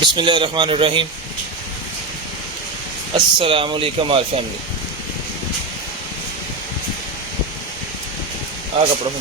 बिस्मिल्लाहिर्रहमानिर्रहीम। अस्सलामु अलैकुम आल फैमिली। आ कपड़ा में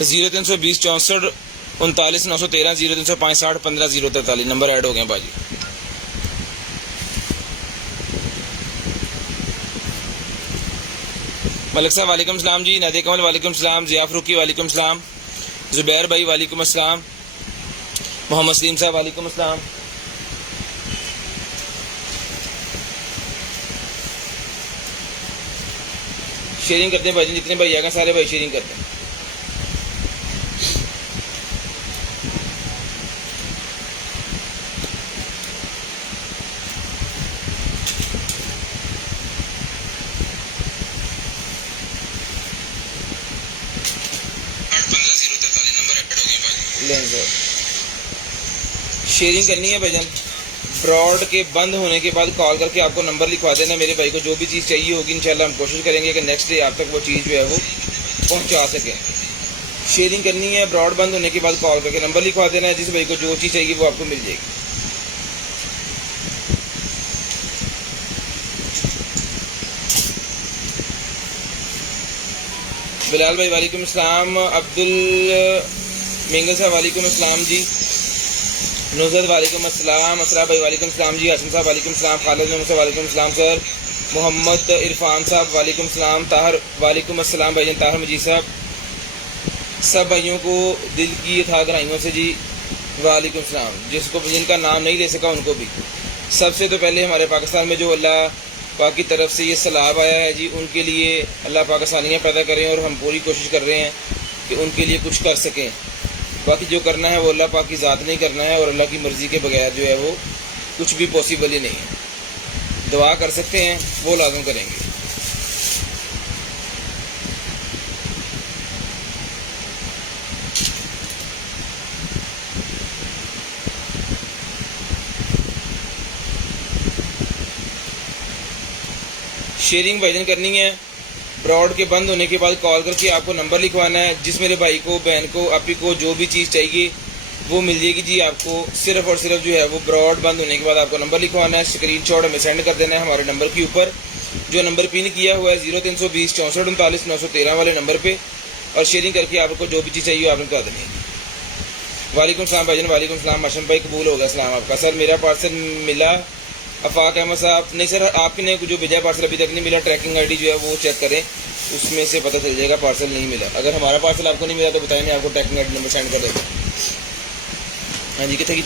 जीरो 320 64 39 913 0365 15 043 नंबर ऐड हो गए बाजी। मलिक साहब वालेकुम सलाम जी। नादे कमल वालेकुम सलाम। जिया फरूकी वालेकुम सलाम। जुबैर भाई वालेकुम अस्सलाम। मोहम्मद सलीम साहब वालेकुम अस्सलाम। शेयरिंग करते हैं भाई, जितने भाई आएगा सारे भाई शेयरिंग करते हैं। शेयरिंग करनी है भाईजान। ब्रॉड के बंद होने के बाद कॉल करके आपको नंबर लिखवा देना मेरे भाई को। जो भी चीज़ चाहिए होगी इंशाल्लाह हम कोशिश करेंगे कि नेक्स्ट डे आप तक वो चीज़ जो है वो पहुंचा सकें। शेयरिंग करनी है, ब्रॉड बंद होने के बाद कॉल करके नंबर लिखवा देना है। जिस भाई को जो चीज़ चाहिए वो आपको मिल जाएगी। बिलाल भाई वालेकुम अस्सलाम। अब्दुल मिंगल साहब वालेकुम अस्सलाम जी। नुज़रत वालेकुम अस्सलाम। असरा भाई वालेकुम अस्सलाम जी। हाशिम साहब वालेकुम अस्सलाम। खालिद मोहम्मद साहब वालेकुम अस्सलाम सर। मोहम्मद इरफान साहब वालेकुम अस्सलाम। ताहर वालेकुम अस्सलाम भाईजान। ताहर मजीद साहब, सब भाइयों को दिल की था गहराइयों से जी वालेकुम अस्सलाम। जिसको जिनका नाम नहीं ले सका उनको भी सबसे तो पहले हमारे पाकिस्तान में जो अल्लाह पाक की तरफ से ये सलाब आया है जी, उनके लिए अल्लाह पाक आसानियाँ पैदा करें और हम पूरी कोशिश कर रहे हैं कि उनके लिए कुछ कर सकें। बाकी जो करना है वो अल्लाह पाक की ज़ात नहीं करना है और अल्लाह की मर्ज़ी के बगैर जो है वो कुछ भी पॉसिबल ही नहीं है। दुआ कर सकते हैं वो लाज़िम करेंगे। शेयरिंग भाईजान करनी है। ब्रॉड के बंद होने के बाद कॉल करके आपको नंबर लिखवाना है। जिस मेरे भाई को, बहन को, आपी को जो भी चीज़ चाहिए वो मिल जाएगी जी आपको। सिर्फ और सिर्फ जो है वो ब्रॉड बंद होने के बाद आपको नंबर लिखवाना है। स्क्रीनशॉट हमें सेंड कर देना है हमारे नंबर के ऊपर जो नंबर पिन किया हुआ है 0320 64 39 913 वाले नंबर पे, और शेयरिंग करके आपको जो भी चीज़ चाहिए आपने बता देनी है। वालेकुम सलाम भाईजान। वालेकुम सलाम। माशम भाई कबूल हो गया सलाम आपका। सर मेरा पार्सल मिला। अफाक अहमद साहब नहीं सर, आपने जो भेजा पार्सल अभी तक नहीं मिला। ट्रैकिंग आईडी जो है वो चेक करें, उसमें से पता चल जाएगा पार्सल नहीं मिला। अगर हमारा पार्सल आपको नहीं मिला तो बताएं, मैं आपको ट्रैकिंग आईडी नंबर सेंड कर देता हूँ। हाँ जी, कितना की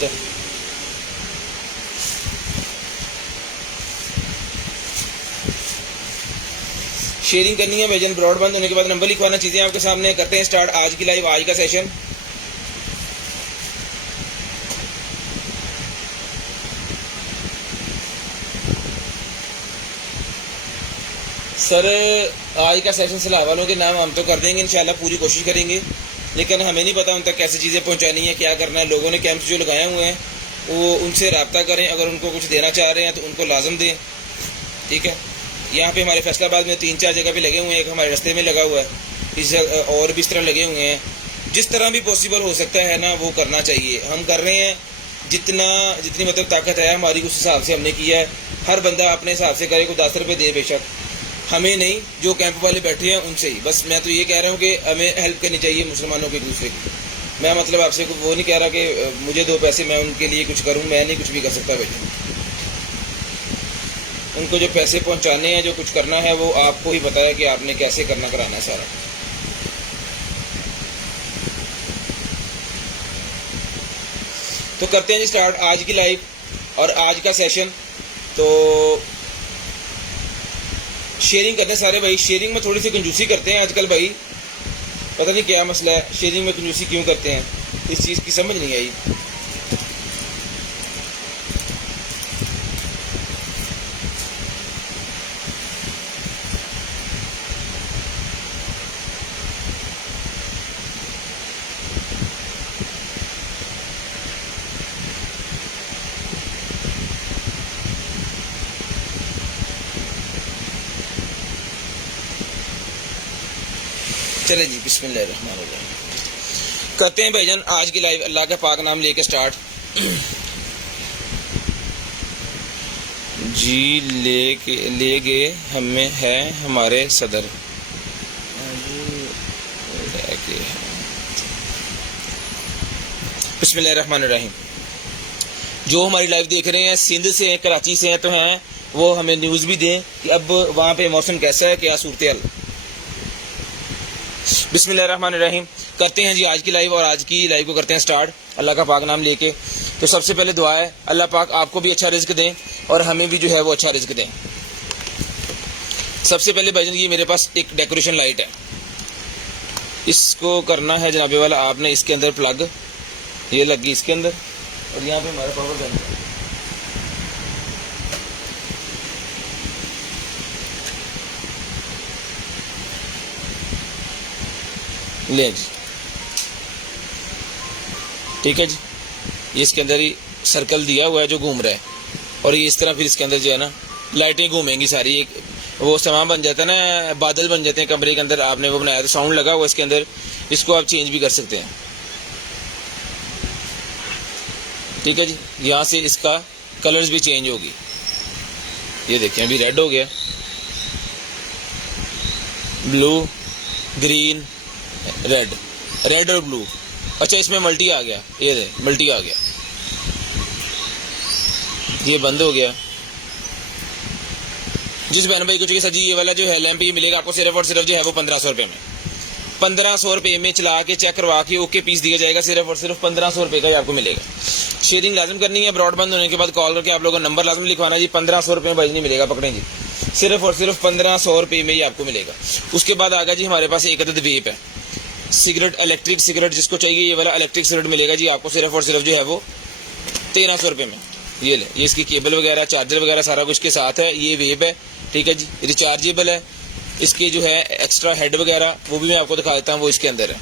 शेयरिंग करनी है भाईजान। ब्रॉडबैंड होने के बाद नंबर लिखवाना। चीज़ें आपके सामने करते हैं स्टार्ट आज की लाइव, आज का सेशन। सर आज का सेशन सलाह वालों के नाम हम तो कर देंगे इंशाल्लाह, पूरी कोशिश करेंगे, लेकिन हमें नहीं पता उन तक कैसे चीज़ें पहुंचानी है, क्या करना है। लोगों ने कैंप्स जो लगाए हुए हैं वो उनसे रब्ता करें। अगर उनको कुछ देना चाह रहे हैं तो उनको लाजम दें, ठीक है। यहाँ पे हमारे फैसलाबाद में 3-4 जगह पे लगे हुए हैं, एक हमारे रास्ते में लगा हुआ है, इस और भी इस तरह लगे हुए हैं। जिस तरह भी पॉसिबल हो सकता है ना वो करना चाहिए। हम कर रहे हैं जितनी मतलब ताकत है हमारी, उस हिसाब से हमने किया है। हर बंदा अपने हिसाब से करे, को 10 रुपये दे बेशक, हमें नहीं, जो कैंप वाले बैठे हैं उनसे ही। बस मैं तो ये कह रहा हूँ कि हमें हेल्प करनी चाहिए मुसलमानों को एक दूसरे की। मैं मतलब आपसे वो नहीं कह रहा कि मुझे 2 पैसे मैं उनके लिए कुछ करूँ, मैं नहीं कुछ भी कर सकता भाई। उनको जो पैसे पहुँचाने हैं, जो कुछ करना है, वो आपको ही पता है कि आपने कैसे करना कराना है सारा। तो करते हैं जी स्टार्ट आज की लाइव और आज का सेशन। तो शेयरिंग करते हैं सारे भाई। शेयरिंग में थोड़ी सी कंजूसी करते हैं आजकल भाई, पता नहीं क्या मसला है, शेयरिंग में कंजूसी क्यों करते हैं, इस चीज़ की समझ नहीं आई। चले जी बिस्मिल्लाहिर्रहमानिर्रहीम करते हैं भाईजान आज की लाइव अल्लाह का पाक नाम लेके स्टार्ट। जी ले गए हमें है हमारे सदर। बिस्मिल्लाहिर्रहमानिर्रहीम। जो हमारी लाइव देख रहे हैं सिंध से हैं, कराची से हैं तो हैं, वो हमें न्यूज़ भी दें कि अब वहाँ पे मौसम कैसा है, क्या सूरत हाल। बिस्मिल्लाहिर्रहमानिर्रहीम करते हैं जी आज की लाइव और आज की लाइव को करते हैं स्टार्ट अल्लाह का पाक नाम लेके। तो सबसे पहले दुआ है अल्लाह पाक आपको भी अच्छा रिज्क दें और हमें भी जो है वो अच्छा रिज्क दें। सबसे पहले भाईजान ये मेरे पास एक डेकोरेशन लाइट है, इसको करना है जनाबे वाला आपने इसके अंदर प्लग, ये लगी इसके अंदर और यहाँ पे हमारा पावर बैंक है। ले जी ठीक है जी, ये इसके अंदर ही सर्कल दिया हुआ है जो घूम रहा है और ये इस तरह फिर इसके अंदर जो है ना लाइटें घूमेंगी सारी, एक वो सामान बन जाता है ना, बादल बन जाते हैं कमरे के अंदर। आपने वो बनाया तो साउंड लगा हुआ इसके अंदर, इसको आप चेंज भी कर सकते हैं। ठीक है जी, यहाँ से इसका कलर्स भी चेंज होगी। ये देखें अभी रेड हो गया, ब्लू, ग्रीन, रेड और ब्लू। अच्छा इसमें मल्टी आ गया, ये दे मल्टी आ गया, ये बंद हो गया। जिस बहन भाई को चाहिए सजी ये वाला जो है लैंप ये मिलेगा आपको सिर्फ और सिर्फ जो है वो 1500 रुपये में। 1500 रुपये में चला के चेक करवा के ओके पीस दिया जाएगा, सिर्फ और सिर्फ 1500 रुपये का ही आपको मिलेगा। शेयरिंग लाजम करनी है, ब्रॉडबैंड होने के बाद कॉल करके आप लोगों को नंबर लाजम लिखवाना है जी। 1500 रुपये में भाई नहीं मिलेगा, पकड़ें जी, सिर्फ और सिर्फ 1500 रुपये में ही आपको मिलेगा। उसके बाद आगा जी हमारे पास एक अदद वेप है, सिगरेट, इलेक्ट्रिक सिगरेट जिसको चाहिए ये वाला इलेक्ट्रिक सिगरेट मिलेगा जी आपको सिर्फ और सिर्फ जो है वो 1300 रुपये में। ये ले, ये इसकी केबल वगैरह चार्जर वगैरह सारा कुछ के साथ है। ये वेब है, ठीक है जी, रिचार्जेबल है। इसके जो है एक्स्ट्रा हेड वगैरह वो भी मैं आपको दिखा देता हूँ, वो इसके अंदर है।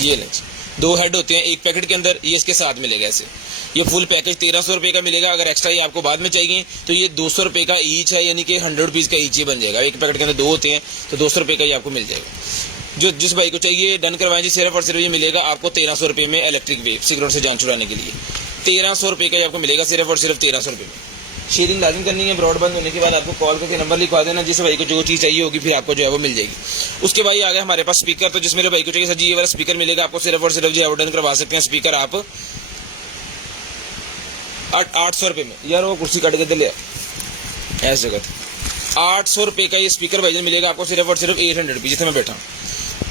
ये ले, 2 हेड होते हैं एक पैकेट के अंदर, ये इसके साथ मिलेगा ऐसे। ये फुल पैकेज 1300 रुपये का मिलेगा। अगर एक्स्ट्रा ये आपको बाद में चाहिए तो ये 200 रुपये का ईच है, यानी कि 100 रुपीज़ का ईच ही बन जाएगा। एक पैकेट के अंदर 2 होते हैं तो 200 रुपये का ही आपको मिल जाएगा। जो जिस भाई को चाहिए डन करवाएं जी, सिर्फ और सिर्फ ये मिलेगा आपको 1300 रुपये में इलेक्ट्रिक वेव सिगरेट से जान छुड़ाने के लिए। 1300 रुपये का ही आपको मिलेगा, सिर्फ और सिर्फ 1300 रुपये में। शेयरिंग लाजिम करनी है, ब्रॉडबैंड होने के बाद आपको कॉल करके नंबर लिखवा देना, जिस भाई को जो चीज़ चाहिए होगी फिर आपको जो है वो मिल जाएगी। उसके बाद आ गया हमारे पास स्पीकर, तो जिस मेरे भाई को चाहिए सर जी ये वाला स्पीकर मिलेगा आपको, सिर्फ और सिर्फ जो है वो डन करवा सकते हैं। स्पीकर आप 800 रुपये में, यार वो कुर्सी काट के दे लिया ऐसे जगह 800 रुपये का ये स्पीकर भाईजान मिलेगा आपको, सिर्फ और सिर्फ 800 रुपये जिसमें मैं बैठा हूँ।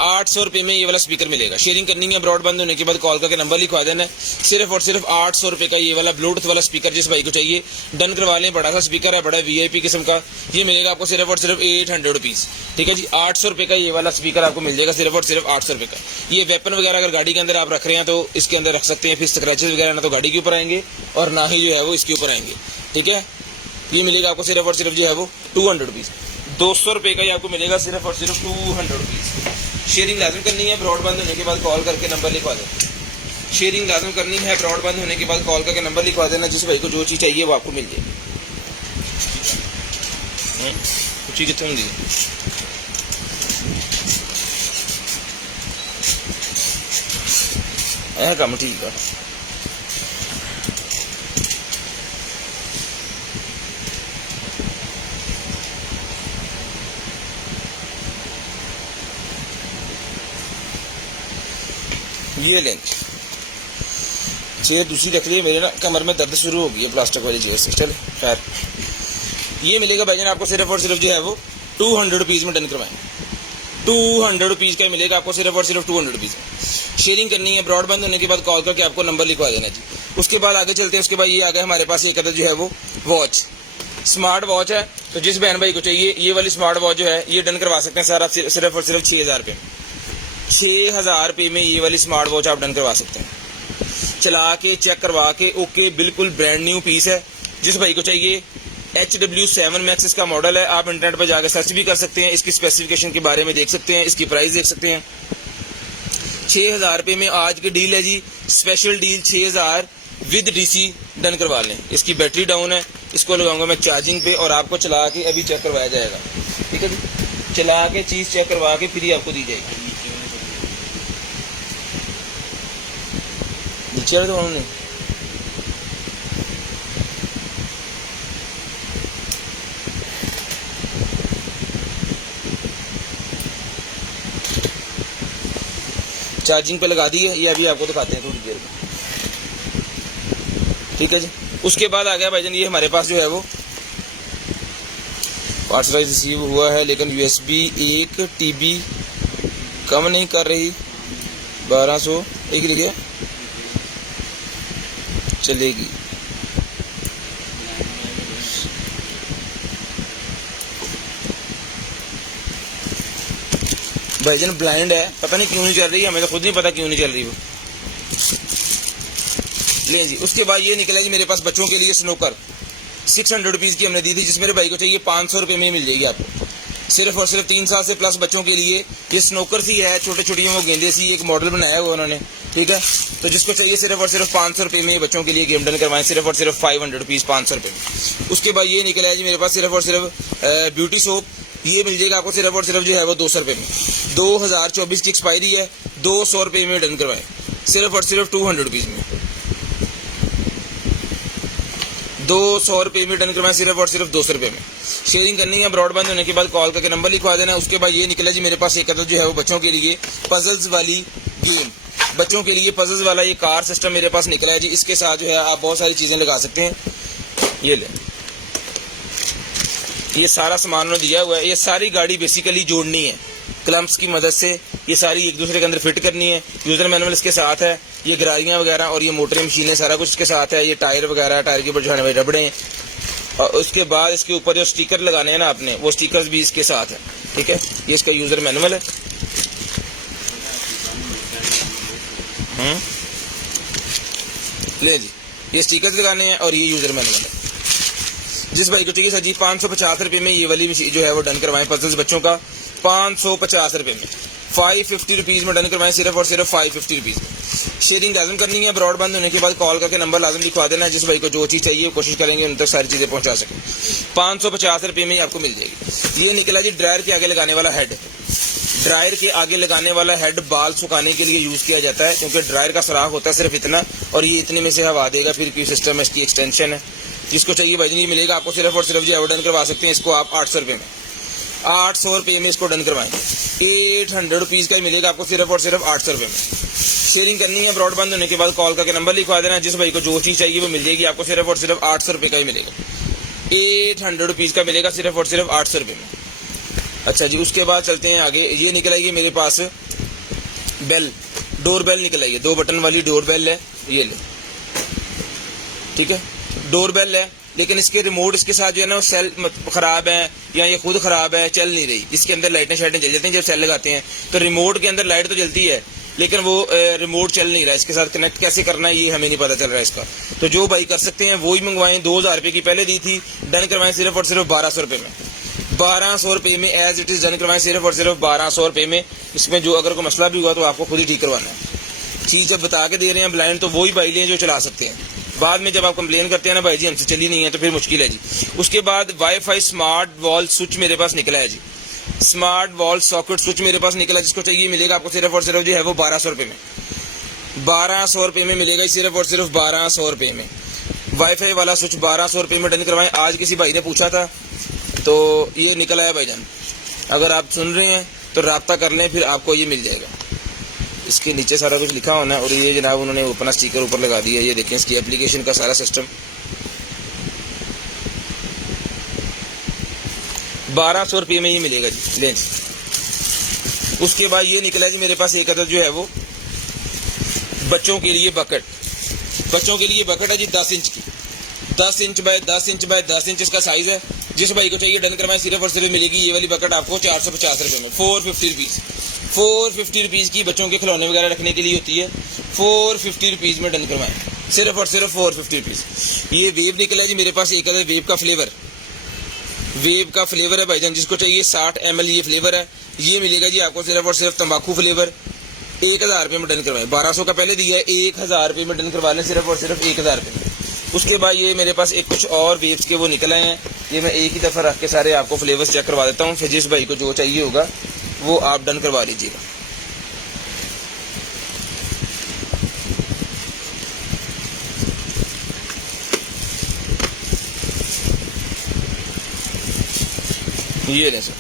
800 रुपये में ये वाला स्पीकर मिलेगा। शेयरिंग करनी है, ब्रॉडबैंड होने के बाद कॉल करके नंबर लिखवा देना है। सिर्फ और सिर्फ 800 रुपये का ये वाला ब्लूटूथ वाला स्पीकर जिस भाई को चाहिए डन करवा लें। बड़ा सा स्पीकर है, बड़ा VIP किस्म का, ये मिलेगा आपको सिर्फ और सिर्फ 800 रुपीज़। ठीक है जी, 800 रुपये का ये वाला स्पीकर आपको मिल जाएगा, सिर्फ और सिर्फ 800 रुपये का। ये वेपन वगैरह अगर गाड़ी के अंदर आप रख रहे हैं तो इसके अंदर रख सकते हैं, फिर स्क्रैचेस वगैरह ना तो गाड़ी के ऊपर आएंगे और ना ही जो है वो इसके ऊपर आएंगे। ठीक है, ये मिलेगा आपको सिर्फ और सिर्फ जो है वो 200 रुपीज़। 200 रुपये का ही आपको मिलेगा, सिर्फ और सिर्फ 200 रुपीज़। शेयरिंग लाजम करनी है, ब्रॉडबैंड होने के बाद कॉल करके नंबर लिखवा देना। शेयरिंग लाजम करनी है, ब्रॉडबैंड होने के बाद कॉल करके नंबर लिखवा देना, जिस भाई को जो चीज़ चाहिए वो आपको मिल जाएगी। कुछ कितने होंगी काम ठीक है। ये लेंगे चेयर दूसरी रख ली, मेरे ना कमर में दर्द शुरू हो गई है प्लास्टिक वाली चेयर से। चल खैर, ये मिलेगा भाईजान आपको सिर्फ और सिर्फ जो है वो 200 रुपीज़ में डन करवाएं। 200 रुपीज़ का मिलेगा आपको सिर्फ और सिर्फ 200 रुपीज़ में। शेयरिंग करनी है, ब्रॉडबैंड होने के बाद कॉल करके आपको नंबर लिखवा देना जी। उसके बाद आगे चलते हैं। उसके बाद ये आ गया हमारे पास एक अदर जो है वो वॉच, स्मार्ट वॉच है। तो जिस बहन भाई को चाहिए ये वाली स्मार्ट वॉच जो है ये डन करवा सकते हैं सर आप सिर्फ और सिर्फ 6000 रुपये में। 6000 रुपये में ये वाली स्मार्ट वॉच आप डन करवा सकते हैं। चला के चेक करवा के ओके, बिल्कुल ब्रांड न्यू पीस है। जिस भाई को चाहिए HW7 Max इसका मॉडल है। आप इंटरनेट पर जाकर सर्च भी कर सकते हैं, इसकी स्पेसिफिकेशन के बारे में देख सकते हैं, इसकी प्राइस देख सकते हैं। 6000 रुपये में आज की डील है जी, special deal 6000 with DC done करवा लें। इसकी बैटरी डाउन है, इसको लगाऊंगा मैं चार्जिंग पे और आपको चला के अभी चेक करवाया जाएगा। ठीक है जी, चला के चीज़ चेक करवा के फ्री आपको दी जाएगी। नीचे तो उन्होंने चार्जिंग पे लगा दी है, ये अभी आपको दिखाते हैं थोड़ी देर में। ठीक है जी, उसके बाद आ गया भाईजान ये हमारे पास जो है वो पार्सल रिसीव हुआ है, लेकिन USB 1 TB कम नहीं कर रही, 1200 एक लिखे चलेगी। भाईजान ब्लाइंड है, पता नहीं क्यों नहीं चल रही, हमें तो खुद नहीं पता क्यों नहीं चल रही वो। ले जी, उसके बाद ये निकलेगी मेरे पास बच्चों के लिए स्नोकर 600 रुपीज़ की हमने दी थी। जिस मेरे भाई को चाहिए 500 रुपये में मिल जाएगी आपको। सिर्फ और सिर्फ 3 साल से प्लस बच्चों के लिए ये स्नोकर सी है, छोटे छोटे वो गेंदे सी एक मॉडल बनाया हुआ उन्होंने। ठीक है, तो जिसको चाहिए सिर्फ और सिर्फ 500 रुपये में बच्चों के लिए गेम डन करवाएं, सिर्फ और सिर्फ 500 रुपीज़ 500 रुपये में। उसके बाद ये निकला है जी मेरे पास सिर्फ और सिर्फ ब्यूटी सोप, ये मिल जाएगा आपको सिर्फ और सिर्फ जो है वो 200 रुपये में। 2024 की एक्सपायरी है, 200 रुपये में डन करवाएं, सिर्फ और सिर्फ 200 रुपीज़ में। 200 रुपये में डन करवाएं, सिर्फ और सिर्फ 200 रुपये में। शेयरिंग करनी है, ब्रॉडबैंड होने के बाद कॉल करके नंबर लिखवा देना। उसके बाद ये निकला जी मेरे पास एक जो है वो बच्चों के लिए पजल्स वाली गेम, बच्चों के लिए पजल्स वाला ये कार सिस्टम मेरे पास निकला है जी। इसके साथ जो है आप बहुत सारी चीज़ें लगा सकते हैं। ये ले, ये सारा सामान उन्होंने दिया हुआ है। ये सारी गाड़ी बेसिकली जोड़नी है क्लम्प्स की मदद से, ये सारी एक दूसरे के अंदर फिट करनी है। यूजर मैनुअल इसके साथ है, ये गरारियाँ वगैरह और ये मोटरें मशीनें सारा कुछ इसके साथ है। ये टायर वगैरह, टायर के ऊपर जो है रबड़े हैं, और उसके बाद इसके ऊपर जो स्टिकर लगाने हैं ना आपने, वो स्टिकर्स भी इसके साथ है। ठीक है, ये इसका यूजर मैनुअल है। ले जी, ये स्टिकर्स लगाने हैं और ये यूजर मैनुअल है। जिस भाई को चाहिए सर जी 550 रुपये में ये वाली जो है वो डन करवाएं, पजल्स बच्चों का 550 रुपये में। 550 रुपीज़ में डन करवाएं, सिर्फ और सिर्फ 550 रुपीज़ में। शेयरिंग लाजम करनी है, ब्रॉडबैंड होने के बाद कॉल करके नंबर लाजम लिखवा देना है। जिस भाई को जो चीज़ चाहिए कोशिश करेंगे उन तक सारी चीज़ें पहुंचा सकें। 550 रुपये में आपको मिल जाएगी। ये निकला जी ड्रायर के आगे लगाने वाला हेड। ड्रायर के आगे लगाने वाला हेड बाल सुखाने के लिए यूज़ किया जाता है, क्योंकि ड्रायर का सुराख होता है सिर्फ इतना, और ये इतने में से हवा देगा, फिर क्यू सिस्टम इसकी एक्सटेंशन है। जिसको चाहिए भाई जी मिलेगा आपको सिर्फ और सिर्फ जो डन करवा सकते हैं इसको आप 800 रुपये में। 800 रुपये में इसको डन करवाएंगे, 800 रुपीज़ का ही मिलेगा आपको सिर्फ और सिर्फ 800 रुपये में। शेयरिंग करनी है, ब्रॉडबैंड होने के बाद कॉल करके नंबर लिखवा देना। जिस भाई को जो चीज़ चाहिए वो मिल जाएगी आपको सिर्फ और सिर्फ 800 रुपये का ही मिलेगा। 800 रुपीज़ का मिलेगा सिर्फ और सिर्फ 800 रुपये में। अच्छा जी, उसके बाद चलते हैं आगे। ये निकल आएगी मेरे पास बेल, डोर बेल निकल आएगी, 2 बटन वाली डोर बेल है। ये ले, ठीक है, डोर बेल है, लेकिन इसके रिमोट इसके साथ जो है ना वो सेल खराब है या ये खुद खराब है, चल नहीं रही। इसके अंदर लाइटें शाइटें जल जाती हैं जब सेल लगाते हैं, तो रिमोट के अंदर लाइट तो जलती है लेकिन वो रिमोट चल नहीं रहा। इसके साथ कनेक्ट कैसे करना है ये हमें नहीं पता चल रहा है इसका। तो जो भाई कर सकते हैं वो ही मंगवाएं। 2000 रुपये की पहले दी थी, डन करवाएं सिर्फ और सिर्फ 1200 रुपये में। 1200 रुपये में एज इट इज़ डन करवाएं, सिर्फ और सिर्फ 1200 रुपये में। इसमें जो अगर कोई मसला भी हुआ तो आपको खुद ही ठीक करवाना है। चीज़ जब बता के दे रहे हैं ब्लाइंड, तो वही भाई लें जो चला सकते हैं। बाद में जब आप कंप्लेन करते हैं ना भाई जी हमसे चली नहीं है, तो फिर मुश्किल है जी। उसके बाद वाईफाई स्मार्ट वॉल स्विच मेरे पास निकला है जी, स्मार्ट वॉल सॉकेट स्विच मेरे पास निकला। जिसको चाहिए मिलेगा आपको सिर्फ और सिर्फ जो है वो 1200 रुपये में। 1200 रुपये में मिलेगा सिर्फ और सिर्फ 1200 रुपये में। वाईफाई वाला स्विच 1200 रुपये में डन करवाएं। आज किसी भाई ने पूछा था तो ये निकल आया भाईजान। अगर आप सुन रहे हैं तो रब्ता कर लें, फिर आपको ये मिल जाएगा। इसके नीचे सारा कुछ लिखा होना है, और ये जनाब उन्होंने अपना स्टिकर ऊपर लगा दिया। ये देखें इसकी एप्लीकेशन का सारा सिस्टम। 1200 रुपये में ये मिलेगा जी लेंस। उसके बाद ये निकला जी मेरे पास एक अदद जो है वो बच्चों के लिए बकेट। बच्चों के लिए बकेट है जी 10 इंच की, 10 inch by 10 inch by 10 inch इसका साइज है। जिस भाई को चाहिए डन करवाएं, सिर्फ और सिर्फ मिलेगी ये वाली बकेट आपको 450 रुपये में, 450 रुपीज़। 450 रुपीज़ की बच्चों के खिलौने वगैरह रखने के लिए होती है, 450 रुपीज़ में डन करवाएं, सिर्फ और सिर्फ 450 रुपीज़। ये वेब निकला है जी मेरे पास एक अदर वेब का फ्लेवर, वेब का फ्लेवर है भाईजान। जिसको चाहिए 60 ml ये फ्लेवर है, ये मिलेगा जी आपको सिर्फ और सिर्फ तंबाकू फ्लेवर, 1000 रुपये में डन करवाएं। 1200 का पहले दिया है, 1000 रुपये में डन करवा लें सिर्फ और सिर्फ 1000 रुपये में। उसके बाद ये मेरे पास एक कुछ और वेब्स के वो निकल आए हैं, ये मैं एक ही दफ़ा रख के सारे आपको फ्लेवर्स चेक करवा देता हूँ, फिर जिस भाई को जो चाहिए होगा वो आप डन करवा लीजिएगा। ये लें सर,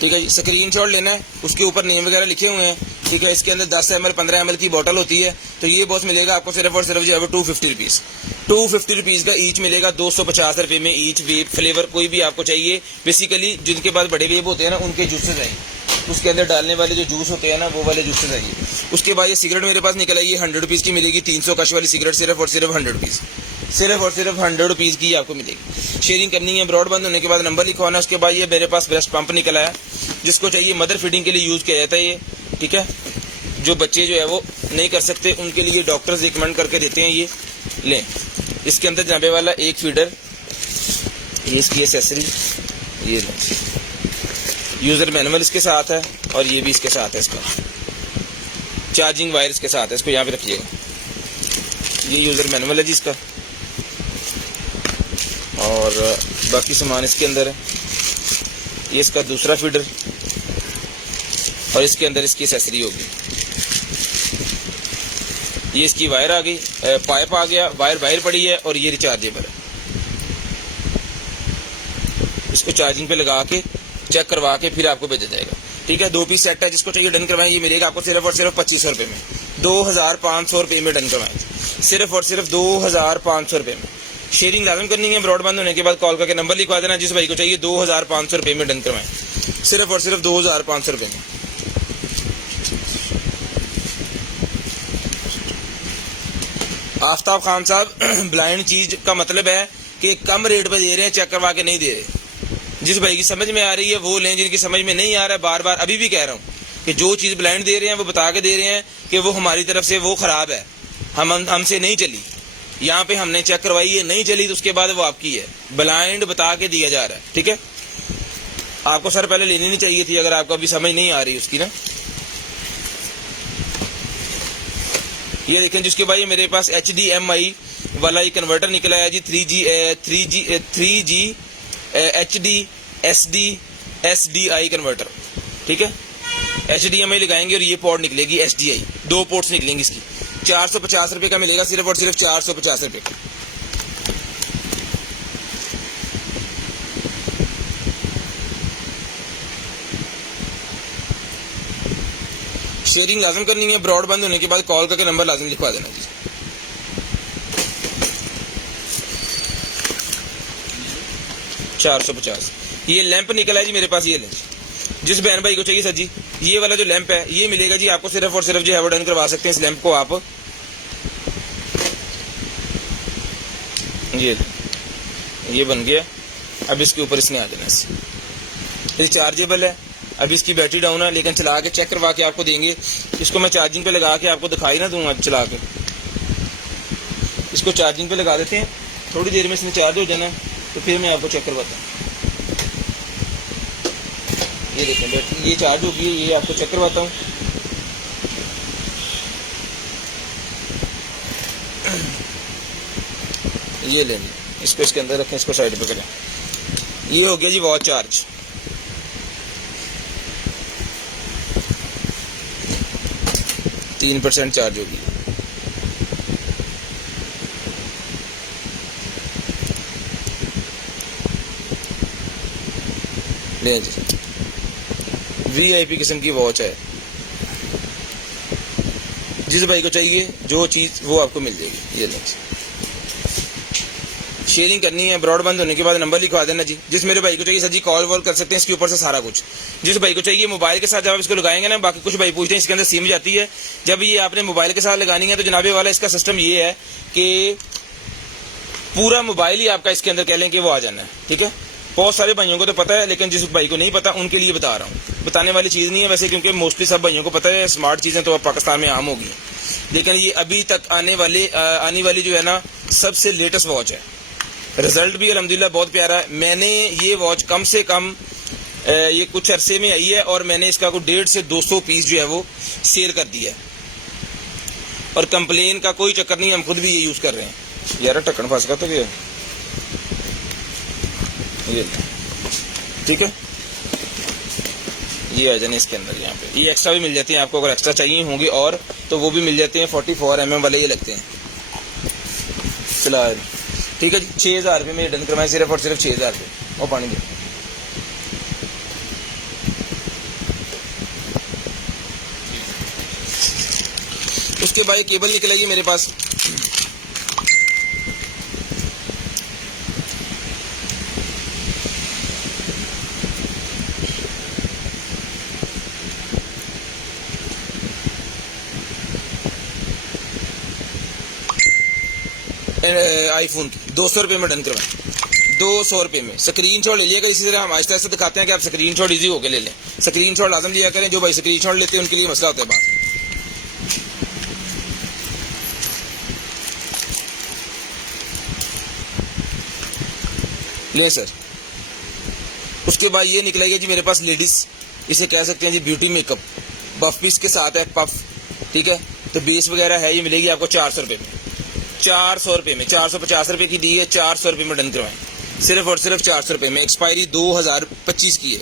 ठीक है जी। स्क्रीनशॉट लेना है, उसके ऊपर नेम वगैरह लिखे हुए हैं, ठीक है। इसके अंदर 10 ml 15 ml की बोतल होती है, तो ये बॉस मिलेगा आपको सिर्फ और सिर्फ जो है 250 रुपीज़, 250 रुपीज़ का ईच मिलेगा, 250 रुपये में ईच वेब फ्लेवर कोई भी आपको चाहिए। बेसिकली जिनके पास बड़े वेब होते हैं ना उनके जूसेस आएंगे, उसके अंदर डालने वाले जो जूस होते हैं ना वो वाले जूसेस आएंगे। उसके बाद ये सिगरेट मेरे पास निकल आई है, 100 रुपीज़ की मिलेगी, 300 कश वाली सिगरेट सिर्फ और सिर्फ 100 रुपीज़, सिर्फ और सिर्फ 100 रुपीज़ की आपको मिलेगी। शेयरिंग करनी है, ब्रॉडबैंड होने के बाद नंबर लिखवाना है। उसके बाद ये मेरे पास ब्रेस्ट पंप निकला है, जिसको चाहिए मदर फीडिंग के लिए यूज़ किया जाता है ये, ठीक है। जो बच्चे जो है वो नहीं कर सकते उनके लिए डॉक्टर्स रिकमेंड करके देते हैं, ये लें। इसके अंदर जाने वाला एक फीडर, ये इसकी एसेसरी, ये लें। यूज़र मैनुअल इसके साथ है और ये भी इसके साथ है, इसका चार्जिंग वायर इसके साथ है, इसको यहाँ पे रखिएगा। ये यूज़र मैनुअल है जी इसका, और बाकी सामान इसके अंदर है। ये इसका दूसरा फीडर और इसके अंदर इसकी एसेसरी होगी। ये इसकी वायर आ गई, पाइप आ गया, वायर बाहर पड़ी है और ये रिचार्जेबल है। इसको चार्जिंग पे लगा के चेक करवा के फिर आपको भेजा जाएगा, ठीक है। 2 पीस सेट है, जिसको चाहिए डन करवाएं, ये मिलेगा आपको सिर्फ और सिर्फ 2500 रुपये में, 2500 रुपये में डन करवाएं, सिर्फ और सिर्फ 2500 रुपये में। शेयरिंग लाजम करनी है, ब्रॉडबैंड होने के बाद कॉल करके नंबर लिखवा देना। जिस भाई को चाहिए 2500 रुपये में डन करवाएं, सिर्फ और सिर्फ 2500 रुपये में। आफ्ताब खान साहब, ब्लाइंड चीज का मतलब है कि कम रेट पे दे रहे हैं, चेक करवा के नहीं दे रहे। जिस भाई की समझ में आ रही है वो लें, जिनकी समझ में नहीं आ रहा है, बार बार अभी भी कह रहा हूँ कि जो चीज़ ब्लाइंड दे रहे हैं वो बता के दे रहे हैं कि वो हमारी तरफ से वो ख़राब है, हमसे नहीं चली, यहाँ पे हमने चेक करवाई है, नहीं चली, तो उसके बाद वो आपकी है। ब्लाइंड बता के दिया जा रहा है, ठीक है। आपको सर पहले लेनी नहीं चाहिए थी अगर आपको अभी समझ नहीं आ रही उसकी ना। ये देखें, जिसके बाद ये मेरे पास HDMI वाला ये कन्वर्टर निकला है जी, 3G HD SD SDI converter, ठीक है। HDMI लगाएंगे और ये पोर्ट निकलेगी SDI, 2 पोर्ट्स निकलेंगी इसकी। 450 रुपये का मिलेगा, सिर्फ और सिर्फ 450 रुपये का। शेयरिंग लाजम करनी है, ब्रॉडबैंड होने के बाद कॉल करके नंबर लाजम लिखवा देना जी। $450। ये लैंप निकला है जी मेरे पास, ये लें। जिस बहन भाई को चाहिए सर जी, ये वाला जो लैंप है ये मिलेगा जी आपको सिर्फ और सिर्फ जो है वो डन करवा सकते हैं इस लैंप को आप। ये बन गया। अब इसके ऊपर इसने आ जाना, रिचार्जेबल है। अब इसकी बैटरी डाउन है, लेकिन चला के चेक करवा के आपको देंगे। इसको मैं चार्जिंग पे लगा के आपको दिखाई ना दूंगा, चला के इसको चार्जिंग पे लगा देते हैं, थोड़ी देर में इसमें चार्ज हो जाना, तो फिर मैं आपको चेक करवाता हूँ। ये देखें बैटरी ये चार्ज हो गई है, ये आपको चेक करवाता हूँ। ये लें, इसको इसके अंदर रखें, इसको साइड पे करें। ये हो गया जी वॉच चार्ज। %3 चार्ज होगी। ले जी, VIP किस्म की वॉच है। जिस भाई को चाहिए जो चीज़ वो आपको मिल जाएगी। ये लें, शेयरिंग करनी है, ब्रॉडबैंड होने के बाद नंबर लिखवा देना जी। जिस मेरे भाई को चाहिए सर जी कॉल वॉल कर सकते हैं इसके ऊपर से सारा कुछ। जिस भाई को चाहिए मोबाइल के साथ जब आप इसको लगाएंगे ना, बाकी कुछ भाई पूछते हैं इसके अंदर सिम जाती है, जब ये आपने मोबाइल के साथ लगानी है तो जनाबे वाला इसका सिस्टम ये है कि पूरा मोबाइल ही आपका इसके अंदर कह लें कि वो आ जाना है, ठीक है। बहुत सारे भाइयों को तो पता है, लेकिन जिस भाई को नहीं पता उनके लिए बता रहा हूँ, बताने वाली चीज़ नहीं है वैसे, क्योंकि मोस्टली सब भाइयों को पता है स्मार्ट चीज़ें तो अब पाकिस्तान में आम होगी, लेकिन ये अभी तक आने वाली जो है ना सबसे लेटेस्ट वॉच है। रिजल्ट भी अल्हम्दुलिल्लाह बहुत प्यारा है। मैंने ये वॉच कम से कम ये कुछ अरसे में आई है और मैंने इसका को 150 से 200 पीस जो है वो सेल कर दिया है, और कंप्लेन का कोई चक्कर नहीं, हम खुद भी ये यूज़ कर रहे हैं। यार ढक्कन फंस का तो ये ठीक है, ये आ जाने इसके अंदर। यहाँ पे ये एक्स्ट्रा भी मिल जाती है आपको, अगर एक्स्ट्रा चाहिए होंगे और तो वो भी मिल जाते हैं। 44 mm वाले ये लगते हैं। चला ठीक है जी, 6000 रुपये में डन करवाएं, सिर्फ और सिर्फ 6000 रुपये। और पानी दे, उसके बाद केबल निकल आई मेरे पास। आईफोन की 200 रुपये में डन करवाएं, 200 रुपये में। स्क्रीनशॉट ले लिएगा, इसी तरह हम आहिस्ता आहिस्ता दिखाते हैं कि आप स्क्रीनशॉट इजी होकर ले लें। स्क्रीनशॉट लाजम लिया करें, जो भाई स्क्रीनशॉट लेते हैं उनके लिए मसला होता है बात। ले सर, उसके बाद ये निकलेगा जी मेरे पास लेडीज, इसे कह सकते हैं जी ब्यूटी मेकअप, पफ पीस के साथ है पफ, ठीक है। तो बेस वगैरह है, ये मिलेगी आपको 400 रुपये में, 400 रुपये में। 450 रुपये की दी है, 400 रुपये में डन करवाएं, सिर्फ और सिर्फ 400 रुपये में। एक्सपायरी 2025 की है।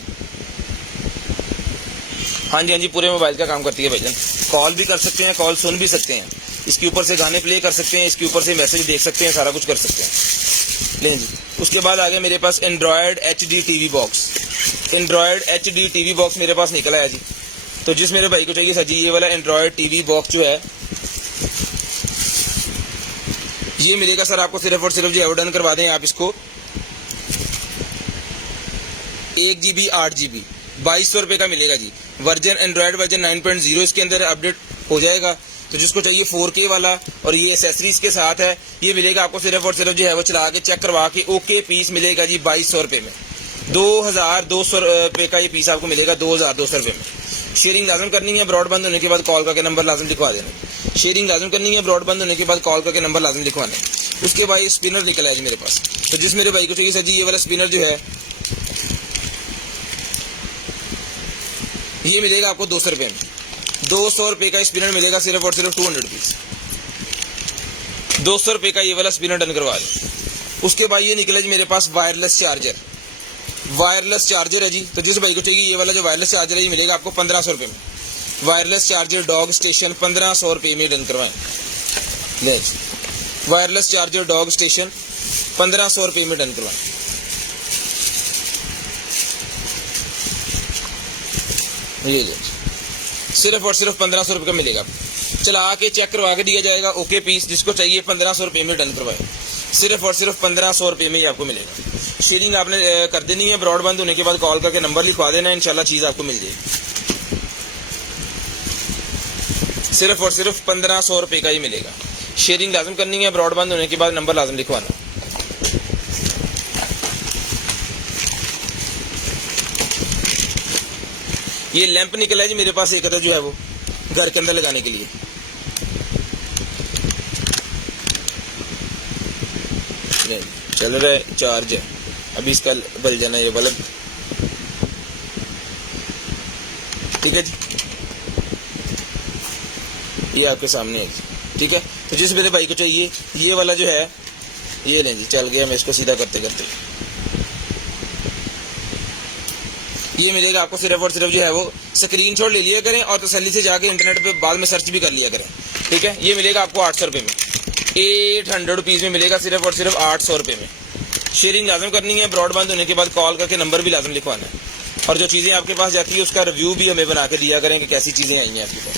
हाँ जी हाँ जी, पूरे मोबाइल का काम करती है भाईजान। कॉल भी कर सकते हैं, कॉल सुन भी सकते हैं, इसके ऊपर से गाने प्ले कर सकते हैं, इसके ऊपर से मैसेज देख सकते हैं, सारा कुछ कर सकते हैं। लें जी, उसके बाद आ गया मेरे पास Android HD TV box. Android HD TV box मेरे पास निकला है जी। तो जिस मेरे भाई को चाहिए सर जी ये वाला एंड्रॉयड टीवी बॉक्स जो है ये मिलेगा सर आपको सिर्फ और सिर्फ जो डन करवा दें आप इसको 1 GB 8 GB 2200 रुपये का मिलेगा जी। वर्जन एंड्रॉयड वर्जन 9.0 इसके अंदर अपडेट हो जाएगा। तो जिसको चाहिए 4K वाला और ये एसेसरीज के साथ है, ये मिलेगा आपको सिर्फ और सिर्फ जो है वो चला के चेक करवा के ओके पीस मिलेगा जी 2200 रुपये में। 2200 रुपये का ये पीस आपको मिलेगा 2200 रुपये में। शेयरिंग लाजम करनी है, ब्रॉडबैंड होने के बाद कॉल करके नंबर लाजम लिखवा देना। शेयरिंग लाजम करनी है, ब्रॉडबैंड होने के बाद कॉल करके नंबर लाजम लिखवाना है। उसके बाद ये स्पिनर निकला है जी मेरे पास। तो जिस मेरे भाई को चाहिए सर जी ये वाला स्पिनर जो है ये मिलेगा आपको 200 रुपये में। 200 रुपये का स्पिनर मिलेगा सिर्फ और सिर्फ 200 पीस। 200 रुपये का ये वाला स्पिनर डन करवा दें। उसके बाद ये निकला जी मेरे पास वायरलेस चार्जर। वायरलेस चार्जर है जी। तो जिस भाई को चाहिए ये वाला जो वायरलेस चार्जर है ये मिलेगा आपको 1500 रुपये में। वायरलेस चार्जर डॉग स्टेशन 1500 रुपये में डन करवाएं। Next wireless charger dog station 1500 रुपये में डन करवाएं। ये सिर्फ और सिर्फ 1500 रुपये का मिलेगा। चला के चेक करवा के दिया जाएगा ओके पीस। जिसको चाहिए 1500 रुपये में डन करवाएं। सिर्फ और सिर्फ 1500 रुपये में ही आपको मिलेगा। शेयरिंग आपने कर देनी है, ब्रॉडबैंड होने के बाद कॉल करके नंबर लिखवा देना है, इंशाल्लाह चीज़ आपको मिल जाएगी। सिर्फ और सिर्फ 1500 रुपये का ही मिलेगा। शेयरिंग लाजम करनी है, ब्रॉडबैंड होने के बाद नंबर लाजम लिखवाना। ये लैंप निकला है जी मेरे पास एक जो है वो घर के अंदर लगाने के लिए। चल रहा है, चार्ज है, अभी इसका बल जाना ये बल्ब। ठीक है जी, ये आपके सामने है। ठीक है, तो जिस मेरे भाई को चाहिए ये वाला जो है ये लें जी। चल गया मैं इसको सीधा करते करते। ये मिलेगा आपको सिर्फ और सिर्फ जो है वो स्क्रीनशॉट ले लिया करें और तसल्ली से जाके इंटरनेट पे बाद में सर्च भी कर लिया करें। ठीक है, ये मिलेगा आपको 800 रुपये में। 800 रुपीज़ में मिलेगा सिर्फ और सिर्फ 800 रुपये में। शेयरिंग लाजम करनी है, ब्रॉडबैंड होने के बाद कॉल करके नंबर भी लाजम लिखवाना है। और जो चीज़ें आपके पास जाती है उसका रिव्यू भी हमें बना के दिया करें कि कैसी चीज़ें आई हैं आपके पास।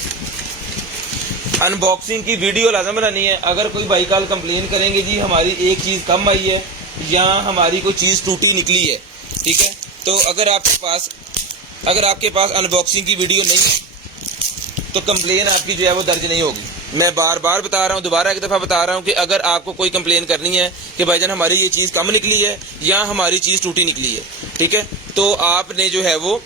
अनबॉक्सिंग की वीडियो लाजम बनानी है। अगर कोई भाई कल कंप्लेन करेंगे जी हमारी एक चीज़ कम आई है या हमारी कोई चीज़ टूटी निकली है, ठीक है, तो अगर आपके पास अनबॉक्सिंग की वीडियो नहीं है तो कंप्लेन आपकी जो है वो दर्ज नहीं होगी। मैं बार बार बता रहा हूँ, दोबारा एक दफ़ा बता रहा हूँ कि अगर आपको कोई कंप्लेन करनी है कि भाईजान हमारी ये चीज़ कम निकली है या हमारी चीज़ टूटी निकली है, ठीक है, तो आपने जो है वो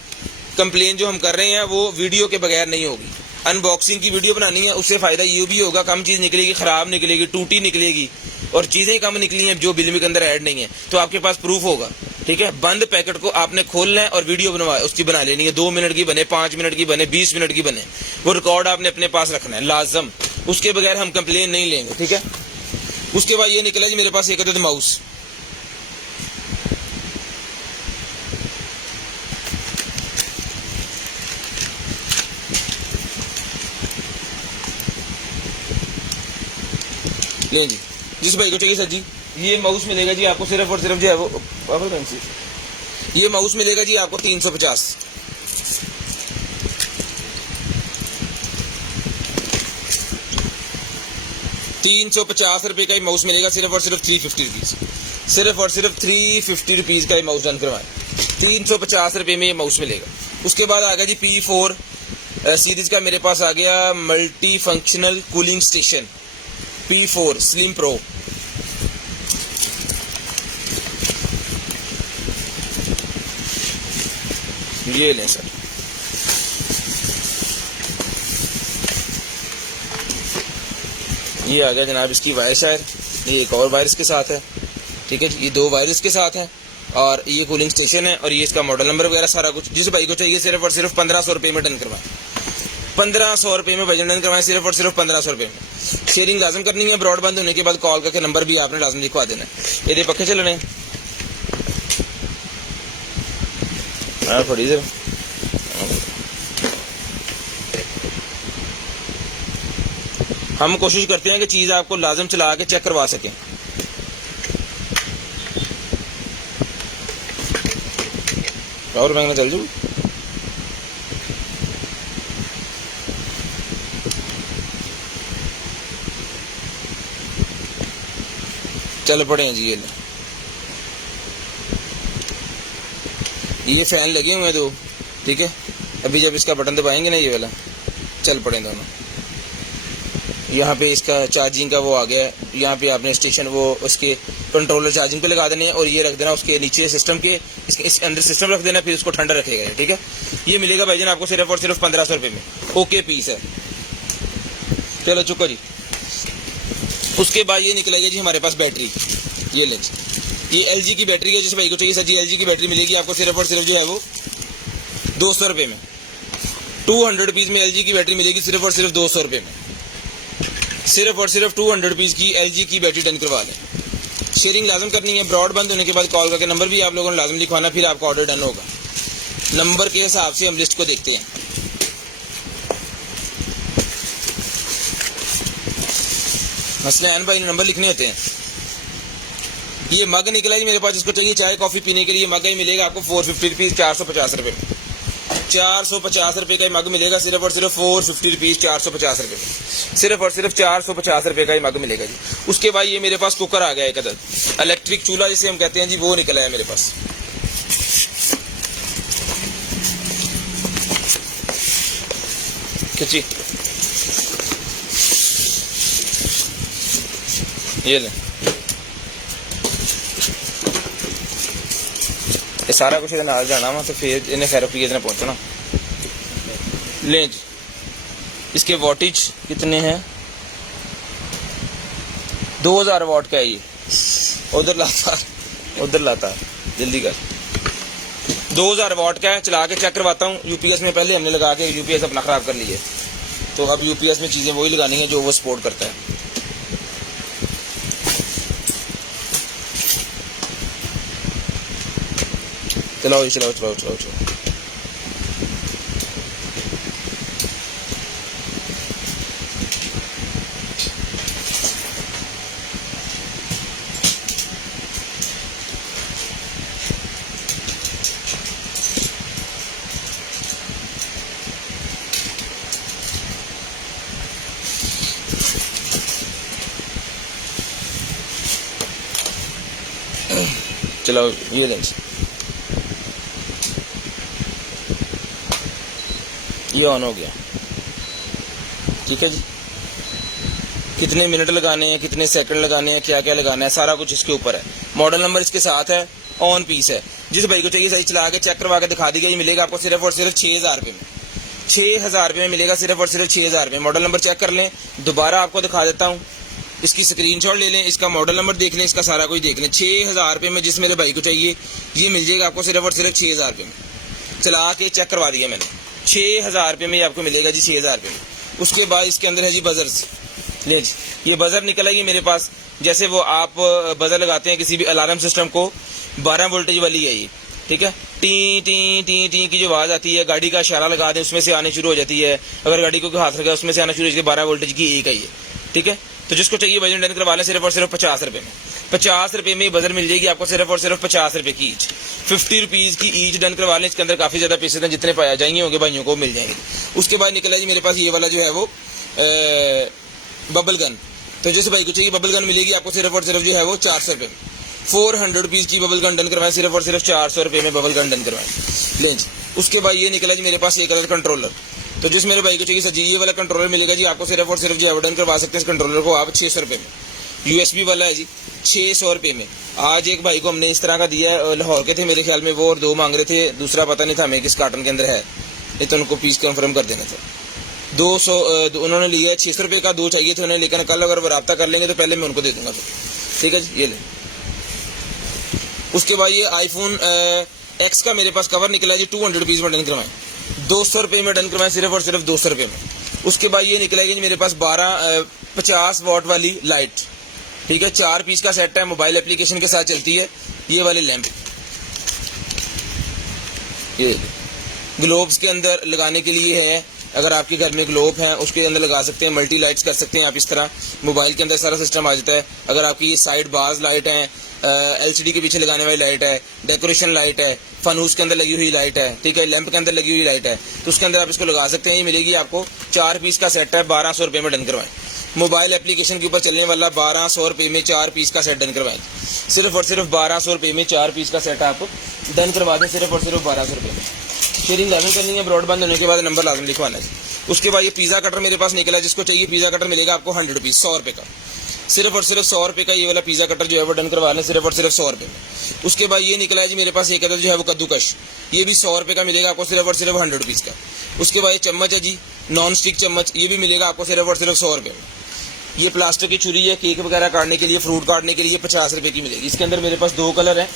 कंप्लेन जो हम कर रहे हैं वो वीडियो के बगैर नहीं होगी। अनबॉक्सिंग की वीडियो बनानी है, उससे फ़ायदा ये भी होगा, कम चीज़ निकलेगी, ख़राब निकलेगी, टूटी निकलेगी और चीज़ें कम निकली हैं जो बिल में के अंदर ऐड नहीं है, तो आपके पास प्रूफ होगा, ठीक है। बंद पैकेट को आपने खोलना है और वीडियो उसकी बना लेनी है, 2 मिनट की बने, 5 मिनट की बने, 20 मिनट की बने, वो रिकॉर्ड आपने अपने पास रखना है लाजम, उसके बगैर हम कंप्लेन नहीं लेंगे, ठीक है। उसके बाद ये निकला जी मेरे पास एक अदद माउस, लें जी, जिस भाई को चाहिए सर जी, ये माउस मिलेगा जी आपको सिर्फ और सिर्फ जो है वो पावर पेंसिल, ये माउस मिलेगा जी आपको 350, 350 रुपये का ही माउस मिलेगा, सिर्फ और सिर्फ 350 रुपीज़, सिर्फ और सिर्फ 350 रुपीज़ का ही माउस डन करवाएं, 350 रुपये में ये माउस मिलेगा। उसके बाद आ गया जी P4 सीरीज का मेरे पास आ गया multi functional cooling station P4 slim pro, ये लें सर। ये आ गया जनाब इसकी वायर शायर, ये एक और वायर इसके साथ है, ठीक है जी, ये 2 वायर इसके साथ हैं और ये कूलिंग स्टेशन है और ये इसका मॉडल नंबर वगैरह सारा कुछ। जिस भाई को चाहिए सिर्फ और सिर्फ 1500 रुपये में डन करवाएं, 1500 रुपये में भजन डन करवाएं, सिर्फ और सिर्फ 1500 रुपये में। शेयरिंग लाजम करनी है, ब्रॉडबैंड होने के बाद कॉल करके नंबर भी आपने लाजम लिखवा देना है। ये पक्के चलने थोड़ी देर हम कोशिश करते हैं कि चीज़ आपको लाजम चला के चेक करवा सकें। और मैं चल जू चल पड़े हैं जी, ये फैन लगे हुए हैं 2, ठीक है। अभी जब इसका बटन दबाएंगे ना ये वाला, चल पड़े दोनों। यहाँ पे इसका चार्जिंग का वो आ गया है, यहाँ पे आपने स्टेशन वो उसके कंट्रोलर चार्जिंग पे लगा देने हैं और ये रख देना उसके नीचे सिस्टम के, इस अंदर सिस्टम रख देना, फिर उसको ठंडा रखेगा, ठीक है। ये मिलेगा भाईजान आपको सिर्फ और सिर्फ 1500 रुपये में, ओके पीस है। चलो चुको जी। उसके बाद ये निकलेगी जी हमारे पास बैटरी, ये लें, ये LG की बैटरी है, जिस भाई को चाहिए सर जी LG की बैटरी मिलेगी आपको सिर्फ और सिर्फ जो है वो 200 रुपये में, 200 रुपीज़ में LG की बैटरी मिलेगी, सिर्फ और सिर्फ 200 रुपये में, सिर्फ और सिर्फ 200 रुपीज़ की LG की बैटरी डन करवा लें। शेयरिंग लाजम करनी है, ब्रॉडबैंड होने के बाद कॉल करके नंबर भी आप लोगों ने लाजम लिखवाना, फिर आपका ऑर्डर डन होगा। नंबर के हिसाब से हम लिस्ट को देखते हैं। हसनैन भाई ने नंबर लिखने होते हैं। ये मग निकला ही मेरे पास, जिसको चाहिए चाय कॉफ़ी पीने के लिए मग ही मिलेगा आपको 450 रुपीज़, 450 रुपये में, 450 रुपये का ही मग मिलेगा, सिर्फ और सिर्फ 450 रुपीज़, 450 रुपये में, सिर्फ और सिर्फ 450 रुपये का ही मग मिलेगा जी। उसके बाद ये मेरे पास कुकर आ गया एक अदद, इलेक्ट्रिक चूल्हा जिसे हम कहते हैं जी, वो निकला है मेरे पास। खिंची ये ले, ये सारा कुछ इधर नाल जाना वा तो फिर इन्हें थेरेपी इधर पहुंचना। लें जी, इसके वॉटेज कितने हैं, 2000 वाट का है ये। उधर लाता जल्दी कर, 2000 वाट का है। चला के चेक करवाता हूँ। UPS में पहले हमने लगा के UPS अपना ख़राब कर लिया, तो अब UPS में चीज़ें वही लगानी है जो वो सपोर्ट करता है। चलाओ चलाओ चलाओ चलाओ चलाओ। चलो ये लें, ये ऑन हो गया। ठीक है जी, कितने मिनट लगाने हैं, कितने सेकंड लगाने हैं, क्या क्या लगाना है, सारा कुछ इसके ऊपर है। मॉडल नंबर इसके साथ है, ऑन पीस है। जिस भाई को चाहिए सही चला के चेक करवा के दिखा दी गई, मिलेगा आपको सिर्फ और सिर्फ 6000 रुपये में। 6000 रुपये में मिलेगा सिर्फ और सिर्फ 6000 रुपये। मॉडल नंबर चेक कर लें, दोबारा आपको दिखा देता हूँ, इसकी स्क्रीनशॉट ले लें, इसका मॉडल नंबर देख लें, इसका सारा कुछ देख लें। 6000 रुपये में जिस मेरे भाई को चाहिए ये मिल जाएगा आपको सिर्फ और सिर्फ 6000 रुपये में। चला के चेक करवा दिया मैंने, 6000 रुपये में आपको मिलेगा जी, 6000 रुपये में। उसके बाद इसके अंदर है जी बजर्स। ले जी, ये बजर निकल आई मेरे पास, जैसे वो आप बजर लगाते हैं किसी भी अलार्म सिस्टम को, 12 वोल्टेज वाली है ये। ठीक है, टी टी टी टी की जो आवाज़ आती है, गाड़ी का इशारा लगा दें उसमें से आने शुरू हो जाती है। अगर गाड़ी को हाथ लगा उसमें से आना शुरू हो जाती है। 12 वोल्टेज की एक है ये। ठीक है, तो जिसको चाहिए वजन डन करवा लें सिर्फ और सिर्फ 50 रुपये में। 50 रुपये में बजर मिल जाएगी आपको सिर्फ और सिर्फ 50 रुपये की ईच। 50 रुपीज़ की ईच डन करवा लें। इसके अंदर काफ़ी ज़्यादा पीसेज हैं, जितने पाया जाएंगे होंगे भाइयों को मिल जाएंगे। उसके बाद निकला जी मेरे पास ये वाला जो है वो बबल गन। तो जिस भाई को चाहिए बबल गन मिलेगी आपको सिर्फ और सिर्फ जो है वो 400 रुपये में। 400 रुपीज़ की बबल गन डन करवाएं, सिर्फ और सिर्फ 400 रुपये में बबल गन डन करवाएं। लें जी, उसके बाद ये निकला जी मेरे पास एक कलर कंट्रोलर। तो जिस मेरे भाई को चाहिए सर जी ये वाला कंट्रोलर मिलेगा जी आपको सिर्फ और सिर्फ जो है डन करवा सकते हैं इस कंट्रोलर को आप 600 रुपये में। USB वाला है जी, 600 रुपये में। आज एक भाई को हमने इस तरह का दिया है, लाहौर के थे मेरे ख्याल में वो, और 2 मांग रहे थे, दूसरा पता नहीं था हमें किस कार्टन के अंदर है, ये तो उनको पीस कंफर्म कर देना था। 200 उन्होंने लिया 600 रुपये का, 2 चाहिए थे उन्हें, लेकिन कल अगर वो रब्ता कर लेंगे तो पहले मैं उनको दे दूंगा फिर। ठीक है जी, ये ले। उसके बाद ये iPhone X का मेरे पास कवर निकला जी, 200 रुपीज़ में डन करवाएं, 200 रुपये में डन करवाएं, सिर्फ और सिर्फ 200 रुपये में। उसके बाद ये निकलेगी मेरे पास 50 वाट वाली लाइट। ठीक है, 4 पीस का सेट है, मोबाइल एप्लीकेशन के साथ चलती है। ये वाली लैंप, ये ग्लोब्स के अंदर लगाने के लिए है। अगर आपके घर में ग्लोब है उसके अंदर लगा सकते हैं, मल्टी लाइट्स कर सकते हैं आप इस तरह। मोबाइल के अंदर सारा सिस्टम आ जाता है। अगर आपकी ये साइड बाज लाइट है, LCD के पीछे लगाने वाली लाइट है, डेकोरेशन लाइट है, फनूस के अंदर लगी हुई लाइट है, ठीक है, लैंप के अंदर लगी हुई लाइट है, तो उसके अंदर आप इसको लगा सकते हैं। ये मिलेगी आपको 4 पीस का सेट है, 1200 रुपये में डन करवाएं। मोबाइल एप्लीकेशन के ऊपर चलने वाला 1200 रुपये में 4 पीस का सेट डन करवाएं। सिर्फ और सिर्फ 1200 रुपये में 4 पीस का सेट आप डन करवा दें, सिर्फ और सिर्फ 1200 रुपये में। शेयरिंग लाजम करनी है, ब्रॉडबैंड होने के बाद नंबर लाजम लिखवाना है। उसके बाद ये पिज़्ज़ा कटर मेरे पास निकला, जिसको चाहिए पिज़्ज़ा कटर मिलेगा आपको 100 रुपीज़, 100 रुपये का। सिर्फ और सिर्फ 100 रुपये का ये वाला पिज़्ज़ा कटर जो है वो डन करवा लें, सिर्फ और सिर्फ 100 रुपये में। उसके बाद ये निकला है जी मेरे पास एक अदर जो है वो कद्दूकश, ये भी 100 रुपये का मिलेगा आपको, सिर्फ और सिर्फ 100 रुपीज़ का। उसके बाद ये चम्मच है जी, नॉन स्टिक चम्मच, ये भी मिलेगा आपको सिर्फ और सिर्फ 100 रुपये में। ये प्लास्टिक की छुरी है, केक वगैरह काटने के लिए, फ्रूट काटने के लिए 50 रुपये की मिलेगी। इसके अंदर मेरे पास 2 कलर हैं,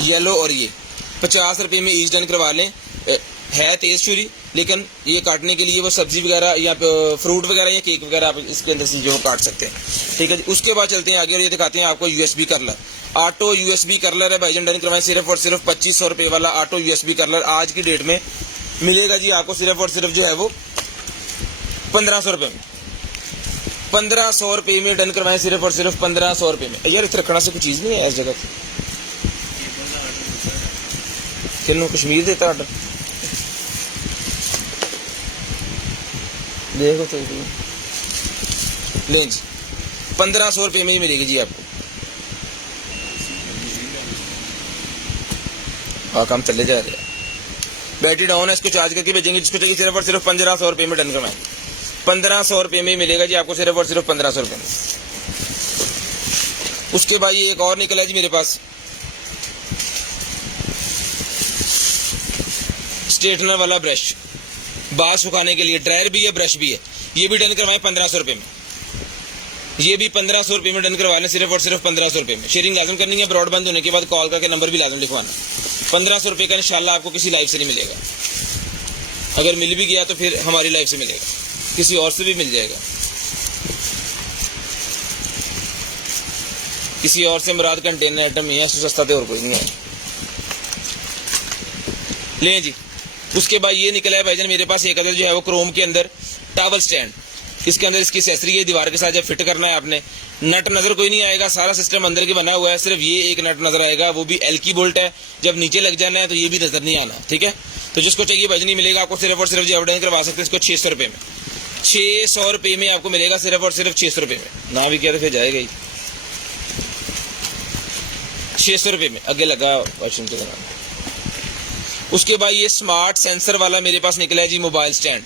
येलो और ये। 50 रुपये में ईच डन करवा लें। है तेज छुरी, लेकिन ये काटने के लिए वो सब्जी वगैरह या फ्रूट वगैरह या केक वगैरह आप इसके अंदर से जो काट सकते हैं। ठीक है जी, उसके बाद चलते हैं आगे और ये दिखाते हैं आपको USB curler. Auto USB curler है भाईजान, डन करवाएं, सिर्फ और सिर्फ 2500 रुपये वाला ऑटो USB कर्लर आज की डेट में मिलेगा जी आपको, सिर्फ और सिर्फ जो है वो 1500 रुपये में। 1500 रुपये में डन करवाएं, सिर्फ और सिर्फ 1500 रुपये में। यार इतना रखना से कोई चीज़ नहीं है इस जगह पर, कश्मीर देता ऑर्डर देखो तो लें जी, 1500 रुपये में ही मिलेगी जी आपको। हाँ, काम चले जा रहे हैं, बैटरी डाउन है, इसको चार्ज करके भेजेंगे। जिसको चाहिए सिर्फ और सिर्फ 1500 रुपये में डन करवाएंगे, 1500 रुपये में मिलेगा जी आपको, सिर्फ और सिर्फ 1500 रुपये में। उसके बाद ये एक और निकला जी मेरे पास, स्ट्रेटनर वाला ब्रश, बाल सुखाने के लिए, ड्रायर भी है, ब्रश भी है। ये भी डन करवाएं 1500 रुपये में। ये भी 1500 रुपये में डन करवा लें, सिर्फ और सिर्फ 1500 रुपये में। शेयरिंग लाजम करनी है, ब्रॉडबैंड होने के बाद कॉल करके नंबर भी लाजम लिखवाना। 1500 रुपये का इंशाल्लाह आपको किसी लाइफ से नहीं मिलेगा। अगर मिल भी गया तो फिर हमारी लाइफ से मिलेगा, किसी और से भी मिल जाएगा। किसी और से मुराद कंटेनर आइटम ही है, सस्ता तो और कोई नहीं है। लें जी, उसके बाद ये निकला है भाईजान मेरे पास एक अदर जो है वो क्रोम के अंदर टॉवल स्टैंड। इसके अंदर इसकी एक्सेसरी है, दीवार के साथ जब फिट करना है आपने, नट नजर कोई नहीं आएगा, सारा सिस्टम अंदर के बना हुआ है, सिर्फ ये एक नट नजर आएगा, वो भी एल की बोल्ट है। जब नीचे लग जाना है तो ये भी नजर नहीं आना। ठीक है, तो जिसको चाहिए भाईजान नहीं मिलेगा आपको, सिर्फ और सिर्फ जो ऑर्डर करवा सकते हैं इसको 600 रुपये में। 600 रुपये में आपको मिलेगा, सिर्फ और सिर्फ 600 रुपये में। ना भी क्या तो फिर जाएगा ही। 600 रुपये में आगे लगा वॉशिंग के दौरान। उसके बाद ये स्मार्ट सेंसर वाला मेरे पास निकला है जी मोबाइल स्टैंड,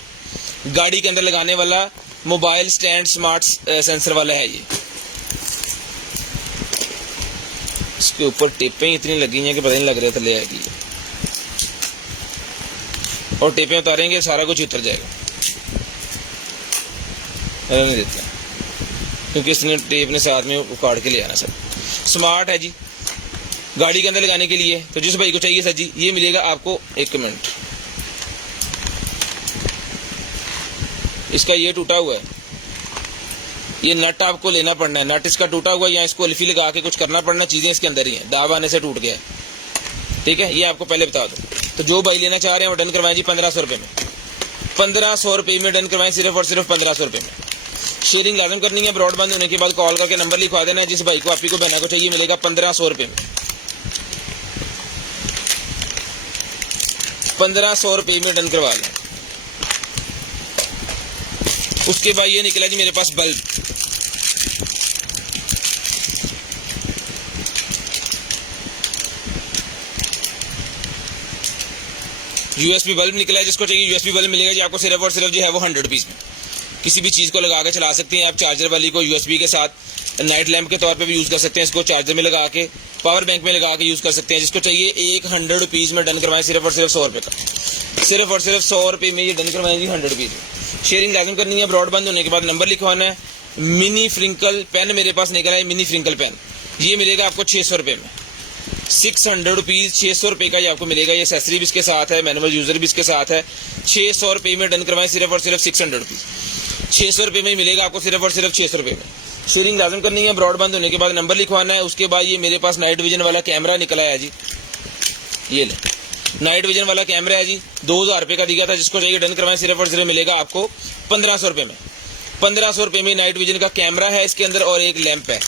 गाड़ी के अंदर लगाने वाला मोबाइल स्टैंड स्मार्ट सेंसर वाला है ये। इसके ऊपर टेपें इतनी लगी हैं कि पता नहीं लग रहा थल्ले आएगी, और टेपें उतारेंगे सारा कुछ उतर जाएगा, नहीं देता क्योंकि इसने टेप ने साथ में उखाड़ के ले आना। सर स्मार्ट है जी, गाड़ी के अंदर लगाने के लिए। तो जिस भाई को चाहिए सर जी, ये मिलेगा आपको, एक मिनट, इसका ये टूटा हुआ है, ये नट आपको लेना पड़ना है, नट इसका टूटा हुआ है, या इसको अल्फी लगा के कुछ करना पड़ना, चीजें इसके अंदर ही हैं, दाव आने से टूट गया है, ठीक है, ये आपको पहले बता दो। तो जो भाई लेना चाह रहे हैं वो डन करवाएं जी 1500 रुपये में, 1500 रुपये में डन करवाएं, सिर्फ और सिर्फ 1500 रुपये में। शेयरिंग लाजम करनी है, ब्रॉडबैंड होने के बाद कॉल करके नंबर लिखवा देना है। जिस भाई को, आप ही को, बहना को चाहिए, मिलेगा 1500 रुपये में, 1500 रुपये में डन करवा लें। उसके बाद ये निकला जी मेरे पास बल्ब, यूएसबी बल्ब निकला है। जिसको चाहिए यूएसबी बल्ब मिलेगा जी आपको सिर्फ और सिर्फ जो है वो 100 रुपीज़ में। किसी भी चीज़ को लगा के चला सकते हैं आप, चार्जर वाली को यूएसबी के साथ नाइट लैंप के तौर पे भी यूज़ कर सकते हैं, इसको चार्जर में लगा के, पावर बैंक में लगा के यूज़ कर सकते हैं। जिसको चाहिए 100 रुपीज़ में डन करवाएं, सिर्फ और सिर्फ 100 रुपये का, सिर्फ और सिर्फ 100 रुपये में ये डन करवाएं जी 100 रुपीज़ में। शेयरिंग लाजम करनी है, ब्रॉडबैंड होने के बाद नंबर लिखवाना है। मिनी फ्रिंकल पेन मेरे पास निकला है, मिनी फ्रिंकल पेन, ये मिलेगा आपको 600 रुपये में, 600 रुपीज़, 600 रुपये का ये आपको मिलेगा। ये एक्सेसरी भी इसके साथ है, मैनुअल यूजर भी इसके साथ है। 600 रुपये में डन करवाएं, सिर्फ और सिर्फ 600 रुपीज़, 600 रुपये में मिलेगा आपको, सिर्फ और सिर्फ 600 रुपये में। शेयरिंग लाजम करनी है, ब्रॉडबैंड होने के बाद नंबर लिखवाना है। उसके बाद ये मेरे पास नाइट विजन वाला कैमरा निकला है जी, ये ले, नाइट विजन वाला कैमरा है जी, 2000 रुपये का दिया था। जिसको चाहिए डन करवाएं, सिर्फ और सिर्फ मिलेगा आपको 1500 रुपये में, 1500 रुपये में नाइट विजन का कैमरा है इसके अंदर, और एक लैंप है,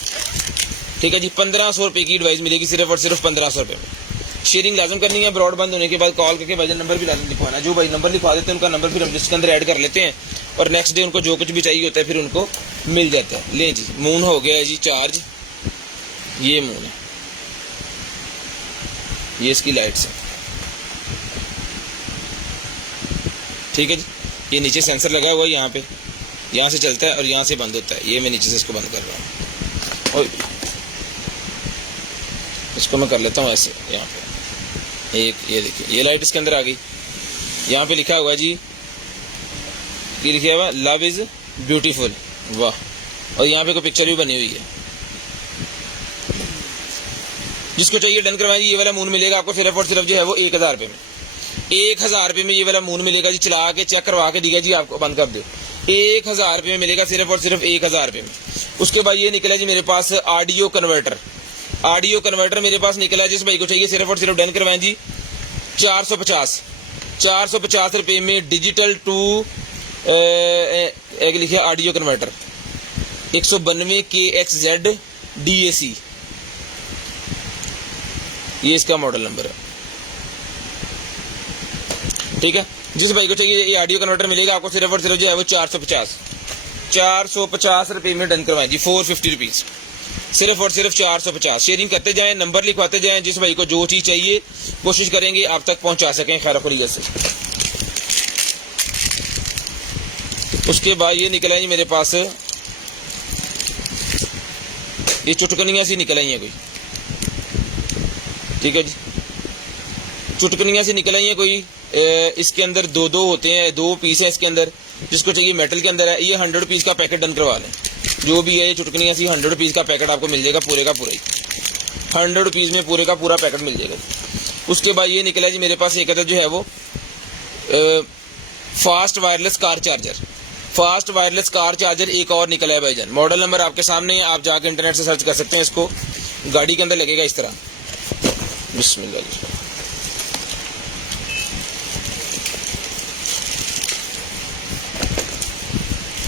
ठीक है जी। 1500 रुपये की एडवाइस मिलेगी, सिर्फ और सिर्फ 1500 रुपये में। शेयरिंग लाजम करनी है, ब्रॉडबैंड होने के बाद कॉल करके भाई नंबर भी लाजम लिखवाना। जो भाई नंबर लिखवा देते हैं उनका नंबर फिर हम लिस्ट के अंदर ऐड कर लेते हैं, और नेक्स्ट डे उनको जो कुछ भी चाहिए होता है फिर उनको मिल जाता है। ले जी, मून हो गया है जी चार्ज, ये मून है, ये इसकी लाइट्स है, ठीक है जी। ये नीचे सेंसर लगा हुआ है, यहाँ पे, यहाँ से चलता है और यहाँ से बंद होता है। ये मैं नीचे से इसको बंद कर रहा हूँ, और इसको मैं कर लेता हूँ ऐसे। यहाँ पे एक, ये देखिए, ये लाइट इसके अंदर आ गई। यहाँ पे लिखा हुआ है जी, ये लिखा हुआ लव इज ब्यूटीफुल, वाह, और यहाँ पे कोई पिक्चर भी बनी हुई है। जिसको चाहिए डन करवाइए, ये वाला मून मिलेगा आपको सिर्फ और सिर्फ जो है वो 1000 रुपये में, 1000 रुपये में ये वाला मून मिलेगा जी। चला के चेक करवा के दिया जी आपको, बंद कर दो, 1000 रुपये में मिलेगा, सिर्फ और सिर्फ 1000 रुपये में। उसके बाद ये निकला जी मेरे पास ऑडियो कन्वर्टर, ऑडियो कन्वर्टर मेरे पास निकला। जिस भाई को चाहिए सिर्फ और सिर्फ डन करवाएं जी 450 रुपये में डिजिटल टू एक लिखिए ऑडियो कन्वर्टर 192 KXZ DAC, ये इसका मॉडल नंबर है, ठीक है। जिस भाई को चाहिए ये ऑडियो कन्वर्टर मिलेगा आपको सिर्फ और सिर्फ जो है वो 450 रुपये में डन करवाएं जी, 450 रुपीज़, सिर्फ और सिर्फ 450। शेयरिंग करते जाएं, नंबर लिखवाते जाएं। जिस भाई को जो चीज़ चाहिए कोशिश करेंगे आप तक पहुंचा सकें खैर खरीद से। उसके बाद ये निकला है मेरे पास, ये चुटकनियाँ सी निकल आई हैं कोई, ठीक है जी, चुटकनियाँ सी निकल आई हैं कोई। इसके अंदर दो होते हैं, 2 पीस हैं इसके अंदर। जिसको चाहिए मेटल के अंदर है, ये 100 रुपीज़ का पैकेट डन करवा लें। जो भी है ये चुटकनियाँ सी 100 रुपीज़ का पैकेट आपको मिल जाएगा, पूरे का पूरा ही 100 रुपीज़ में पूरे का पूरा पैकेट मिल जाएगा। उसके बाद ये निकला जी मेरे पास एक जो है वो fast wireless car charger, fast wireless car charger एक और निकला है भाईजान। मॉडल नंबर आपके सामने है, आप जाके इंटरनेट से सर्च कर सकते हैं। इसको गाड़ी के अंदर लगेगा इस तरह, बिस्मिल्लाह।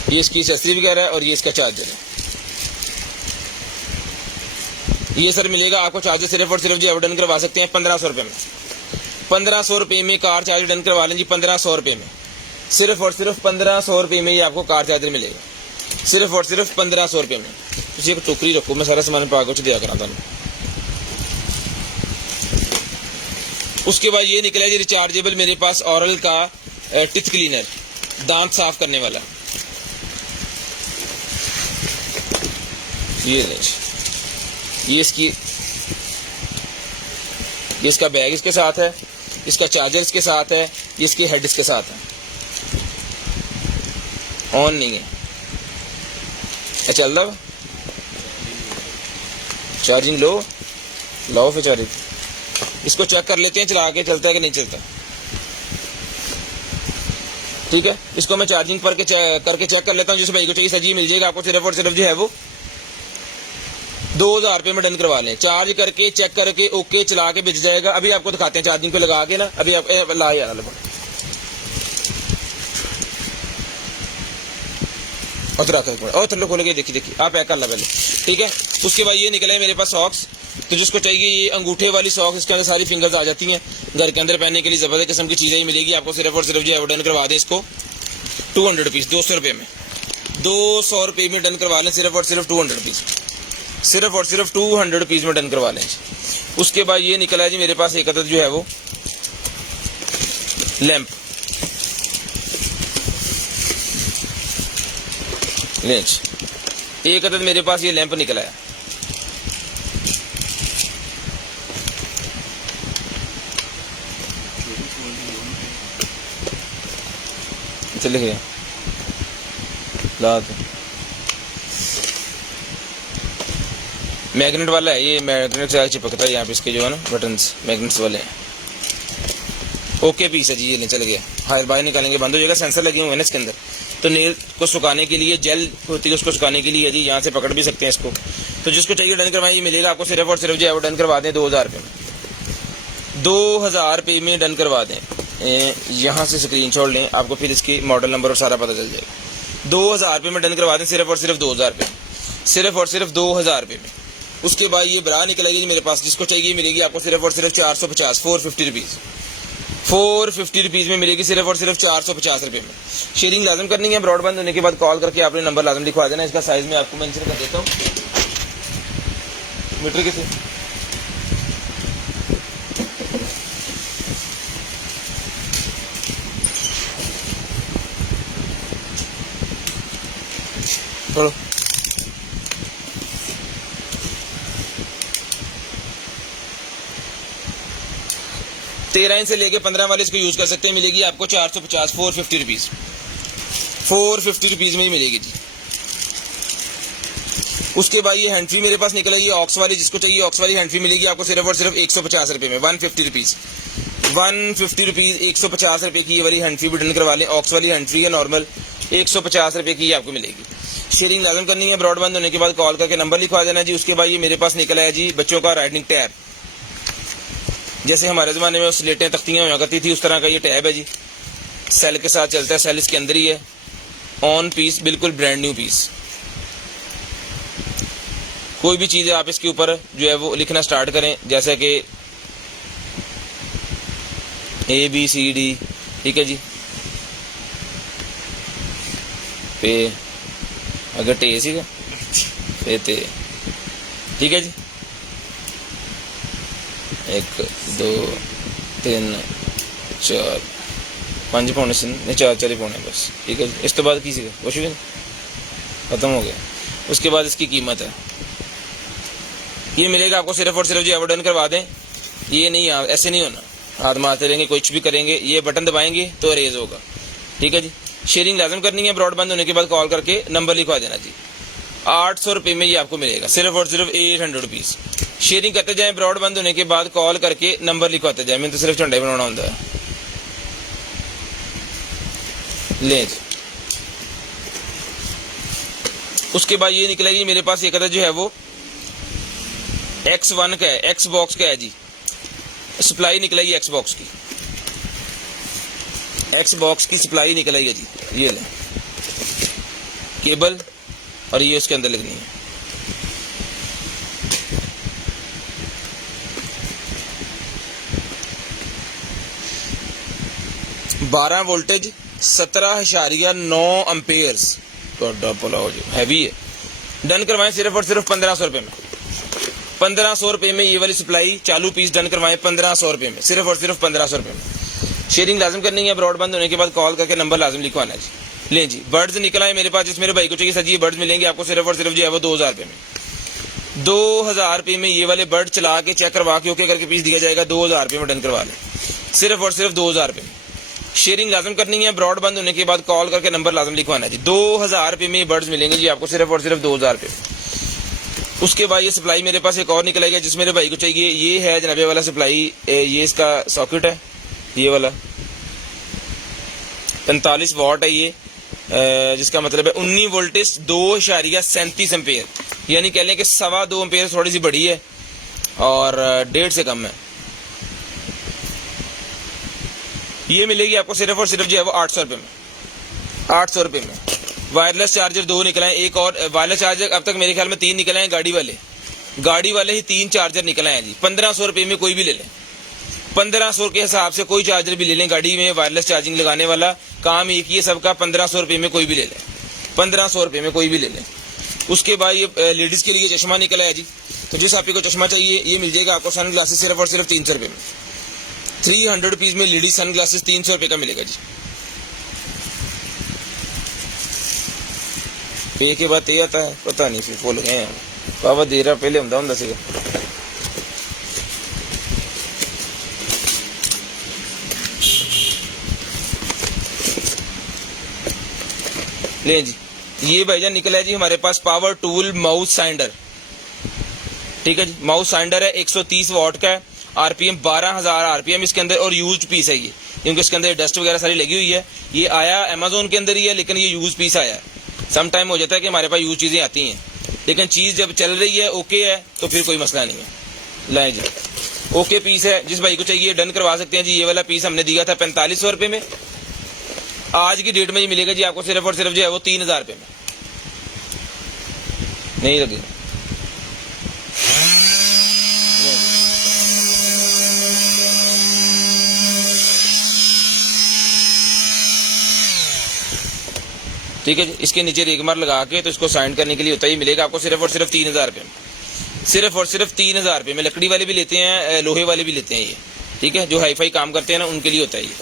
ये इसकी एक्सेसरी वगैरह है और ये इसका चार्जर है। ये सर मिलेगा आपको चार्जर सिर्फ और सिर्फ जो डन करवा सकते हैं 1500 रुपये में, 1500 रुपये में कार चार्जर डन करवा लें जी, 1500 रुपये में, सिर्फ और सिर्फ 1500 रुपये में ये आपको कार चार्जर मिलेगा, सिर्फ और सिर्फ 1500 रुपये में। तुझे एक टोकरी रखो, मैं सारा सामान पा के दिया करा था। उसके बाद ये निकला जी रिचार्जेबल मेरे पास ओरल का टिथ क्लीनर, दांत साफ करने वाला। ये इसका बैग इसके साथ है, इसका चार्जर इसके साथ है, ये इसकी हेड इसके साथ है। ऑन नहीं है, चल रहा चार्जिंग लो लाओ फिर चार्जिंग। इसको चेक कर लेते हैं चला के चलता है कि नहीं चलता। ठीक है, इसको मैं चार्जिंग पर करके चेक कर लेता हूँ। जिस भाई को चाहिए सजी मिल जाएगा आपको। सिर्फ और सिर्फ जो है वो 2000 रुपये में डन करवा लें। चार्ज करके चेक करके ओके चला के बिक जाएगा। अभी आपको दिखाते हैं चार्जिंग पे लगा के ना। अभी आप ला यार और थल्लो खोल के देखिए आप पैक कर ला पहले। ठीक है, उसके बाद ये निकले मेरे पास सॉक्स। तो जिसको चाहिए ये अंगूठे वाली सॉक्स, इसके अंदर सारी फिंगर्स आ जाती हैं। घर के अंदर पहनने के लिए जबरदस्त किस्म की चीज़ें ही मिलेगी आपको। सिर्फ और सिर्फ जो है डन करवा दें इसको 200 रुपीज़, 200 रुपये में 200 रुपये में डन करवा लें। सिर्फ और सिर्फ 200 रुपीज़, सिर्फ और सिर्फ 200 रुपीज़ में डन करवा लें। उसके बाद ये निकला है जी मेरे पास एक अदद जो है वो लैंप लेंच, एक अदद मेरे पास ये लैंप निकला है। चलिए गया ला दो। मैग्नेट वाला है ये, मैग्नेट से चिपकता है यहाँ पे। इसके जो है ना बटन्स मैग्नेट्स वाले हैं। ओके पीस है जी, ये नहीं चल गया। हायर बाहर निकालेंगे बंद हो जाएगा। सेंसर लगे हुए हैं ना इसके अंदर। तो नेल को सुखाने के लिए जेल होती है, उसको सुखाने के लिए जी यहाँ से पकड़ भी सकते हैं इसको। तो जिसको चाहिए डन करवाएं, ये मिलेगा आपको। सिर्फ और सिर्फ जो है वो डन करवा दें 2000 रुपये में। 2000 रुपये में डन करवा दें। यहाँ से स्क्रीनशॉट लें, आपको फिर इसकी मॉडल नंबर और सारा पता चल जाएगा। 2000 रुपये में डन करवा दें। सिर्फ और सिर्फ 2000 रुपये, सिर्फ और सिर्फ 2000 रुपये में। उसके बाद ये ब्रा निकलेगी मेरे पास। जिसको चाहिए मिलेगी आपको सिर्फ और सिर्फ 450, 450 रुपीज़, 450 रुपीज़ में मिलेगी। सिर्फ और सिर्फ 450 रुपये में। शेयरिंग लाजम करनी है। ब्रॉडबैंड होने के बाद कॉल करके आपने नंबर लाजम लिखवा देना। इसका साइज में आपको मेंशन कर देता हूँ। मीटर कितने थोड़ा 13 इंच से लेके 15 वाले इसको यूज कर सकते हैं। मिलेगी आपको 450, 450 रुपीज़, 450 रुपीज़ में ही मिलेगी जी। उसके बाद ये हैंड फ्री मेरे पास निकल आई ऑक्स वाली। जिसको चाहिए ऑक्स वाली हैंड फ्री मिलेगी आपको सिर्फ और सिर्फ 150 रुपये में, 150 रुपीज़, 150 रुपीज़, 150 रुपये की ये वाली हैंड फ्री भी डन करवा लें। ऑक्स वाली हैंड फ्री है नॉर्मल, 150 रुपये की आपको मिलेगी। शेयरिंग लाजम करनी है। ब्रॉडबैंड होने के बाद कॉल करके नंबर लिखवा देना जी। उसके बाद ये मेरे पास निकला है जी बच्चों का राइडिंग टैब। जैसे हमारे ज़माने में स्लेटें तख्तियाँ हुआ करती थी, उस तरह का ये टैब है जी। सेल के साथ चलता है, सेल इसके अंदर ही है। ऑन पीस, बिल्कुल ब्रांड न्यू पीस। कोई भी चीज़ आप इसके ऊपर जो है वो लिखना स्टार्ट करें, जैसे कि ABCD, ठीक है जी। पे अगर टे सीगा पे ते, ठीक है जी। 1 2 3 4 5 पौने से नहीं 4 ही पौने बस, ठीक है जी। इस तो बाद की सीगा कुछ भी नहीं, खत्म हो गया। उसके बाद इसकी कीमत है, ये मिलेगा आपको सिर्फ और सिर्फ जो डन करवा दें। ये नहीं, ऐसे नहीं होना, हाथ मारते रहेंगे, कुछ भी करेंगे। ये बटन दबाएंगे तो अरेज होगा, ठीक है जी। शेयरिंग लाजम करनी है। ब्रॉडबैंड होने के बाद कॉल करके नंबर लिखवा देना जी। 800 रुपये में ये आपको मिलेगा, सिर्फ और सिर्फ 800 रुपीज़। शेयरिंग करते जाएं, ब्रॉडबैंड होने के बाद कॉल करके नंबर लिखवाते जाएं। मैंने तो सिर्फ झंडा बनाना होता है। ले उसके बाद ये निकलेगी मेरे पास एक अदर जो है वो X1 का है, X बॉक्स का है जी। सप्लाई निकलेगी X बॉक्स की, X बॉक्स की सप्लाई निकल आई है जी। ये ले केबल और ये उसके अंदर लगनी है। बारह वोल्टेज 17.9 एम्पेयर्स हैवी है। डन करवाएं सिर्फ और सिर्फ 1500 रुपये में, 1500 रुपये में ये वाली सप्लाई चालू पीस डन करवाएं 1500 रुपये में, सिर्फ और सिर्फ 1500 रुपये में। शेयरिंग लाजम करनी है, ब्रॉडबैंड होने के बाद कॉल करके नंबर लाजम लिखवाना है जी। लें जी, बर्ड्स निकल आए मेरे पास, जिस मेरे भाई को चाहिए सर जी ये बर्ड्स मिलेंगे आपको सिर्फ और सिर्फ जो है वो 2000 रुपये में। 2000 रुपये में ये वाले बर्ड चला के चेक करवा के ओके करके पीस दिया जाएगा, 2000 रुपये में डन करवा लें, सिर्फ और सिर्फ 2000 रुपये में। शेयरिंग लाजम करनी है, ब्रॉडबैंड होने के बाद कॉल करके नंबर लाजम लिखवाना है जी। 2000 रुपये में ये बर्ड्स मिलेंगे जी आपको सिर्फ और सिर्फ 2000 रुपये। उसके बाद ये सप्लाई मेरे पास एक और निकल आएगा जिस मेरे भाई को चाहिए, ये है जनाबे वाला सप्लाई, ये इसका सॉकेट है, ये वाला 45 वाट है ये, जिसका मतलब है 19 वोल्टेज 2.37 एम्पेयर, यानी कह लें कि 2.25 एम्पेयर थोड़ी सी बड़ी है और 1.5 से कम है। ये मिलेगी आपको सिर्फ और सिर्फ जो है वो 800 रुपये में, 800 रुपये में। वायरलेस चार्जर 2 निकले हैं, एक और वायरलेस चार्जर अब तक मेरे ख्याल में 3 निकले हैं, गाड़ी वाले ही 3 चार्जर निकले हैं जी। 1500 रुपये में कोई भी ले लें, 1500 के हिसाब से कोई चार्जर भी ले लें गाड़ी में, वायरलेस चार्जिंग लगाने वाला काम एक ही है सबका, 1500 रुपये में कोई भी ले लें, 1500 रुपये में कोई भी ले लें। उसके बाद ये लेडीज़ के लिए चश्मा निकला है जी, तो जिस आप को चश्मा चाहिए ये मिल जाएगा आपको सन ग्लासेस सिर्फ और सिर्फ 300 रुपये में। 300 रुपीज़ में लेडीज सन ग्लासेस 300 रुपये का मिलेगा जी। पे के बाद ये आता है पता नहीं फिर फुल है बाबा दे रहा पहले होंदा होंदा सीगा। ले जी, ये भाईजान निकला है जी हमारे पास पावर टूल माउस साइंडर, ठीक है जी। माउस साइंडर है 130 वाट का है, आरपीएम 12000 आरपीएम इसके अंदर, और यूज पीस है ये, क्योंकि इसके अंदर डस्ट वगैरह सारी लगी हुई है। ये आया अमेजोन के अंदर ही है, लेकिन ये यूज पीस आया है। सम टाइम हो जाता है कि हमारे पास यूज चीजें आती हैं, लेकिन चीज जब चल रही है ओके है तो फिर कोई मसला नहीं है। लाए जी, ओके पीस है, जिस भाई को चाहिए डन करवा सकते हैं जी। ये वाला पीस हमने दिया था 4500 रुपये में, आज की डेट में जी मिलेगा जी आपको सिर्फ और सिर्फ जो है वो 3000 रुपये में। नहीं लगे ठीक है जी। इसके नीचे रेगमार लगा के तो इसको साइन करने के लिए होता है, ये मिलेगा आपको सिर्फ और सिर्फ 3000 रुपये में, सिर्फ और सिर्फ 3000 रुपये में। लकड़ी वाले भी लेते हैं, लोहे वाले भी लेते हैं ये, ठीक है। जो हाई फाई काम करते हैं ना उनके लिए होता है ये,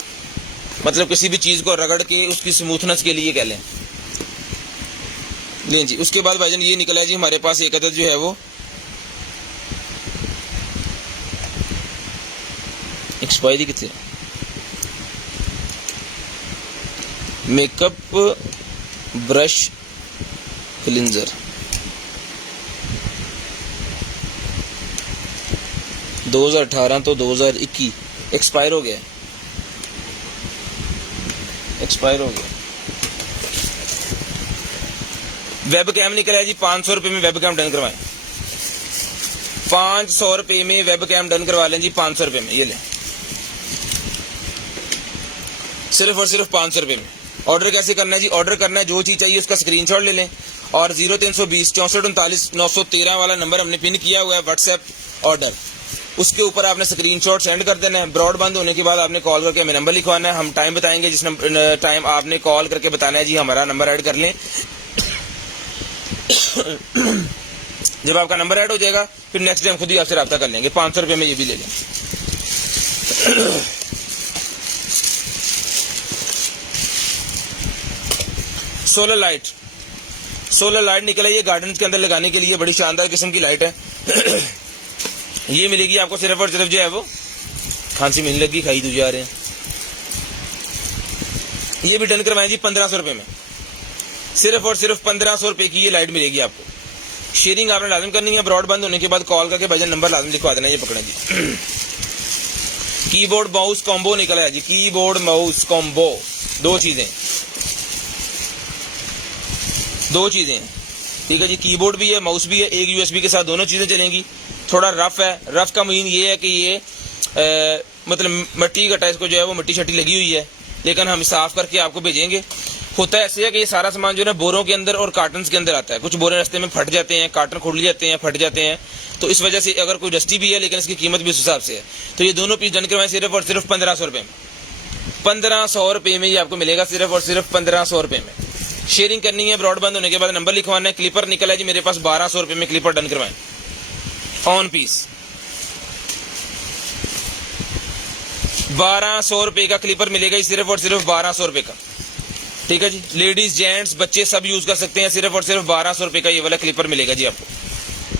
मतलब किसी भी चीज को रगड़ के उसकी स्मूथनेस के लिए कह लें। लें जी, उसके बाद भाईजान ये निकला है जी हमारे पास एक अदद जो है वो एक्सपायरी कितने मेकअप ब्रश क्लिंजर, 2018 तो 2021 एक्सपायर हो गया, एक्सपायर हो गया। वेब कैम निकला है जी 500 रुपये में, वेब कैम डन करवाएं, 500 रुपये में वेब कैम डन करवा लें जी, 500 रुपये में। ये लें सिर्फ और सिर्फ 500 रुपये में। ऑर्डर कैसे करना है जी? ऑर्डर करना है, जो चीज चाहिए उसका स्क्रीनशॉट ले लें और 0320 64 39 913 वाला नंबर हमने पिन किया हुआ है व्हाट्सएप ऑर्डर, उसके ऊपर आपने स्क्रीनशॉट सेंड कर देना है। ब्रॉडबैंड होने के बाद आपने कॉल करके हमें नंबर लिखवाना है, हम टाइम बताएंगे, जिस टाइम आपने कॉल करके बताना है जी हमारा नंबर ऐड कर लें। जब आपका नंबर ऐड हो जाएगा फिर नेक्स्ट टाइम खुद ही आपसे रब्ता कर लेंगे। 500 रुपये में ये भी ले लें। सोलर लाइट, सोलर लाइट निकला, ये गार्डन के अंदर लगाने के लिए बड़ी शानदार किस्म की लाइट है। ये मिलेगी आपको सिर्फ और सिर्फ जो है वो, खांसी मिलने लगी, खाई तुझे आ रहे हैं। ये भी डन करवाएं जी 1500 रुपये में, सिर्फ और सिर्फ 1500 रुपये की ये लाइट मिलेगी आपको। शेयरिंग आपने लाजम करनी है, ब्रॉडबैंड होने के बाद कॉल करके भजन नंबर लाजम लिखवा देना। ये पकड़े जी। कीबोर्ड माउस कॉम्बो निकला है जी, कीबोर्ड माउस कॉम्बो, दो चीजें हैं, ठीक है जी। कीबोर्ड भी है, माउस भी है, एक यूएसबी के साथ दोनों चीजें चलेंगी। थोड़ा रफ है, रफ का मीन ये है कि ये मतलब मिट्टी का टाइस को जो है वो मिट्टी शट्टी लगी हुई है, लेकिन हम साफ करके आपको भेजेंगे। होता है ऐसे है कि ये सारा सामान जो है बोरों के अंदर और कार्टन के अंदर आता है। कुछ बोरे रास्ते में फट जाते हैं, कार्टन खुल जाते हैं, फट जाते हैं, तो इस वजह से अगर कोई डस्टी भी है लेकिन इसकी कीमत भी उस हिसाब से है। तो ये दोनों पीस डन करवाएं सिर्फ और सिर्फ 1500 रुपये में। 1500 रुपये में ये आपको मिलेगा सिर्फ और सिर्फ 1500 रुपये में। शेयरिंग करनी है, ब्रॉडबैंड होने के बाद नंबर लिखवाना है। क्लिपर निकला है जी मेरे पास 1200 रुपये में, क्लिपर डन करवाएं। ऑन पीस 1200 रुपए का क्लिपर मिलेगा जी, सिर्फ और सिर्फ 1200 रुपए का। ठीक है जी, लेडीज जेंट्स बच्चे सब यूज कर सकते हैं। सिर्फ और सिर्फ 1200 रुपए का ये वाला क्लिपर मिलेगा जी आपको,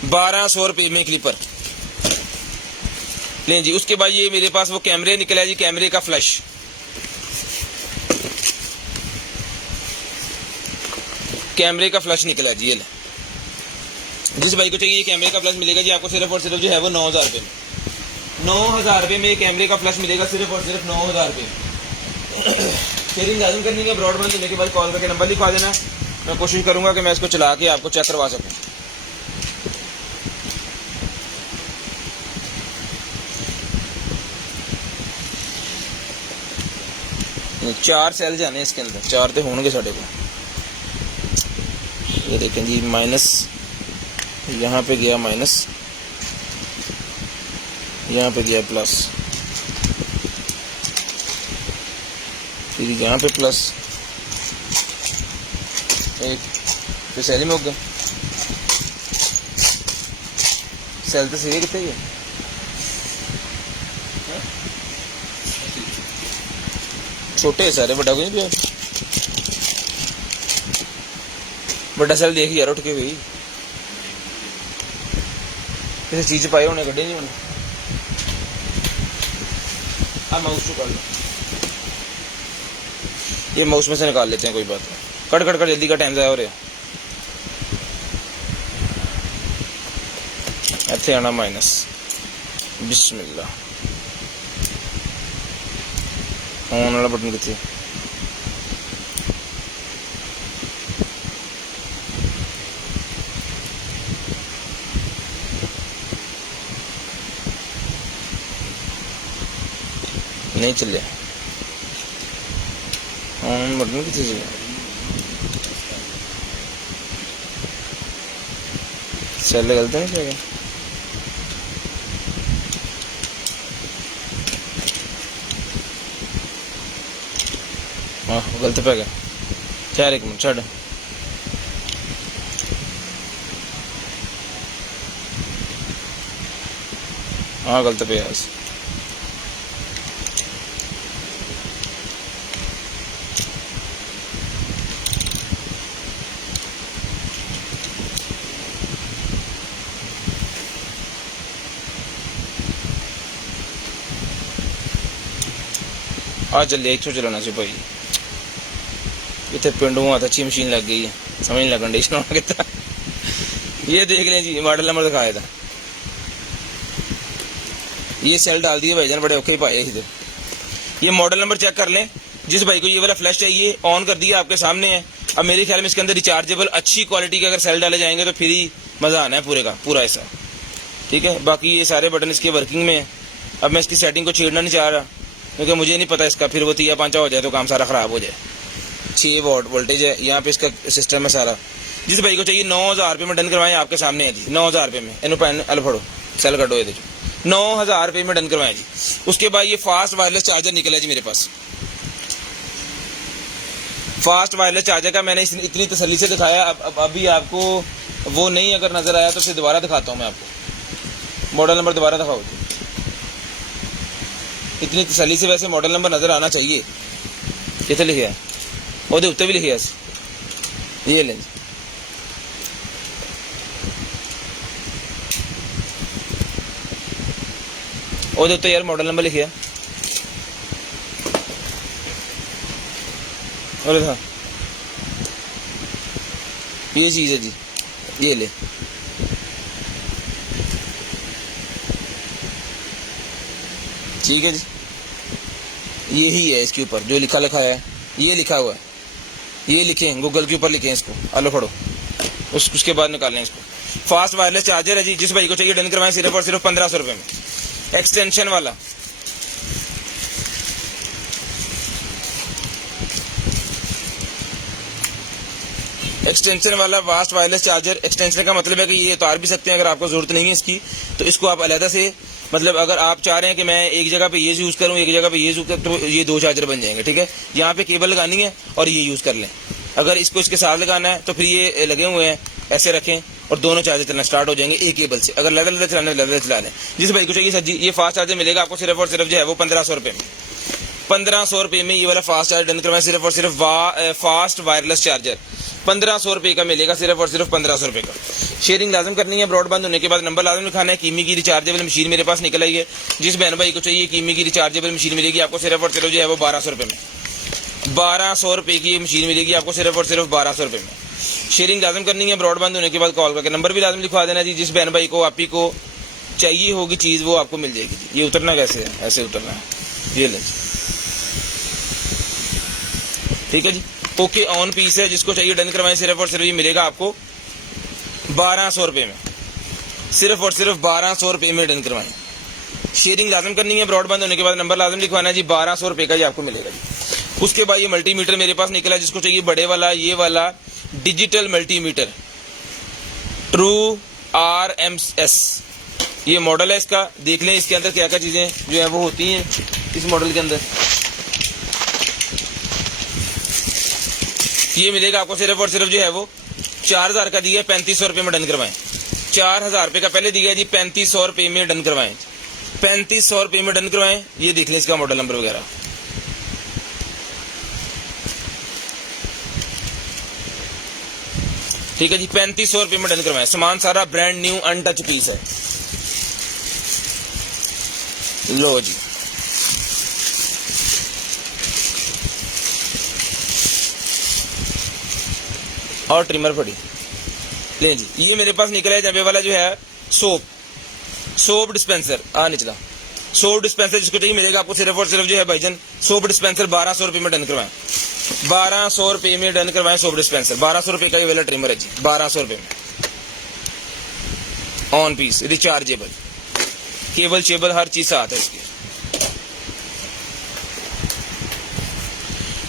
1200 रुपए में क्लिपर। लें जी, उसके बाद ये मेरे पास वो कैमरे निकला है जी, कैमरे का फ्लैश। कैमरे का फ्लैश निकला है जी, ये जिस भाई को चाहिए ये कैमरे का फ्लैश मिलेगा जी आपको सिर्फ और सिर्फ जो है वो 9000 रुपये में। 9000 रुपये में कैमरे का फ्लैश मिलेगा, सिर्फ और सिर्फ 9000 रुपये में। शेयरिंग लाजम करनी है, ब्रॉडबैंड लेने के बाद कॉल करके नंबर लिखवा देना। मैं कोशिश करूंगा कि मैं इसको चला के आपको चेक करवा सकूं। चार सेल जाने इसके अंदर, 4 तो होंगे साढ़े को। ये देखें जी, माइनस यहाँ पे गया, माइनस यहाँ पे गया, प्लस, फिर यहाँ पे प्लस, एक तो सेल में हो गया। सेल तो सही है, कितने ये छोटे है सारे, बड़ा कोई नहीं। बड़ा सेल देख यार उठ के भाई, किसी चीज पाए होने, गड्ढे नहीं होने। हाँ माउस को कर लो, ये माउस में से निकाल लेते हैं, कोई बात नहीं। कट कट कर, जल्दी का टाइम ज़ाया हो रहा है। इतने आना माइनस, बिस्मिल्लाह। ऑन वाला बटन कितने, नहीं चले। ऑन बटन कितने चले, सेल गलत नहीं क्या? हाँ गलत पे गया। चार एक मिनट छड़, हाँ गलत पे है। आज जल्दी एक सौ चलाना सी भाई, इतने पिंडों हाथ अच्छी मशीन लग गई है, समझ नहीं लग कंडीशन कितना। ये देख लें जी, मॉडल नंबर दिखाया था, ये सेल डाल दिए भाईजान, बड़े औखे ही पाए इधर। ये मॉडल नंबर चेक कर लें। जिस भाई को ये वाला फ्लैश चाहिए, ऑन कर दिया, आपके सामने है। अब मेरे ख्याल में इसके अंदर रिचार्जेबल अच्छी क्वालिटी के अगर सेल डाले जाएंगे तो फिर ही मजा आना है पूरे का पूरा ऐसा। ठीक है, बाकी ये सारे बटन इसके वर्किंग में है। अब मैं इसकी सेटिंग को छेड़ना नहीं चाह रहा, क्योंकि मुझे नहीं पता इसका फिर वो तिया पांचा हो जाए तो काम सारा खराब हो जाए। 6 वोल्ट वोल्टेज है यहाँ पे, इसका सिस्टम है सारा। जिस भाई को चाहिए 9000 रुपये में डन करवाएं, आपके सामने है जी, 9000 रुपये में। इन पैन अल फड़ो, सेल कटो, ये देखो 9000 रुपये में डन करवाएं जी। उसके बाद ये फास्ट वायरलेस चार्जर निकला जी मेरे पास। फास्ट वायरलेस चार्जर का मैंने इतनी तसल्ली से दिखाया, अब अभी आपको वो नहीं अगर नजर आया तो फिर दोबारा दिखाता हूँ मैं आपको। मॉडल नंबर दोबारा दिखाओ, इतनी तसल्ली से वैसे मॉडल नंबर नजर आना चाहिए। कितने लिखे है, और उत्ते भी लिखे है, ये लें। और उत्ते यार मॉडल नंबर लिखे है, और था ये चीज है जी, ये ले। ठीक है जी, यही है इसके ऊपर जो लिखा है, ये लिखा हुआ है, ये लिखें गूगल के ऊपर लिखें इसको, आलो पढ़ो, उसके बाद निकालें इसको। फास्ट वायरलेस चार्जर है जी, जिस भाई को चाहिए डन करवाएं सिर्फ और सिर्फ 1500 रुपये में। एक्सटेंशन वाला, एक्सटेंशन वाला फास्ट वायरलेस चार्जर। एक्सटेंशन का मतलब है कि ये उतार भी सकते हैं, अगर आपको जरूरत नहीं है इसकी तो इसको आप अलग से, मतलब अगर आप चाह रहे हैं कि मैं एक जगह पे ये यूज करूं, एक जगह पे ये यूज करूं, तो ये 2 चार्जर बन जाएंगे। ठीक है, यहाँ पे केबल लगानी है और ये यूज कर लें। अगर इसको इसके साथ लगाना है तो फिर ये लगे हुए हैं, ऐसे रखें और दोनों चार्जर चलना स्टार्ट हो जाएंगे एक केबल से। अगर लैडर चलाने लैडर चला लें। जिस भाई को चाहिए सर जी ये फास्ट चार्जर मिलेगा आपको सिर्फ और सिर्फ जो है वो 1500 रुपये में। 1500 रुपये में ये वाला फास्ट चार्जर डन करवाएं, सिर्फ और सिर्फ फास्ट वायरलेस चार्जर 1500 रुपये का मिलेगा, सिर्फ और सिर्फ 1500 रुपये का। शेयरिंग लाजम करनी है, ब्रॉडबैंड होने के बाद नंबर लाजम लिखाना है। कीमी की रिचार्जेबल मशीन मेरे पास निकल आई है। जिस बहन भाई को चाहिए कीमी की रिचार्जेबल मशीन मिलेगी आपको सिर्फ और सिर्फ जो है वो 1200 रुपये में। 1200 रुपये की मशीन मिलेगी आपको सिर्फ और सिर्फ 1200 रुपये में। शेयरिंग लाजम करनी है, ब्रॉडबैंड होने के बाद कॉल करके नंबर भी लाजम लिखवा देना जी। जिस बहन भाई को आप ही को चाहिए होगी चीज़ वो आपको मिल जाएगी। ये उतरना कैसे है, ऐसे उतरना है, ये लें ठीक है जी। ओके ऑन पीस है, जिसको चाहिए डन करवाएं, सिर्फ और सिर्फ ये मिलेगा आपको 1200 रुपये में, सिर्फ और सिर्फ 1200 रुपये में डन करवाएं। शेयरिंग लाजम करनी है, ब्रॉडबैंड होने के बाद नंबर लाजम लिखवाना है जी। 1200 रुपये का ये आपको मिलेगा जी। उसके बाद ये मल्टीमीटर मेरे पास निकला, जिसको चाहिए बड़े वाला ये वाला डिजिटल मल्टीमीटर ट्रू RMS, ये मॉडल है इसका। देख लें इसके अंदर क्या क्या चीज़ें जो है वो होती हैं इस मॉडल के अंदर। ये मिलेगा आपको सिर्फ और सिर्फ जो है वो 4000 का दिया है, 3500 रुपये में डन करवाएं। 4000 रुपये का पहले दिया है जी, 3500 रुपये में डन करवाएं। 3500 रुपये में डन करवाएं। ये देख लें इसका मॉडल नंबर वगैरह। ठीक है जी, 3500 रुपये में डन करवाएं। सामान सारा ब्रांड न्यू अनटच पीस है। लो जी और ट्रिमर पड़ी ले जी। ये मेरे पास निकला है जबे वाला जो है सोप डिस्पेंसर निचला सोप डिस्पेंसर, जिसको चाहिए मिलेगा आपको सिर्फ और सिर्फ जो है भाईजान सोप डिस्पेंसर 1200 रुपये में डन करवाएं। 1200 रुपये में डन करवाएं सोप डिस्पेंसर। 1200 रुपये का ये वाला ट्रिमर है जी, 1200 रुपये में ऑन पीस, रिचार्जेबल, केबल चेबल हर चीज साथ है इसकी।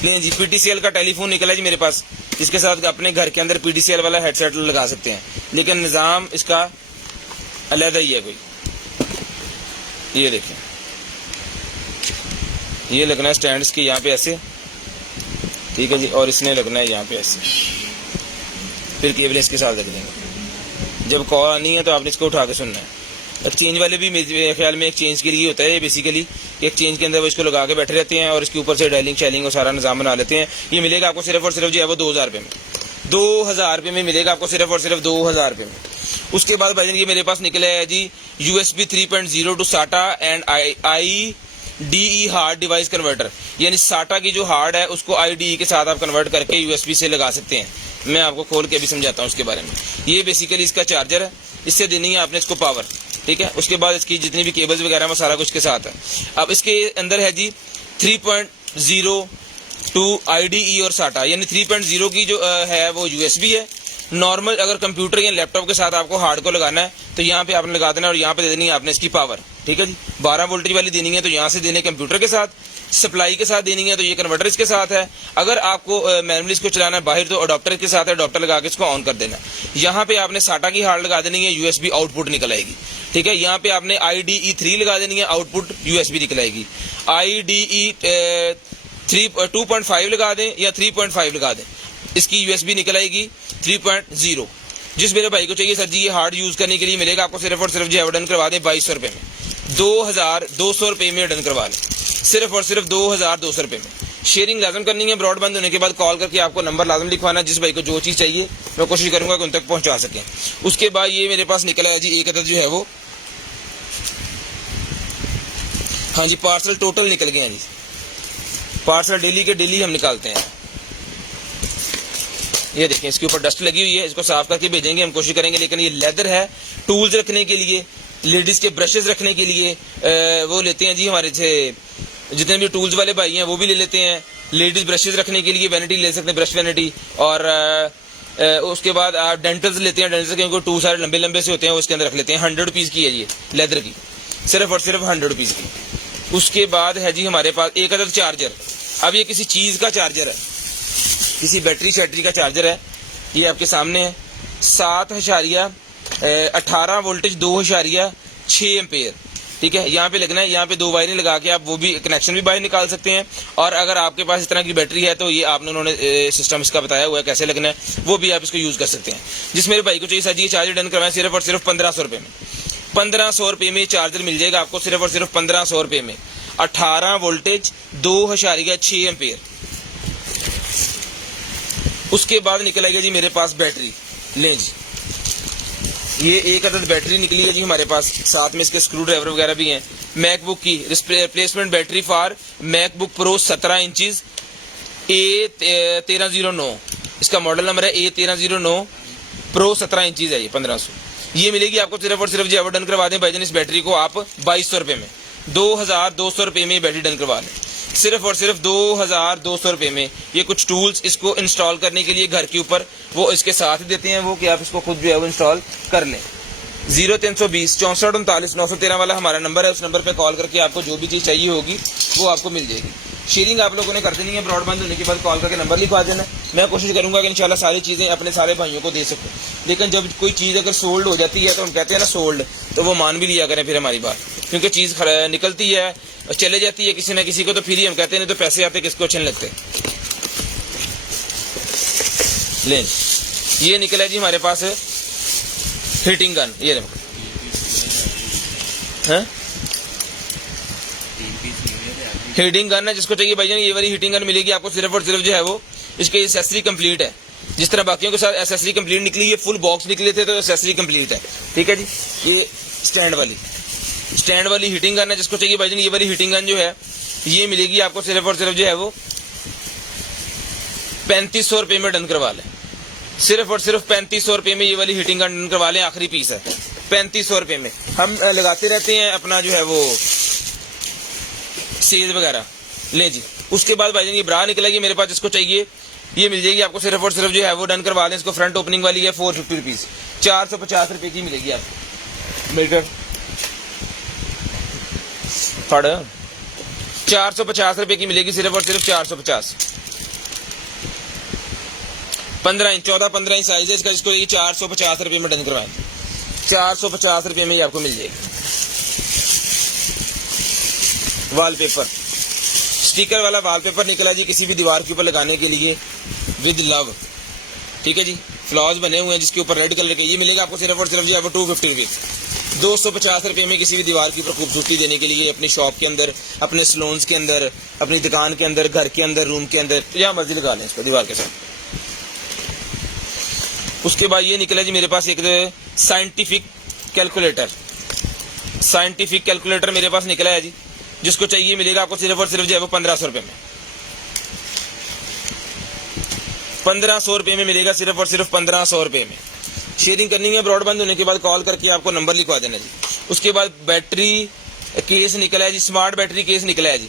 ले जी PTCL का टेलीफोन निकला है जी मेरे पास, इसके साथ अपने घर के अंदर PTCL वाला हेडसेट लगा सकते हैं, लेकिन निज़ाम इसका अलग ही है कोई। ये देखें, ये लगना है स्टैंड इसके यहाँ पे ऐसे, ठीक है जी, और इसने लगना है यहाँ पे ऐसे, फिर केबल इसके साथ लग देंगे। जब कॉल आनी है तो आपने इसको उठा के सुनना है। एक्सचेंज वाले भी मेरे ख्याल में एक्सचेंज के लिए होता है बेसिकली, एक्सचेंज के अंदर वो इसको लगा के बैठे रहते हैं और इसके ऊपर से डायलिंग शैलिंग और सारा निज़ाम बना लेते हैं। ये मिलेगा आपको सिर्फ और सिर्फ जो है वो 2000 रुपये में। 2000 रुपये में मिलेगा आपको सिर्फ और सिर्फ 2000 रुपये में। उसके बाद भाईजान ये मेरे पास निकला है जी USB 3.0 to SATA and IDE hard device converter, यानी SATA की जो हार्ड है उसको IDE के साथ आप कन्वर्ट करके USB से लगा सकते हैं। मैं आपको खोल के भी समझाता हूँ उसके बारे में। ये बेसिकली इसका चार्जर है, इससे देनी है आपने इसको पावर, ठीक है। उसके बाद इसकी जितनी भी केबल्स वगैरह वो सारा कुछ के साथ है। अब इसके अंदर है जी 3.0 टू IDE और SATA, यानी 3.0 की जो है वो USB है। नॉर्मल अगर कंप्यूटर या लैपटॉप के साथ आपको हार्ड को लगाना है तो यहाँ पे आपने लगा देना और यहाँ पे दे देनी है आपने इसकी पावर, ठीक है जी। 12 वोल्टेज वाली देनी है तो यहाँ से देने कंप्यूटर के साथ, सप्लाई के साथ देनी है तो ये कन्वर्टर इसके साथ है। अगर आपको मैनुअली इसको चलाना है बाहर तो अडॉप्टर के साथ है, अडॉप्टर लगा के इसको ऑन कर देना। यहाँ पे आपने SATA की हार्ड लगा देनी है, USB आउटपुट निकल आएगी, ठीक है। यहाँ पे आपने IDE 3 लगा देनी है, आउटपुट USB निकल आएगी। IDE 2.5 लगा दें या 3.5 लगा दें, इसकी USB निकल आएगी 3.0। जिस मेरे भाई को चाहिए सर जी ये हार्ड यूज करने के लिए मिलेगा आपको सिर्फ और सिर्फ जो है डन करवा दें 2200 रुपये में। 2200 रुपये में डन करवा लें, सिर्फ और सिर्फ 2200 रुपये में। शेयरिंग लाजम करनी है, ब्रॉडबैंड होने के बाद कॉल करके आपको नंबर लाजम लिखवाना। जिस भाई को जो चीज़ चाहिए मैं कोशिश करूंगा कि उन तक पहुंचा सकें। उसके बाद ये मेरे पास निकला है जी एक अदद जो है वो, हाँ जी पार्सल टोटल निकल गए हैं जी। पार्सल डेली के डेली हम निकालते हैं। ये देखें इसके ऊपर डस्ट लगी हुई है, इसको साफ करके भेजेंगे, हम कोशिश करेंगे। लेकिन ये लेदर है, टूल्स रखने के लिए, लेडीज के ब्रशेज रखने के लिए वो लेते हैं जी हमारे से जितने भी टूल्स वाले भाई हैं वो भी ले लेते हैं। लेडीज ब्रशेज रखने के लिए वैनिटी ले सकते हैं, ब्रश वैनिटी। और उसके बाद आप डेंटल्स लेते हैं, डेंटल्स के टूल सारे लंबे लंबे से होते हैं वो इसके अंदर रख लेते हैं। 100 रुपीज़ की है ये लेदर की, सिर्फ और सिर्फ 100 रुपीज़ की। उसके बाद है जी हमारे पास एक अदद चार्जर। अब ये किसी चीज़ का चार्जर है, किसी बैटरी शैटरी का चार्जर है, ये आपके सामने है। 7.18 वोल्टेज 2.6 एम्पेयर, ठीक है, यहाँ पे लगना है, यहाँ पे 2 वायरें लगा के आप वो भी कनेक्शन भी बाहर निकाल सकते हैं। और अगर आपके पास इस तरह की बैटरी है तो ये आपने उन्होंने सिस्टम इसका बताया हुआ है कैसे लगना है, वो भी आप इसको यूज़ कर सकते हैं। जिस मेरे भाई को चाहिए सर जी चार्जर डन करवाएं सिर्फ और सिर्फ 1500 रुपये में। 1500 रुपये में चार्जर मिल जाएगा आपको सिर्फ और सिर्फ 1500 रुपये में। 18 वोल्टेज 2.6 एम्पेयर। उसके बाद निकल आएगा जी मेरे पास बैटरी। लें जी, ये एक अदद बैटरी निकली है जी हमारे पास, साथ में इसके स्क्रू ड्राइवर वगैरह भी हैं। मैकबुक की replacement battery for MacBook pro 17 inches A1309, इसका मॉडल नंबर है A1309 प्रो 17 इंचज है ये 1500। ये मिलेगी आपको सिर्फ और सिर्फ जो डन करवा दें भाईजान इस बैटरी को आप 2200 रुपये में। 2200 रुपये में बैटरी डन करवा लें सिर्फ और सिर्फ 2200 रुपये में। ये कुछ टूल्स इसको इंस्टॉल करने के लिए घर के ऊपर वो इसके साथ ही देते हैं वो, कि आप इसको खुद जो है वो इंस्टॉल कर लें। 0320 64 39 913 वाला हमारा नंबर है, उस नंबर पे कॉल करके आपको जो भी चीज़ चाहिए होगी वो आपको मिल जाएगी। शेयरिंग आप लोगों ने कर देनी है, ब्रॉडबैंड होने के बाद कॉल करके नंबर लिखवा देना। मैं कोशिश करूंगा कि इंशाल्लाह सारी चीज़ें अपने सारे भाइयों को दे सकूं, लेकिन जब कोई चीज़ अगर सोल्ड हो जाती है तो हम कहते हैं ना सोल्ड, तो वो मान भी लिया करें फिर हमारी बात, क्योंकि चीज़ निकलती है चले जाती है किसी ना किसी को, तो फिर ही हम कहते हैं नहीं तो पैसे आते किसको अच्छे नहीं लगते। लें, ये निकला जी हमारे पास हीटिंग गन। ये देखो हीटिंग गन है, जिसको चाहिए भाईजान ये वाली हीटिंग गन मिलेगी आपको सिर्फ और सिर्फ जो है वो इसके एसेसरी कंप्लीट है। जिस तरह बाकियों के साथ एसेसरी कंप्लीट निकली, ये फुल बॉक्स निकले थे तो एसेसरी कंप्लीट है। ठीक है जी, ये स्टैंड वाली हीटिंग गन है, जिसको चाहिए भाईजान ये वाली हीटिंग गन जो है ये मिलेगी आपको सिर्फ और सिर्फ जो है वो 3500 रुपये में डन करवा लें। सिर्फ और सिर्फ 3500 रुपये में ये वाली हीटिंग गन डन करवा लें, आखिरी पीस है 3500 रुपये में। हम लगाते रहते हैं अपना जो है वो सेल वगैरह। ले जी, उसके बाद भाईजान ये ब्रा निकलेगी मेरे पास, जिसको चाहिए ये मिल जाएगी आपको सिर्फ और सिर्फ जो है वो डन करवा लें। इसको फ्रंट ओपनिंग वाली है 450 रुपीज़, 450 रुपये की मिलेगी आपको। मीटर 450 रुपये की मिलेगी सिर्फ और सिर्फ 450। 15 इंच 14-15 इंच साइज है इसका, जिसको ये 450 रुपये में डन करवाएं। 450 रुपये में ये आपको मिल जाएगी। वॉलपेपर, स्टिकर वाला वॉलपेपर निकला जी किसी भी दीवार के ऊपर लगाने के लिए विद लव। ठीक है जी, फ्लावर्स बने हुए हैं जिसके ऊपर रेड कलर के, ये मिलेगा आपको सिर्फ और सिर्फ जो है वो 250 रुपये, 250 रुपये में किसी भी दीवार के ऊपर खूबसूरती देने के लिए, अपनी शॉप के अंदर, अपने सलोन्स के अंदर, अपनी दुकान के अंदर, घर के अंदर, रूम के अंदर, जहाँ मर्जी लगा लें इसको दीवार के साथ। उसके बाद ये निकला जी मेरे पास एक साइंटिफिक कैलकुलेटर मेरे पास निकला है जी, जिसको चाहिए मिलेगा आपको सिर्फ और सिर्फ जो है वो 1500 रुपये में। 1500 रुपये में मिलेगा सिर्फ और सिर्फ 1500 रुपये में। शेयरिंग करनी है, ब्रॉडबैंड होने के बाद कॉल करके आपको नंबर लिखवा देना जी। उसके बाद बैटरी केस निकला है जी, स्मार्ट बैटरी केस निकला है जी,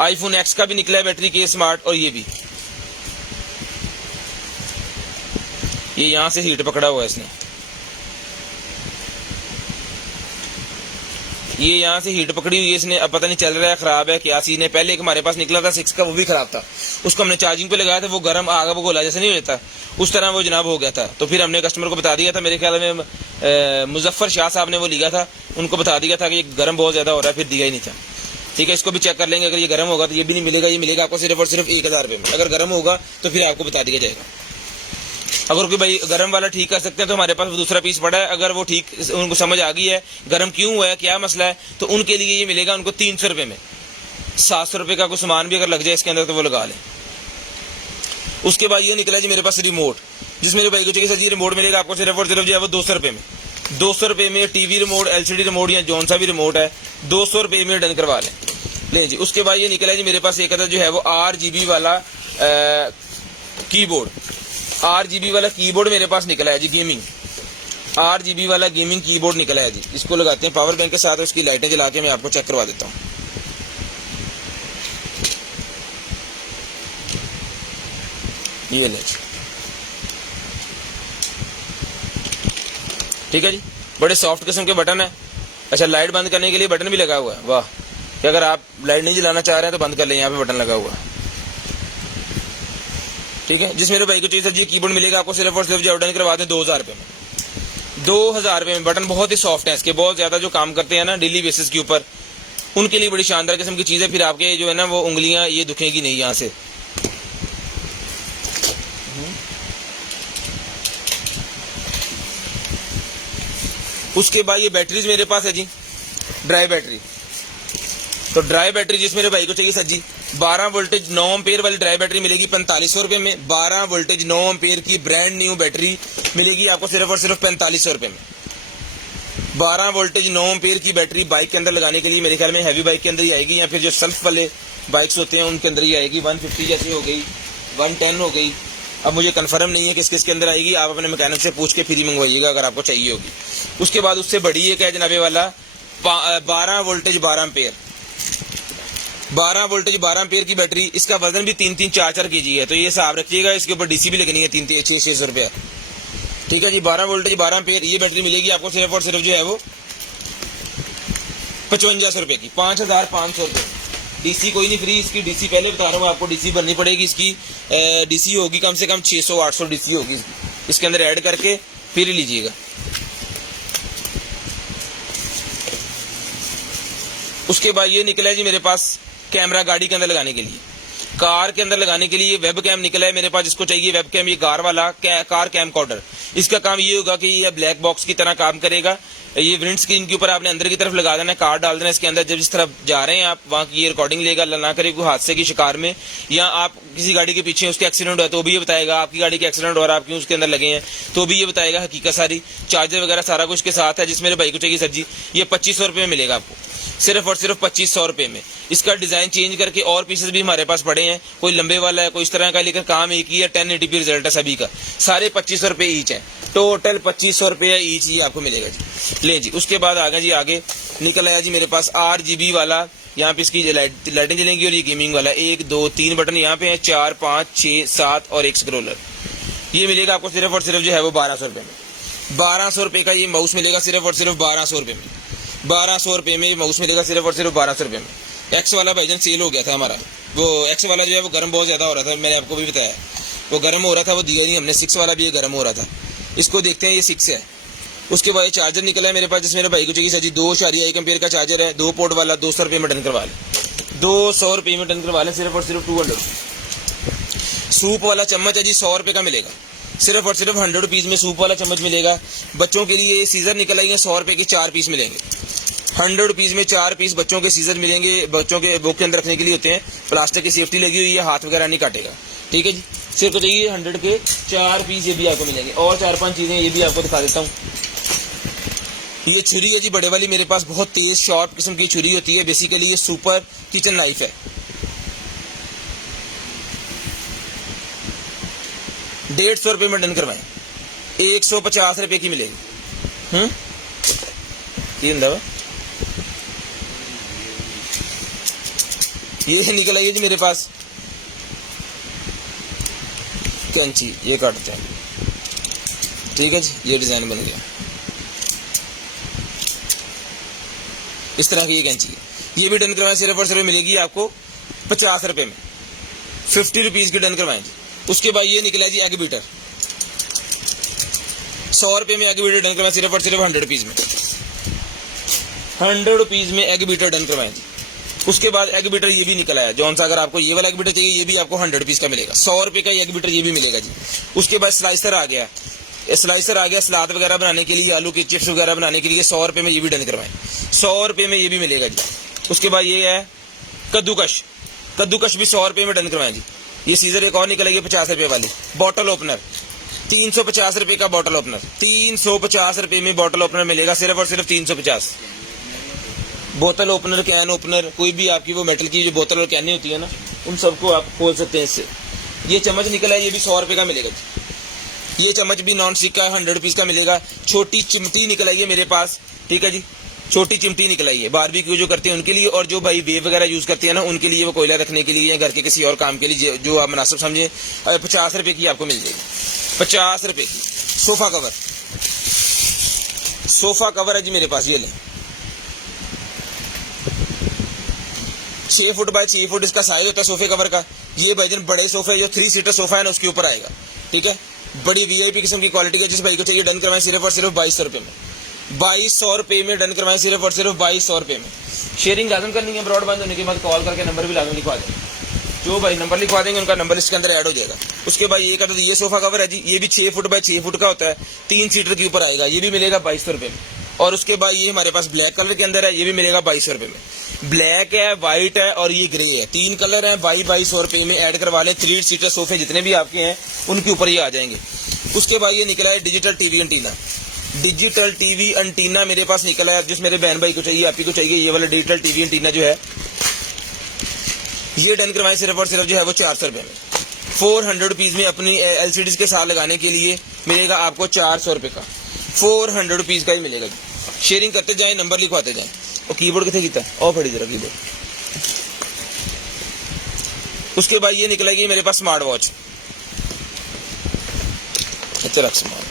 आईफोन एक्स का भी निकला है बैटरी केस स्मार्ट, और ये भी ये यहां से हीट पकड़ा हुआ है इसने, ये यहाँ से हीट पकड़ी हुई है इसने। अब पता नहीं चल रहा है खराब है क्या सीन है। पहले एक हमारे पास निकला था 6 का, वो भी खराब था, उसको हमने चार्जिंग पे लगाया था, वो गर्म आग वो गोला जैसे नहीं होता उस तरह वो जनाब हो गया था। तो फिर हमने कस्टमर को बता दिया था, मेरे ख्याल में मुजफ्फर शाह साहब ने वो लिया था, उनको बता दिया था कि ये गर्म बहुत ज्यादा हो रहा है, फिर दिया ही नहीं था। ठीक है, इसको भी चेक कर लेंगे, अगर ये गर्म होगा तो ये भी नहीं मिलेगा, ये मिलेगा आपको सिर्फ और सिर्फ 1000 रुपये में। अगर गर्म होगा तो फिर आपको बता दिया जाएगा। अगर कोई भाई गर्म वाला ठीक कर सकते हैं तो हमारे पास वो दूसरा पीस पड़ा है, अगर वो ठीक उनको समझ आ गई है गर्म क्यों हुआ है क्या मसला है, तो उनके लिए ये मिलेगा उनको 300 रुपये में। 700 रुपये का कोई सामान भी अगर लग जाए इसके अंदर तो वो लगा लें। उसके बाद ये निकला जी मेरे पास रिमोट, जिस मेरे भाई को चाहिए सर जी रिमोट मिलेगा आपको सिर्फ और सिर्फ जो है वो 200 रुपये में। 200 रुपये में टीवी रिमोट, LCD रिमोट या जौन सा भी रिमोट है 200 रुपये में डन करवा लें। ले जी, उसके बाद ये निकला जी मेरे पास एक अदर जो है वो RGB वाला कीबोर्ड, RGB वाला कीबोर्ड मेरे पास निकला है जी, गेमिंग RGB वाला गेमिंग कीबोर्ड निकला है जी। इसको लगाते हैं पावर बैंक के साथ, उसकी लाइटें जला के मैं आपको चेक करवा देता हूँ। ये ले, ठीक है जी, बड़े सॉफ्ट किस्म के बटन है। अच्छा, लाइट बंद करने के लिए बटन भी लगा हुआ है, वाह, कि अगर आप लाइट नहीं जलाना चाह रहे हैं तो बंद कर लें, यहाँ पे बटन लगा हुआ है। ठीक है, जिस मेरे भाई को चाहिए सर जी कीबोर्ड मिलेगा आपको सिर्फ और सिर्फ जो ऑर्डर करवा दें 2000 रुपये में। 2000 रुपये में। बटन बहुत ही सॉफ्ट है इसके, बहुत ज़्यादा जो काम करते हैं ना डेली बेसिस के ऊपर, उनके लिए बड़ी शानदार किस्म की चीज़ है। फिर आपके जो है ना वो उंगलियां ये दुखेंगी नहीं यहाँ से। उसके बाद ये बैटरीज मेरे पास है जी, ड्राई बैटरी। तो ड्राई बैटरी जिस मेरे भाई को चाहिए सर जी, 12 वोल्टेज 9 एम्पेयर वाली ड्राई बैटरी मिलेगी 4500 रुपये में। 12 वोल्टेज 9 एम्पेयर की ब्रांड न्यू बैटरी मिलेगी आपको सिर्फ और सिर्फ 4500 रुपये में। 12 वोल्टेज 9 एम्पेयर की बैटरी बाइक के अंदर लगाने के लिए मेरे ख्याल में हैवी बाइक के अंदर ही आएगी, या फिर जो सेल्फ वाले बाइक्स होते हैं उनके अंदर ही आएगी। 150 जैसे हो गई, 110 हो गई, अब मुझे कंफर्म नहीं है किस किस के अंदर आएगी। आप अपने मैकेनिक से पूछ के फ्री मंगवाइएगा अगर आपको चाहिए होगी। उसके बाद उससे बड़ी है क्या जनाबे वाला 12 वोल्टेज 12 एम्पेयर, 12 वोल्टेज 12 एम्पेयर की बैटरी। इसका वजन भी 3-3 4-4 kg है, तो ये हिसाब रखिएगा। इसके ऊपर डीसी भी लगनी है 3-600 रुपया, ठीक है जी। 12 वोल्टेज 12 एम्पेयर ये बैटरी मिलेगी आपको सिर्फ और सिर्फ जो है वो 5500 रुपये की, 5500 रुपये। डीसी कोई नहीं फ्री इसकी, डीसी पहले बता रहा हूँ आपको, डीसी भरनी पड़ेगी इसकी। डीसी होगी कम से कम 600-800 डीसी होगी इसके अंदर ऐड करके, फिर लीजिएगा। उसके बाद ये निकला है जी मेरे पास कैमरा गाड़ी के अंदर लगाने के लिए, कार के अंदर लगाने के लिए वेब कैम निकला है मेरे पास। जिसको चाहिए वेब कैम, ये कार वाला कार कैम कॉर्डर। इसका काम ये होगा कि ये ब्लैक बॉक्स की तरह काम करेगा। ये विंड स्क्रीन के ऊपर आपने अंदर की तरफ लगा देना है, कार डाल देना इसके अंदर। जब जिस तरफ जा रहे हैं आप वहाँ की ये रिकॉर्डिंग लेगा, ना करे कोई हादसे की शिकार में, या आप किसी गाड़ी के पीछे उसके एक्सीडेंट हुआ तो भी ये बताएगा। आपकी गाड़ी के एक्सीडेंट हो रहा है, आप क्यों उसके अंदर लगे हैं तो भी ये बताएगा हकीकत सारी। चार्जर वगैरह सारा कुछ के साथ है। जिस मेरे भाई को चाहिए सर जी, ये 2500 रुपये में मिलेगा आपको, सिर्फ और सिर्फ 2500 रुपये में। इसका डिजाइन चेंज करके और पीसेस भी हमारे पास पड़े हैं, कोई लंबे वाला है कोई इस तरह का, लेकर काम एक ही है। 1080p रिजल्ट है सभी का, सारे 2500 रुपये ईच है, टोटल 2500 रुपये ईच ये आपको मिलेगा जी। ले जी, उसके बाद आ गया जी, आगे निकल आया जी मेरे पास RGB वाला। यहाँ पे इसकी लाइटें जलेंगी और ये गेमिंग वाला 1 2 3 बटन यहाँ पे है, 4 5 6 7 और एक स्क्रोलर। ये मिलेगा आपको सिर्फ और सिर्फ जो है वो 1200 रुपये में। 1200 रुपये का ये माउस मिलेगा सिर्फ और सिर्फ 1200 रुपये में। 1200 रुपये में माउस मिलेगा सिर्फ और सिर्फ 1200 रुपये में। एक्स वाला भाईजान सेल हो गया था हमारा, वो एक्स वाला जो है वो गर्म बहुत ज़्यादा हो रहा था, मैंने आपको भी बताया वो गर्म हो रहा था, वो दिया नहीं हमने। 6 वाला भी ये गर्म हो रहा था, इसको देखते हैं, ये 6 है। उसके बाद चार्जर निकला है मेरे पास, जिस मेरे भाई को चाहिए सर जी 2.1 एम्पेयर का चार्जर है, 2 पोर्ट वाला। 200 रुपये में डन करवा लें, 200 रुपये में डन करवा लें, सिर्फ और सिर्फ 200। सूप वाला चम्मच है जी 100 रुपये का मिलेगा, सिर्फ और सिर्फ 100 रुपीज़ में सूप वाला चम्मच मिलेगा। बच्चों के लिए सीजर निकल आई है, 100 रुपये के 4 पीस मिलेंगे। 100 रुपीज़ में 4 पीस बच्चों के सीजर मिलेंगे, बच्चों के बुक के अंदर रखने के लिए होते हैं, प्लास्टिक की सेफ्टी लगी हुई है, हाथ वगैरह नहीं काटेगा, ठीक है जी। सिर्फ तो चाहिए 100 के 4 पीस, ये भी आपको मिलेंगे। और 4-5 चीज़ें ये भी आपको दिखा देता हूँ। ये छुरी है जी बड़े वाली मेरे पास, बहुत तेज शॉर्प किस्म की छुरी होती है। बेसिकली ये सुपर किचन नाइफ है, 150 रुपये में डन करवाएं, 150 रुपये की मिलेगी। ये निकल आई है जी मेरे पास कैंची, ये काटते हैं, ठीक है जी। ये डिजाइन बन गया इस तरह की ये कैंची है, ये भी डन करवाएं, सिर्फ और सिर्फ मिलेगी आपको 50 रुपये में, 50 रुपीज़ की डन करवाएं जी। उसके बाद ये निकला जी एग बीटर, 100 रुपये में एग बीटर डन करवाएं, सिर्फ और सिर्फ 100 रुपीज़ में, 100 रुपीज़ में एग बीटर डन करवाएं जी। उसके बाद एग बीटर ये भी निकला है, जौन सा अगर आपको ये वाला एग बीटर चाहिए ये भी आपको 100 रुपीज़ का मिलेगा, 100 रुपये का एग बीटर ये भी मिलेगा जी। उसके बाद स्लाइसर आ गया, सलाद वगैरह बनाने के लिए, आलू के चिप्स वगैरह बनाने के लिए 100 रुपये में ये भी डन करवाएं, 100 रुपये में ये भी मिलेगा जी। उसके बाद ये है कद्दूकश, कद्दूकश भी 100 रुपये में डन करवाएं जी। ये सीजर एक और निकल आई है 50 रुपये वाली। बॉटल ओपनर 350 रुपये का बॉटल ओपनर, 350 रुपये में बॉटल ओपनर मिलेगा, सिर्फ और सिर्फ 350। बोतल ओपनर, कैन ओपनर, कोई भी आपकी वो मेटल की जो बोतल और कैनें होती है ना, उन सबको आप खोल सकते हैं इससे। ये चम्मच निकला है, ये भी 100 रुपये का मिलेगा जी। ये चम्मच भी नॉन स्टिक का 100 रुपीज़ का मिलेगा। छोटी चिमटी निकल आई है मेरे पास, ठीक है जी, छोटी चिमटी निकल आई है, बारबेक्यू जो करते हैं उनके लिए, और जो भाई वेव वगैरह यूज़ करते हैं ना उनके लिए, वो कोयला रखने के लिए या घर के किसी और काम के लिए जो आप मुनासिब समझें। 50 रुपये की आपको मिल जाएगी, 50 रुपये की। सोफ़ा कवर, सोफ़ा कवर है जी मेरे पास, ये लें, 6 फुट बाय 6 फुट इसका साइज होता है सोफे कवर का। ये भाईजान बड़े सोफे जो 3 सीटर सोफा है ना उसके ऊपर आएगा, ठीक है, बड़ी वीआईपी किस्म की क्वालिटी है। जिस भाई को चाहिए डन करवाएं सिर्फ और सिर्फ 2200 रुपये में, 2200 रुपये में डन करवाएं सिर्फ और सिर्फ 2200 रुपये में। शेयरिंग लाजम करनी है, ब्रॉडबैंड होने के बाद कॉल करके नंबर भी लाजम लिखवा देंगे। जो भाई नंबर लिखवा देंगे उनका नंबर इसके अंदर ऐड हो जाएगा। उसके बाद ये कहते ये सोफा कवर है जी, ये भी 6 फुट बाय 6 फुट का होता है, 3 सीटर के ऊपर आएगा, ये भी मिलेगा 2200 रुपये में। और उसके बाद ये हमारे पास ब्लैक कलर के अंदर है, ये भी मिलेगा 2200 रुपये में। ब्लैक है, व्हाइट है और ये ग्रे है, 3 कलर है। 2200 रुपये में ऐड करवा लें। 3 सीटर सोफे जितने भी आपके हैं उनके ऊपर ये आ जाएंगे। उसके बाद ये निकला है digital TV antenna. Digital TV antenna मेरे पास निकला है। जिस मेरे बहन भाई को चाहिए, आप ही को चाहिए, ये वाला डिजिटल टीवी एंटीना जो है ये डन करवाएं सिर्फ और सिर्फ जो है वो 400 रुपये में। 400 रुपीज़ में अपनी एलसीडीज के साथ लगाने के लिए मिलेगा आपको 400 रुपये का, 400 रुपीज़ का ही मिलेगा। शेयरिंग करते जाएं, नंबर लिखवाते जाएं। और कीबोर्ड कितने कितना और फड़ी जरा कीबोर्ड। उसके बाद ये निकलेगी मेरे पास स्मार्ट वॉच। अच्छा रख स्मार्ट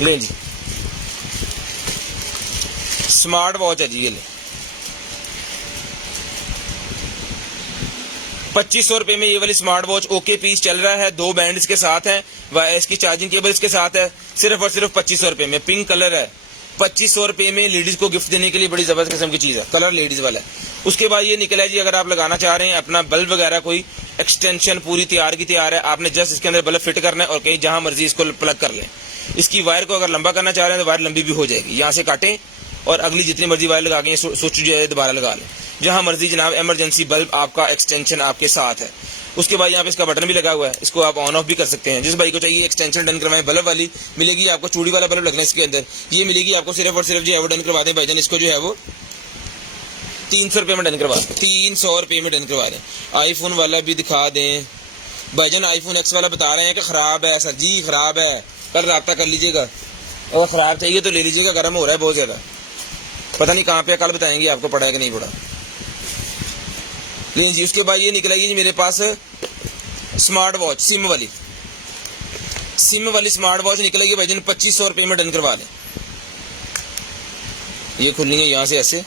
ले जी, स्मार्ट वॉच है जी, ये ले 2500 रुपये में ये वाली स्मार्ट वॉच ओके पीस चल रहा है। 2 बैंड इसके साथ हैं, इसकी चार्जिंग केबल इसके साथ है, सिर्फ और सिर्फ 2500 रुपये में। पिंक कलर है, 2500 रुपये में लेडीज को गिफ्ट देने के लिए बड़ी जबरदस्त किस्म की चीज़ है, कलर लेडीज वाला है। उसके बाद ये निकला है जी, अगर आप लगाना चाह रहे हैं अपना बल्ब वगैरह, कोई एक्सटेंशन पूरी तैयार की तैयार है, आपने जस्ट इसके अंदर बल्ब फिट करना है और कहीं जहां मर्जी इसको प्लग कर लें। इसकी वायर को अगर लंबा करना चाह रहे हैं तो वायर लंबी भी हो जाएगी, यहाँ से काटें और अगली जितनी मर्जी वायर लगा के स्विच जो है दोबारा लगा लें, जहां मर्जी जनाब। इमरजेंसी बल्ब आपका एक्सटेंशन आपके साथ है। उसके बाद यहाँ पे इसका बटन भी लगा हुआ है, इसको आप ऑन ऑफ भी कर सकते हैं। जिस भाई को चाहिए एक्सटेंशन डन करवाएं बल्ब वाली, मिलेगी आपको चूड़ी वाला बल्ब लगना है इसके अंदर, ये मिलेगी आपको सिर्फ और सिर्फ जो है वो डन करवा दें भाईजान। इसको जो है वो 300 रुपये में डन करवा दें, 300 रुपये में डन करवा दें। आईफोन वाला भी दिखा दें भाईजान। आईफोन एक्स वाला बता रहे हैं कि खराब है सर जी, खराब है, कल रब्ता कर लीजिएगा। अगर खराब चाहिए तो ले लीजिएगा, गर्म हो रहा है बहुत ज्यादा, पता नहीं कहाँ पे, कल बताएंगे आपको पड़ा है कि नहीं पड़ा। लेकिन जी उसके बाद ये निकलेगी जी मेरे पास स्मार्ट वॉच, सिम वाली स्मार्ट वॉच निकलेगी भाईजान। 2500 रुपये में डन करवा लें। ये खुलनी है यहाँ से ऐसे,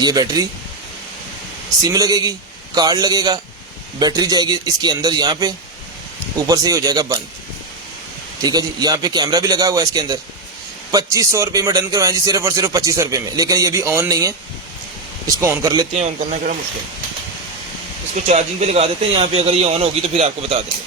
ये बैटरी, सिम लगेगी, कार्ड लगेगा, बैटरी जाएगी इसके अंदर, यहाँ पे ऊपर से ही हो जाएगा बंद। ठीक है जी, यहाँ पे कैमरा भी लगा हुआ है इसके अंदर। 2500 रुपये में डन करवाएं जी, सिर्फ और सिर्फ 2500 रुपये में। लेकिन ये भी ऑन नहीं है, इसको ऑन कर लेते हैं। ऑन करना क्या मुश्किल, इसको चार्जिंग पे लगा देते हैं यहाँ पे। अगर ये ऑन होगी तो फिर आपको बता देंगे।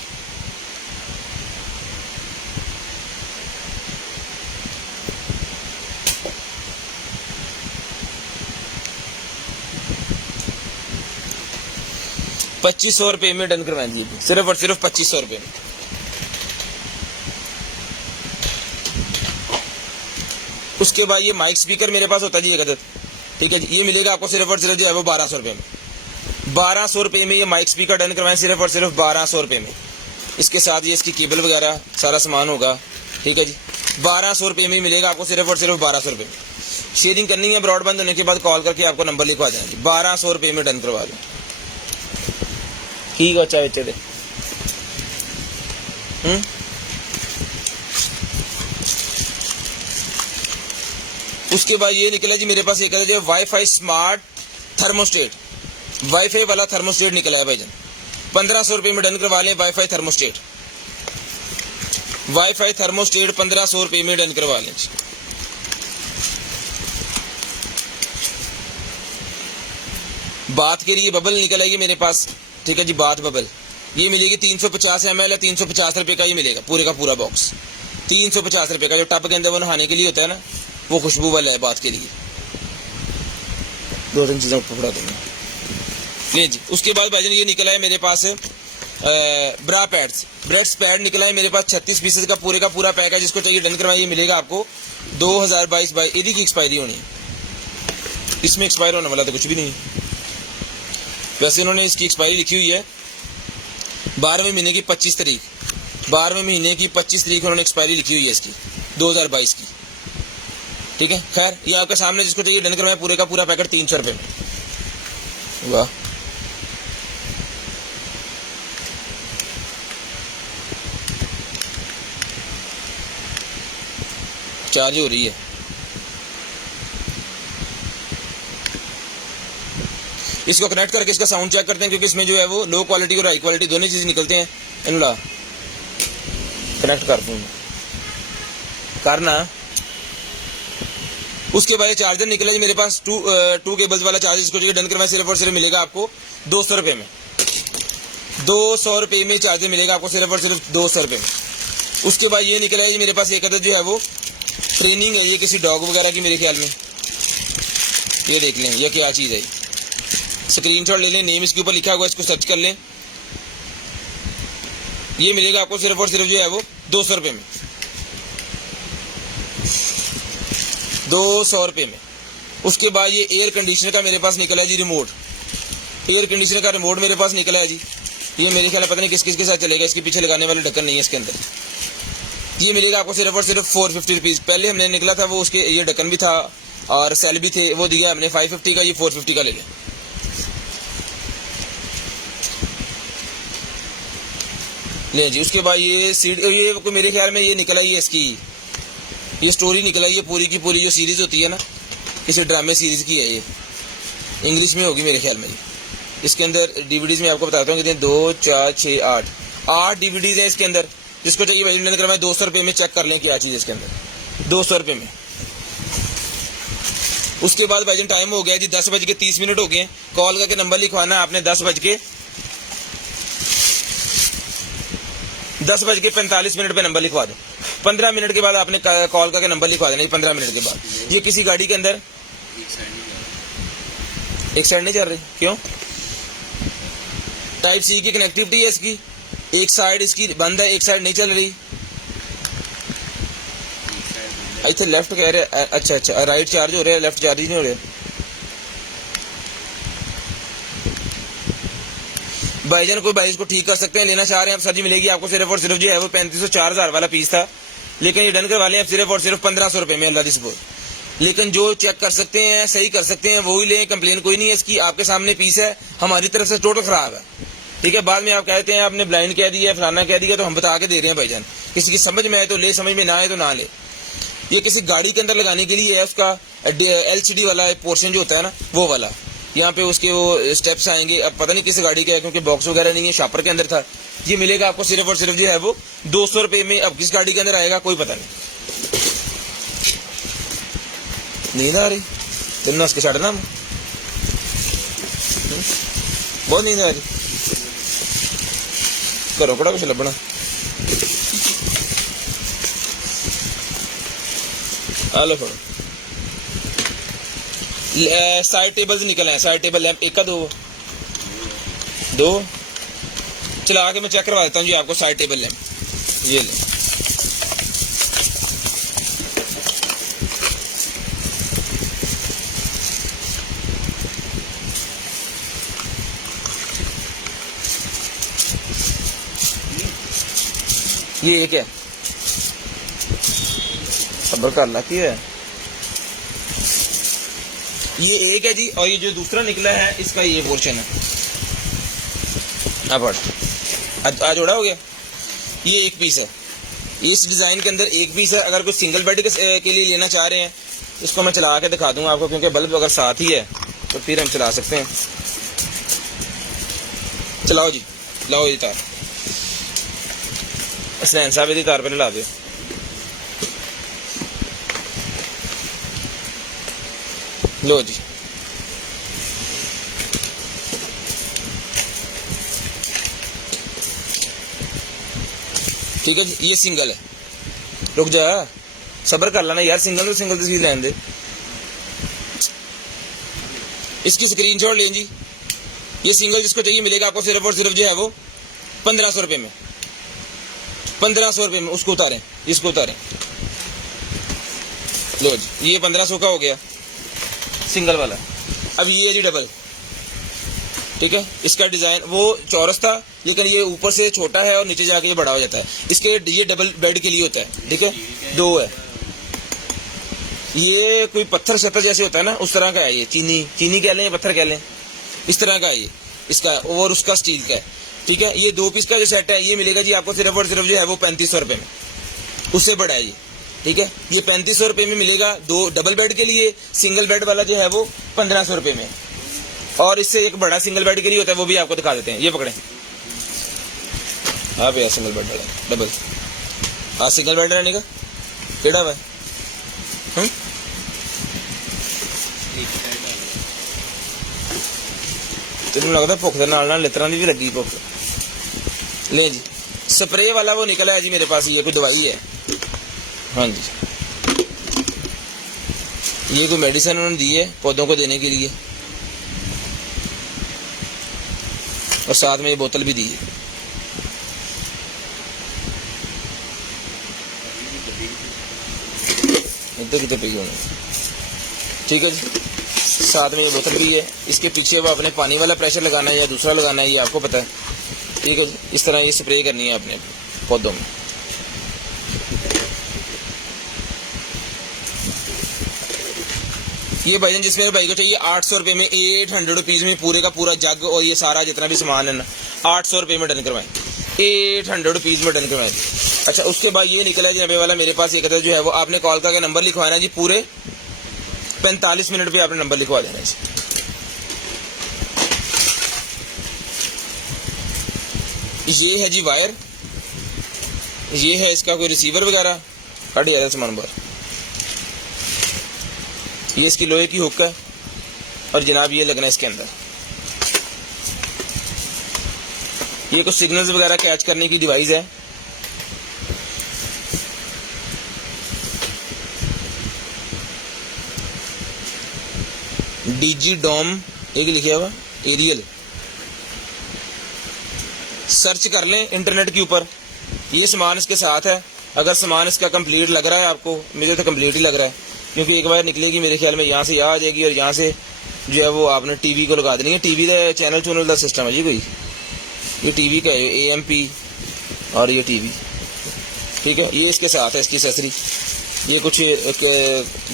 ₹2500 रुपये में डन करवाएं जी, सिर्फ और सिर्फ 2500 रुपये में। उसके बाद ये माइक स्पीकर मेरे पास होता है जी एक अदद। ठीक है जी, ये मिलेगा आपको सिर्फ और सिर्फ जो है वो 1200 रुपये में। 1200 रुपये में ये माइक स्पीकर डन करवाएं सिर्फ और सिर्फ 1200 रुपये में। इसके साथ ये इसकी केबल वगैरह सारा सामान होगा। ठीक है जी, 1200 रुपये में मिलेगा आपको सिर्फ और सिर्फ 1200 रुपये में। शेयरिंग करनी है, ब्रॉडबैंड होने के बाद कॉल करके आपको नंबर लिखवा देंगे। 1200 रुपये में डन करवा दें। ठीक है, अच्छा बेचे दे। उसके बाद ये निकला जी मेरे पास एक जो वाईफाई स्मार्ट थर्मोस्टेट, वाईफाई वाला थर्मोस्टेट निकला है भाईजान। 1500 रुपये में डन करवा लें। वाईफाई थर्मोस्टेट 1500 रुपये में डन करवा लें। बात के लिए बबल निकल आएगी मेरे पास। ठीक है जी, बात बबल ये मिलेगी 350 ml है, 350 रुपये का ये मिलेगा पूरे का पूरा बॉक्स। 350 रुपये का, जो टब के अंदर वो नहाने के लिए होता है ना, वो खुशबू वाला है बात के लिए। 2-3 चीजें पकड़ा दूंगा ले जी। उसके बाद भाईजान ये निकला है मेरे पास ब्रा पैड्स, ब्रेड्स पैड निकला है मेरे पास। 36 पीसेस का पूरे का पूरा पैक है। जिसको चाहिए डन करवाइए, मिलेगा आपको 2022 बाई यदि की एक्सपायरी होनी है। इसमें एक्सपायर होने वाला तो कुछ भी नहीं। वैसे इन्होंने इसकी एक्सपायरी लिखी हुई है 12वें महीने की 25 तारीख, 12वें महीने की 25 तारीख उन्होंने एक्सपायरी लिखी हुई है इसकी 2022 की। ठीक है, खैर ये आपके सामने। जिसको चाहिए डन करवाएं, पूरे का पूरा पैकेट 300 रुपये में। वाह, चार्ज हो रही है। इसको कनेक्ट करके इसका साउंड चेक करते हैं, क्योंकि इसमें जो है वो लो क्वालिटी और हाई क्वालिटी दोनों चीज़ निकलते हैं। इनला कनेक्ट करते हैं करना। उसके बाद चार्जर निकला जी मेरे पास, टू केबल्स वाला चार्जर, इसको जो डन करवाए सिर्फ और सिर्फ मिलेगा आपको 200 रुपये में। 200 रुपये में चार्जर मिलेगा आपको सिर्फ और सिर्फ 200 रुपये में। उसके बाद ये निकला है जी मेरे पास एक अदद जो है वो ट्रेनिंग है, ये किसी डॉग वगैरह की मेरे ख्याल में। ये देख लें ये क्या चीज़ है, स्क्रीनशॉट ले लें, नेम इसके ऊपर लिखा हुआ है, इसको सर्च कर लें। ये मिलेगा आपको सिर्फ और सिर्फ जो है वो 200 रुपये में। 200 रुपये में। उसके बाद ये एयर कंडीशनर का मेरे पास निकला है जी रिमोट। एयर कंडीशनर का रिमोट मेरे पास निकला है जी। ये मेरे ख्याल पता नहीं किस किस के साथ चलेगा, इसके पीछे लगाने वाले ढक्कन नहीं है इसके अंदर। ये मिलेगा आपको सिर्फ और सिर्फ 450 रुपीज़। पहले हमने निकला था वो उसके ये ढक्कन भी था और सेल भी थे, वो दिया हमने 550 का, ये 450 का ले लें। ले जी। उसके बाद ये सीड, ये मेरे ख्याल में ये निकला ही है इसकी, ये स्टोरी निकला, ये पूरी की पूरी जो सीरीज होती है ना, किसी ड्रामे सीरीज की है, ये इंग्लिश में होगी मेरे ख्याल में। इसके अंदर डीवीडीज में आपको बताता हूँ कितने, 2 4 6 8 डीवीडीज है इसके अंदर। जिसको चाहिए भाई मैंने करवाया 200 रुपये में, चेक कर लें क्या चीज़ है इसके अंदर, 200 रुपये में। उसके बाद भाई टाइम हो गया जी, 10:30 हो गए। कॉल करके नंबर लिखवाना आपने 10:45 पे नंबर लिखवा दो। 15 मिनट के बाद आपने कॉल करके नंबर लिखवा देना, 15 मिनट के बाद। ये किसी गाड़ी के अंदर एक साइड नहीं चल रही, क्यों? टाइप सी की कनेक्टिविटी है इसकी, एक साइड इसकी बंद है, एक साइड नहीं चल रही। अच्छा लेफ्ट कह रहे, अच्छा राइट चार्ज हो रहा है, लेफ्ट चार्ज ही नहीं हो रहा। भाईजान कोई भाई इसको ठीक कर सकते हैं, लेना चाह रहे हैं आप, सर जी मिलेगी आपको सिर्फ और सिर्फ जो है वो 3500-4000 वाला पीस था, लेकिन ये डन करवा लें आप सिर्फ और सिर्फ 1500 रुपये में, अल्लाह दी सपोर्ट। लेकिन जो चेक कर सकते हैं, सही कर सकते हैं, वो ही लें, कंप्लेन कोई नहीं है इसकी। आपके सामने पीस है, हमारी तरफ से टोटल खराब है, ठीक है। बाद में आप कहते हैं आपने ब्लाइंड कह दिया, फलाना कह दिया, तो हम बता के दे रहे हैं भाईजान। किसी की समझ में आए तो ले, समझ में ना आए तो ना ले। ये किसी गाड़ी के अंदर लगाने के लिए है, उसका LCD वाला पोर्शन जो होता है ना, वो वाला। यहाँ पे उसके वो स्टेप्स आएंगे, अब पता नहीं किस गाड़ी का है, क्योंकि बॉक्स वगैरह नहीं है, शॉपर के अंदर था। ये मिलेगा आपको सिर्फ और सिर्फ जो है वो 200 रुपये में। अब किस गाड़ी के अंदर आएगा कोई पता नहीं। नींद आ रही तेन उसके छड़ना, बहुत नींद आ रही, घरों कड़ा कुछ लभना। हेलो फड़ो, साइड टेबल्स निकल आए, साइड टेबल लैंप एक का दो चला के मैं चेक करवा देता हूँ जी आपको। साइड टेबल लैंप ये ले, ये एक है, सब्र कर ला की है, ये एक है जी। और ये जो दूसरा निकला है इसका ये पोर्शन है, अब आज जोड़ा हो गया। ये एक पीस है, इस डिजाइन के अंदर एक पीस है। अगर कोई सिंगल बेड के लिए लेना चाह रहे हैं, इसको मैं चला के दिखा दूंगा आपको, क्योंकि बल्ब अगर साथ ही है तो फिर हम चला सकते हैं। चलाओ जी, लाओ ये तार, हसनैन साहब ये तार पर ला दो। लो जी, ठीक है जी। ये सिंगल है, रुक जा, सब्र कर लेना यार, सिंगल तो चीज लेने दे। इसकी स्क्रीनशॉट लें जी। ये सिंगल जिसको चाहिए मिलेगा आपको सिर्फ और सिर्फ जो है वो 1500 रुपये में, 1500 रुपये में। उसको उतारें, इसको उतारें, लो जी, ये 1500 का हो गया सिंगल वाला। अब ये है जी डबल, ठीक है। इसका डिजाइन वो चौरस था, लेकिन ये ऊपर से छोटा है और नीचे जाके ये बड़ा हो जाता है। इसके ये डबल बेड के लिए होता है, ठीक है। दो है, ये कोई पत्थर शत्तर जैसे होता है ना, उस तरह का है ये। चीनी कह लें या पत्थर कह लें, इस तरह का है ये इसका, और उसका स्टील का है, ठीक है। ये 2 पीस का जो सेट है ये मिलेगा जी आपको सिर्फ और सिर्फ जो है वो 3500 रुपये में, उससे बड़ा है ये, ठीक है। ये 3500 रुपये में मिलेगा। 2 डबल बेड के लिए, सिंगल बेड वाला जो है वो 1500 रुपये में। और इससे एक बड़ा सिंगल बेड के लिए होता है, वो भी आपको दिखा देते हैं। ये पकड़े आप, यार सिंगल बेड बड़ा डबल, हाँ सिंगल बेड रहने का केड़ा हुआ है। तेन लगता भुख के नाल लितरां दी भी लगी भुख। ले जी स्प्रे वाला वो निकला है जी मेरे पास, ये कोई दवाई है, हाँ जी ये कोई मेडिसिन उन्होंने दी है पौधों को देने के लिए, और साथ में ये बोतल भी दी है। इधर कितने पी होने, ठीक है जी, साथ में ये बोतल भी है। इसके पीछे वो अपने पानी वाला प्रेशर लगाना है या दूसरा लगाना है ये आपको पता है, ठीक है जी। इस तरह ये स्प्रे करनी है अपने पौधों में। ये भाईजान जिस मेरे भाई को चाहिए 800 रुपये में, 800 रुपीज़ में पूरे का पूरा जग और ये सारा जितना भी सामान है ना 800 रुपये में डन करवाएं, 800 रुपीज़ में डन करवाएं। अच्छा उसके बाद ये निकला जी नब्बे वाला मेरे पास, ये कहता जो है वो आपने कॉल करके नंबर लिखवाना जी, पूरे 45 मिनट पे आपने नंबर लिखवा देना है। ये है जी वायर, ये है इसका कोई रिसीवर वगैरह, हट जाएगा सामान बाहर। ये इसकी लोहे की हुक है और जनाब ये लगना है इसके अंदर। ये कुछ सिग्नल्स वगैरह कैच करने की डिवाइस है। डीजी डोम एक लिखा हुआ एरियल, सर्च कर लें इंटरनेट के ऊपर, ये सामान इसके साथ है। अगर सामान इसका कंप्लीट लग रहा है आपको, मुझे तो कंप्लीट ही लग रहा है, क्योंकि एक बार निकलेगी मेरे ख्याल में यहाँ से यहाँ आ जाएगी और यहाँ से जो है वो आपने टीवी को लगा देनी है। टीवी का चैनल चैनल का सिस्टम है जी कोई, ये टीवी का है AMP और ये टीवी, ठीक है। ये इसके साथ है इसकी एक्सेसरी, ये कुछ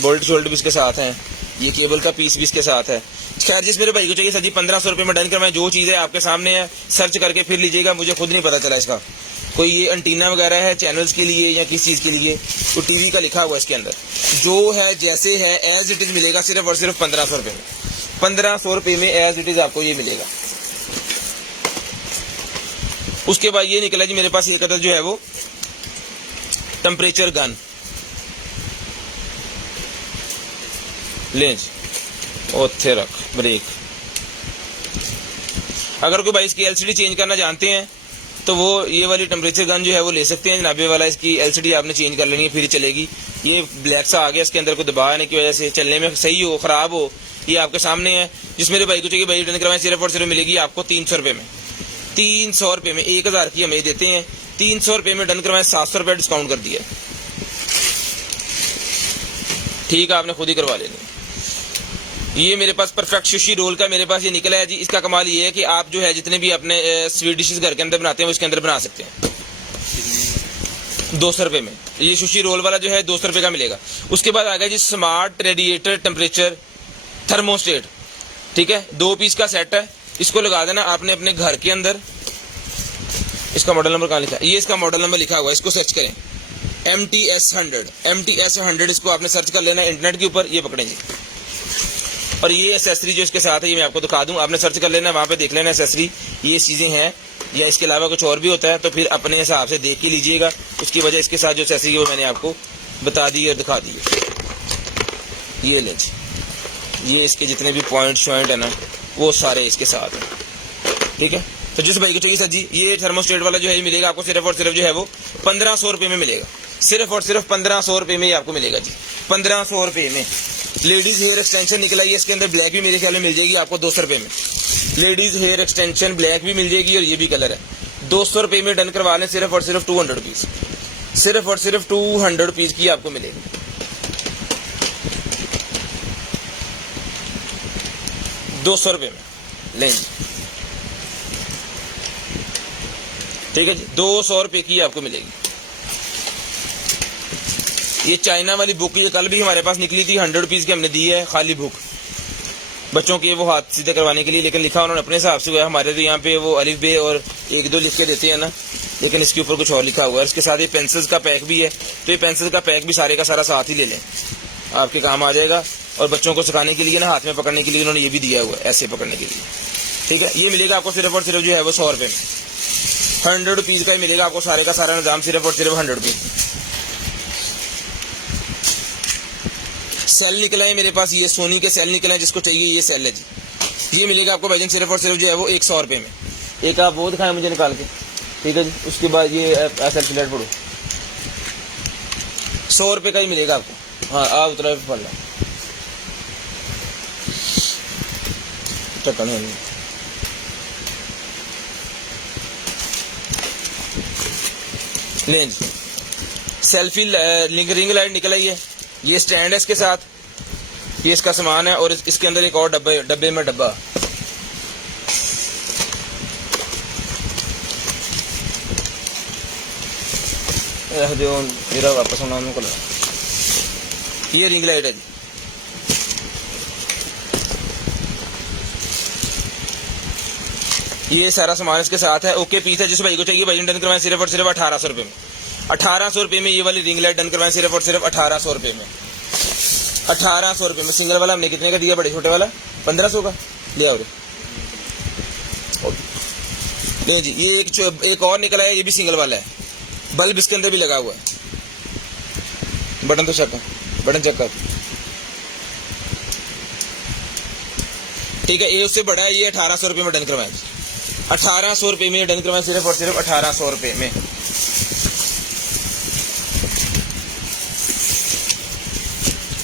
बोल्ट शोल्ट भी इसके साथ हैं, ये केबल का पीस भी इसके साथ है। खैर जिस मेरे भाई को चाहिए सर जी 1500 रुपये में डन करवाएं। जो चीज़ है आपके सामने है, सर्च करके फिर लीजिएगा, मुझे खुद नहीं पता चला इसका कोई ये एंटीना वगैरह है चैनल्स के लिए या किस चीज़ के लिए, तो टीवी का लिखा हुआ है इसके अंदर। जो है जैसे है एज इट इज़ मिलेगा, सिर्फ और सिर्फ 1500 रुपये में, 1500 रुपये में एज इट इज़ आपको ये मिलेगा। उसके बाद ये निकला जी मेरे पास ये कदर जो है वो टेम्परेचर गन, लेंज ओथे रख ब्रेक। अगर कोई भाई इसकी LCD चेंज करना जानते हैं तो वो ये वाली टेम्परेचर गन जो है वो ले सकते हैं। जनाबे वाला इसकी LCD आपने चेंज कर लेनी है फिर चलेगी। ये ब्लैक सा आ गया, इसके अंदर कोई दबाव आने की वजह से चलने में सही हो खराब हो, ये आपके सामने है। जिस मेरे भाई को चाहिए भाई रिटर्न करवाएं, सिर्फ और सिर्फ मिलेगी आपको 300 रुपये में, 300 रुपये में। 1000 की हमें देते हैं, 300 रुपये में डन करवाएं, 700 रुपये डिस्काउंट कर दिया, ठीक है आपने खुद ही करवा लेनी। ये मेरे पास परफेक्ट सुशी रोल का मेरे पास ये निकला है जी। इसका कमाल ये है कि आप जो है जितने भी अपने स्वीट डिशेस घर के अंदर बनाते हैं वो इसके अंदर बना सकते हैं 200 रुपये में। ये सुशी रोल वाला जो है 200 रुपये का मिलेगा। उसके बाद आ गया जी स्मार्ट रेडिएटर टेम्परेचर थर्मोस्टेट, ठीक है, 2 पीस का सेट है। इसको लगा देना आपने अपने घर के अंदर। इसका मॉडल नंबर कहाँ लिखा है, ये इसका मॉडल नंबर लिखा हुआ है, इसको सर्च करें MTS 100, इसको आपने सर्च कर लेना इंटरनेट के ऊपर। ये पकड़ें जी, और ये एसेसरी जो इसके साथ है ये मैं आपको दिखा दूं, आपने सर्च कर लेना, वहाँ पे देख लेना एसेसरी ये चीज़ें हैं या इसके अलावा कुछ और भी होता है तो फिर अपने हिसाब से देख के लीजिएगा। उसकी वजह इसके साथ जो एसेसरी है वो मैंने आपको बता दी और दिखा दी है। ये ले जी, ये इसके जितने भी पॉइंट शॉइंट है ना वो सारे इसके साथ हैं, ठीक है। तो जिस भाई को चाहिए सर जी ये थर्मोस्टेट वाला जो है मिलेगा आपको सिर्फ और सिर्फ जो है वो 1500 रुपये में मिलेगा, सिर्फ और सिर्फ 1500 रुपये में आपको मिलेगा जी, 1500 रुपये में। लेडीज हेयर एक्सटेंशन निकला है इसके अंदर, ब्लैक भी मेरे ख्याल में मिल जाएगी आपको 200 रुपये में। लेडीज हेयर एक्सटेंशन ब्लैक भी मिल जाएगी और ये भी कलर है, 200 रुपये में डन करवा लें, सिर्फ और सिर्फ 200 रुपीज़, सिर्फ और सिर्फ 200 रुपीज़ की आपको मिलेगी। 200 रुपये में लें जी, ठीक है जी, 200 रुपये की आपको मिलेगी। ये चाइना वाली बुक ये कल भी हमारे पास निकली थी, 100 रुपीज़ की हमने दी है, खाली बुक बच्चों के वो हाथ सीधे करवाने के लिए, लेकिन लिखा उन्होंने अपने हिसाब से हुआ है। हमारे तो यहाँ पे वो अलिफ बे और 1-2 लिख के देते हैं ना, लेकिन इसके ऊपर कुछ और लिखा हुआ है। इसके साथ ये पेंसिल्स का पैक भी है, तो ये पेंसिल का पैक भी सारे का सारा साथ ही ले लें, आपके काम आ जाएगा। और बच्चों को सिखाने के लिए ना, हाथ में पकड़ने के लिए उन्होंने ये भी दिया हुआ है, ऐसे पकड़ने के लिए। ठीक है, ये मिलेगा आपको सिर्फ और सिर्फ जो है वो 100 रुपये में, 100 रुपीज़ का ही मिलेगा आपको सारे का सारा निज़ाम, सिर्फ और सिर्फ 100 रुपीज़। सेल निकला है मेरे पास, ये सोनी के सेल निकले हैं, जिसको चाहिए ये सेल है जी। ये मिलेगा आपको भाईजान सिर्फ और सिर्फ जो है वो 100 रुपये में। एक आप वो दिखाएं मुझे निकाल के, ठीक है जी। उसके बाद ये सेल्फी लाइट पढ़ो, 100 रुपये का ही मिलेगा आपको। हाँ, आप उतरा पढ़ लो, टक्कर नहीं। लें जी, सेल्फी रिंग लाइट निकल आई है, ये स्टैंड है इसके साथ, ये इसका सामान है, और इसके अंदर एक और डब्बे में डब्बा। जो मेरा वापस होना उनको लगा, ये रिंग लाइट है जी। ये सारा सामान इसके साथ है। ओके पीस है, जिस भाई को चाहिए भाई डन करवाएं सिर्फ और सिर्फ 1800 रुपये में। 1800 रुपये में ये वाली रिंग लाइट डन करवाएं सिर्फ और सिर्फ 1800 रुपये में। 1800 रुपये में। सिंगल वाला हमने कितने का दिया, बड़े छोटे वाला 1500 का लिया। और नहीं जी, ये एक और निकला है, ये भी सिंगल वाला है, बल्ब इसके अंदर भी लगा हुआ है। बटन तो चेक, बटन चेक कर, ठीक है। ये उससे बड़ा है, ये 1800 रुपये में डन करवाएं। 1800 रुपये में डन करवाएं सिर्फ और सिर्फ 1800 रुपये में।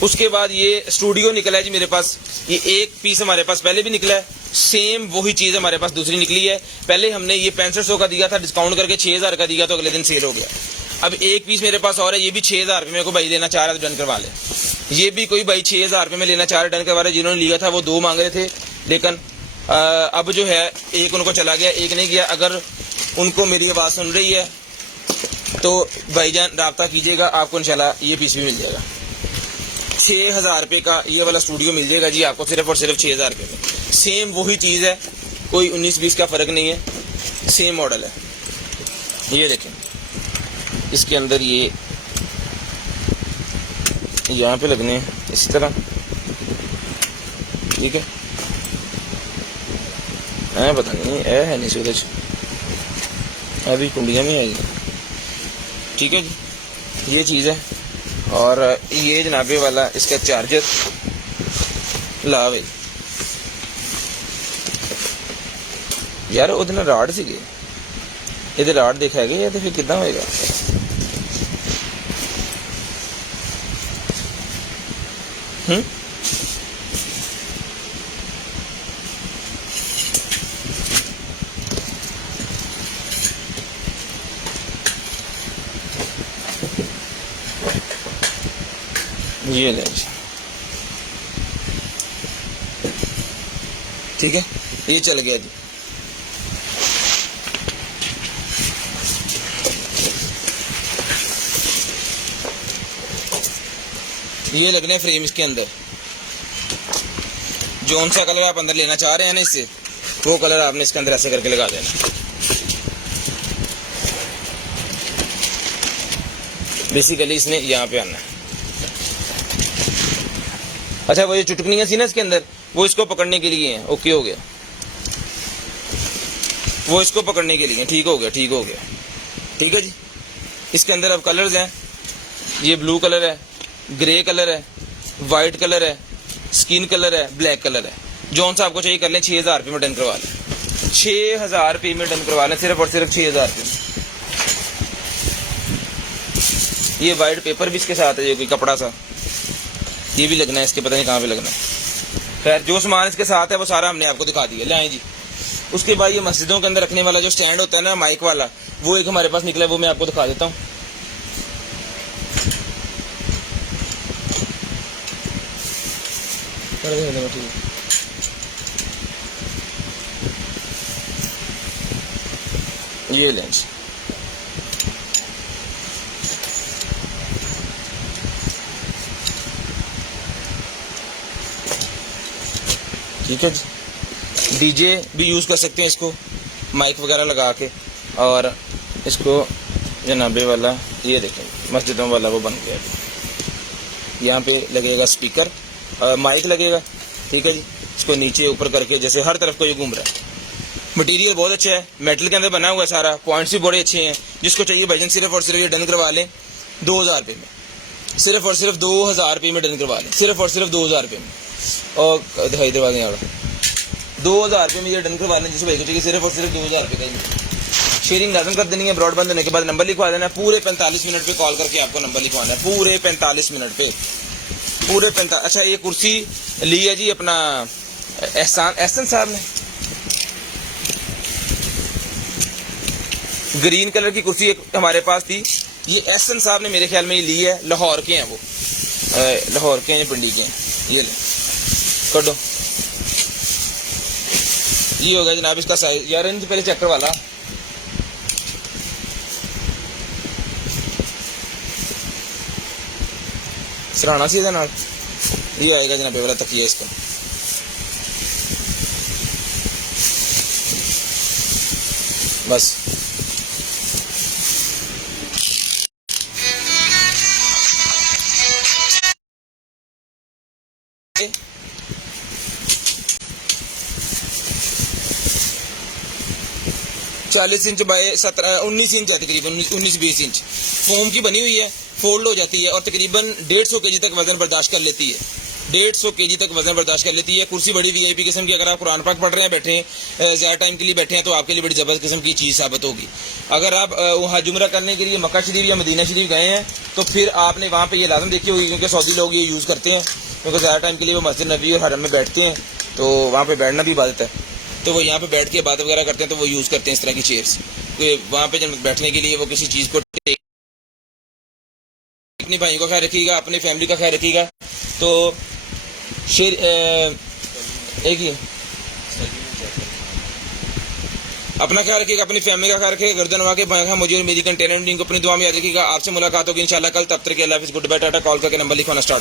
उसके बाद ये स्टूडियो निकला है जी मेरे पास, ये एक पीस हमारे पास पहले भी निकला है, सेम वही चीज़ हमारे पास दूसरी निकली है। पहले हमने ये 6500 का दिया था, डिस्काउंट करके 6000 का दिया, तो अगले दिन सेल हो गया। अब एक पीस मेरे पास और है, ये भी 6000 रुपये में को भाई लेना चाह रहा है तो डन करवा ले। ये भी कोई भाई 6000 रुपये में लेना चाह रहे डन करवा रहे। जिन्होंने लिया था वो 2 मांग रहे थे, लेकिन अब जो है एक उनको चला गया, एक नहीं गया। अगर उनको मेरी आवाज़ सुन रही है तो भाईजान राब्ता कीजिएगा, आपको इंशाल्लाह ये पीस भी मिल जाएगा। 6000 रुपये का ये वाला स्टूडियो मिल जाएगा जी आपको सिर्फ और सिर्फ 6000 रुपये में। सेम वही चीज़ है, कोई 19-20 का फ़र्क नहीं है, सेम मॉडल है। ये देखें, इसके अंदर ये यहाँ पे लगने हैं इसी तरह, ठीक है। पता नहीं है नहीं सूरज, अभी कुंडिया में आएगी, ठीक है जी। ये चीज़ है। और ये जनाबे वाला इसका चार्जर ला भाई यार, वो दिन राड सी ये राड देखा गया या तो फिर कितना होएगा। ये ले, ठीक है, ये चल गया जी। ये लगने फ्रेम इसके अंदर, जोन सा कलर आप अंदर लेना चाह रहे हैं ना इससे, वो कलर आपने इसके अंदर ऐसे करके लगा देना। बेसिकली इसने यहाँ पे आना है। अच्छा, वो ये चुटकनियाँ सी ना इसके अंदर, वो इसको पकड़ने के लिए हैं। ओके हो गया, वो इसको पकड़ने के लिए, ठीक हो गया, ठीक हो गया, ठीक है जी। इसके अंदर अब कलर्स हैं, ये ब्लू कलर है, ग्रे कलर है, वाइट कलर है, स्किन कलर है, ब्लैक कलर है। जौन सा आपको चाहिए कर लें। 6000 रुपये में डन करवा लें, 6000 रुपये में डन करवा लें, सिर्फ और सिर्फ 6000 रुपये में। ये वाइट पेपर भी इसके साथ है, ये कोई कपड़ा सा, ये भी लगना है इसके, पता नहीं कहाँ पे लगना है। खैर, जो सामान इसके साथ है वो सारा हमने आपको दिखा दिया। लाएं जी। उसके बाद ये मस्जिदों के अंदर रखने वाला जो स्टैंड होता है ना, माइक वाला, वो एक हमारे पास निकला है, वो मैं आपको दिखा देता हूँ। ये लेंस, ठीक है जी। डीजे भी यूज़ कर सकते हैं इसको, माइक वगैरह लगा के। और इसको जनाबे वाला ये देखें, मस्जिदों वाला वो बन गया। यहाँ पे लगेगा स्पीकर, माइक लगेगा, ठीक है जी। इसको नीचे ऊपर करके जैसे हर तरफ को ये घूम रहा है। मटेरियल बहुत अच्छा है, मेटल के अंदर बना हुआ है सारा, पॉइंट्स भी बड़े अच्छे हैं। जिसको चाहिए भाईजान सिर्फ और सिर्फ ये डन करवा लें 2000 रुपये में, सिर्फ और सिर्फ 2000 रुपये में डन करवा लें, सिर्फ और सिर्फ 2000 रुपये में। और दिखाई दरवा दें, 2000 रुपये में ये डन करवा लें जिस भाई को चाहिए, सिर्फ और सिर्फ 2000 रुपये का ही। शेयरिंग लाजम कर देनी है, ब्रॉड बंद होने के बाद नंबर लिखवा देना है। पूरे 45 मिनट पे कॉल करके आपको नंबर लिखवाना है, पूरे 45 मिनट पे, पूरे 45। अच्छा, ये कुर्सी ली है जी अपना एहसन साहब ने, ग्रीन कलर की कुर्सी एक हमारे पास थी, ये एहसन साहब ने मेरे ख्याल में ये ली है। लाहौर के हैं वो, लाहौर के हैं, पिंडी के हैं। ये ले कटो, ये हो गया जनाब इसका साइज। यार इनसे पहले चक्कर वाला सराहना सी नाल ये आएगा जनाब वाला तकिया इसका। बस चालीस इंच बाय 19 इंच है, तकरीबन 19-20 इंच फोम की बनी हुई है, फोल्ड हो जाती है और तकरीबन 150 केजी तक वजन बर्दाश्त कर लेती है, 150 केजी तक वजन बर्दाश्त कर लेती है। कुर्सी बड़ी वीआईपी किस्म की, अगर आप कुरान पाक पढ़ रहे हैं, बैठे हैं, ज़्यादा टाइम के लिए बैठे हैं, तो आपके लिए बड़ी ज़बरदस्त किस्म की चीज़ साबित होगी। अगर आप वहाँ जुमरा करने के लिए मक्का शरीफ या मदीना शरीफ गए हैं तो फिर आपने वहाँ पर ये लाजम देखी होगी, क्योंकि सऊदी लोग ये यूज़ करते हैं, क्योंकि ज़्यादा टाइम के लिए वो मस्जिद नबी और हरम में बैठते हैं, तो वहाँ पर बैठना भी इबादत है, तो वो यहाँ पे बैठ के बात वगैरह करते हैं, तो वो यूज़ करते हैं इस तरह की चेयर्स। वहाँ पे जब बैठने के लिए वो किसी चीज़ को, अपने भाई का ख्याल रखिएगा, अपनी फैमिली का ख्याल रखिएगा। तो शेर एक ही अपना ख्याल रखिएगा, अपनी फैमिली का ख्याल रखिएगा। गर्दन वाके भाई मुझे और मेरी कंटेनर को अपनी दुआ में याद रखिएगा। आपसे मुलाकात होगी इंशाल्लाह कल, तब तक के अल्लाह हाफिज़, गुड बाय, टाटा। कॉल करके नंबर लिखवाना स्टार्ट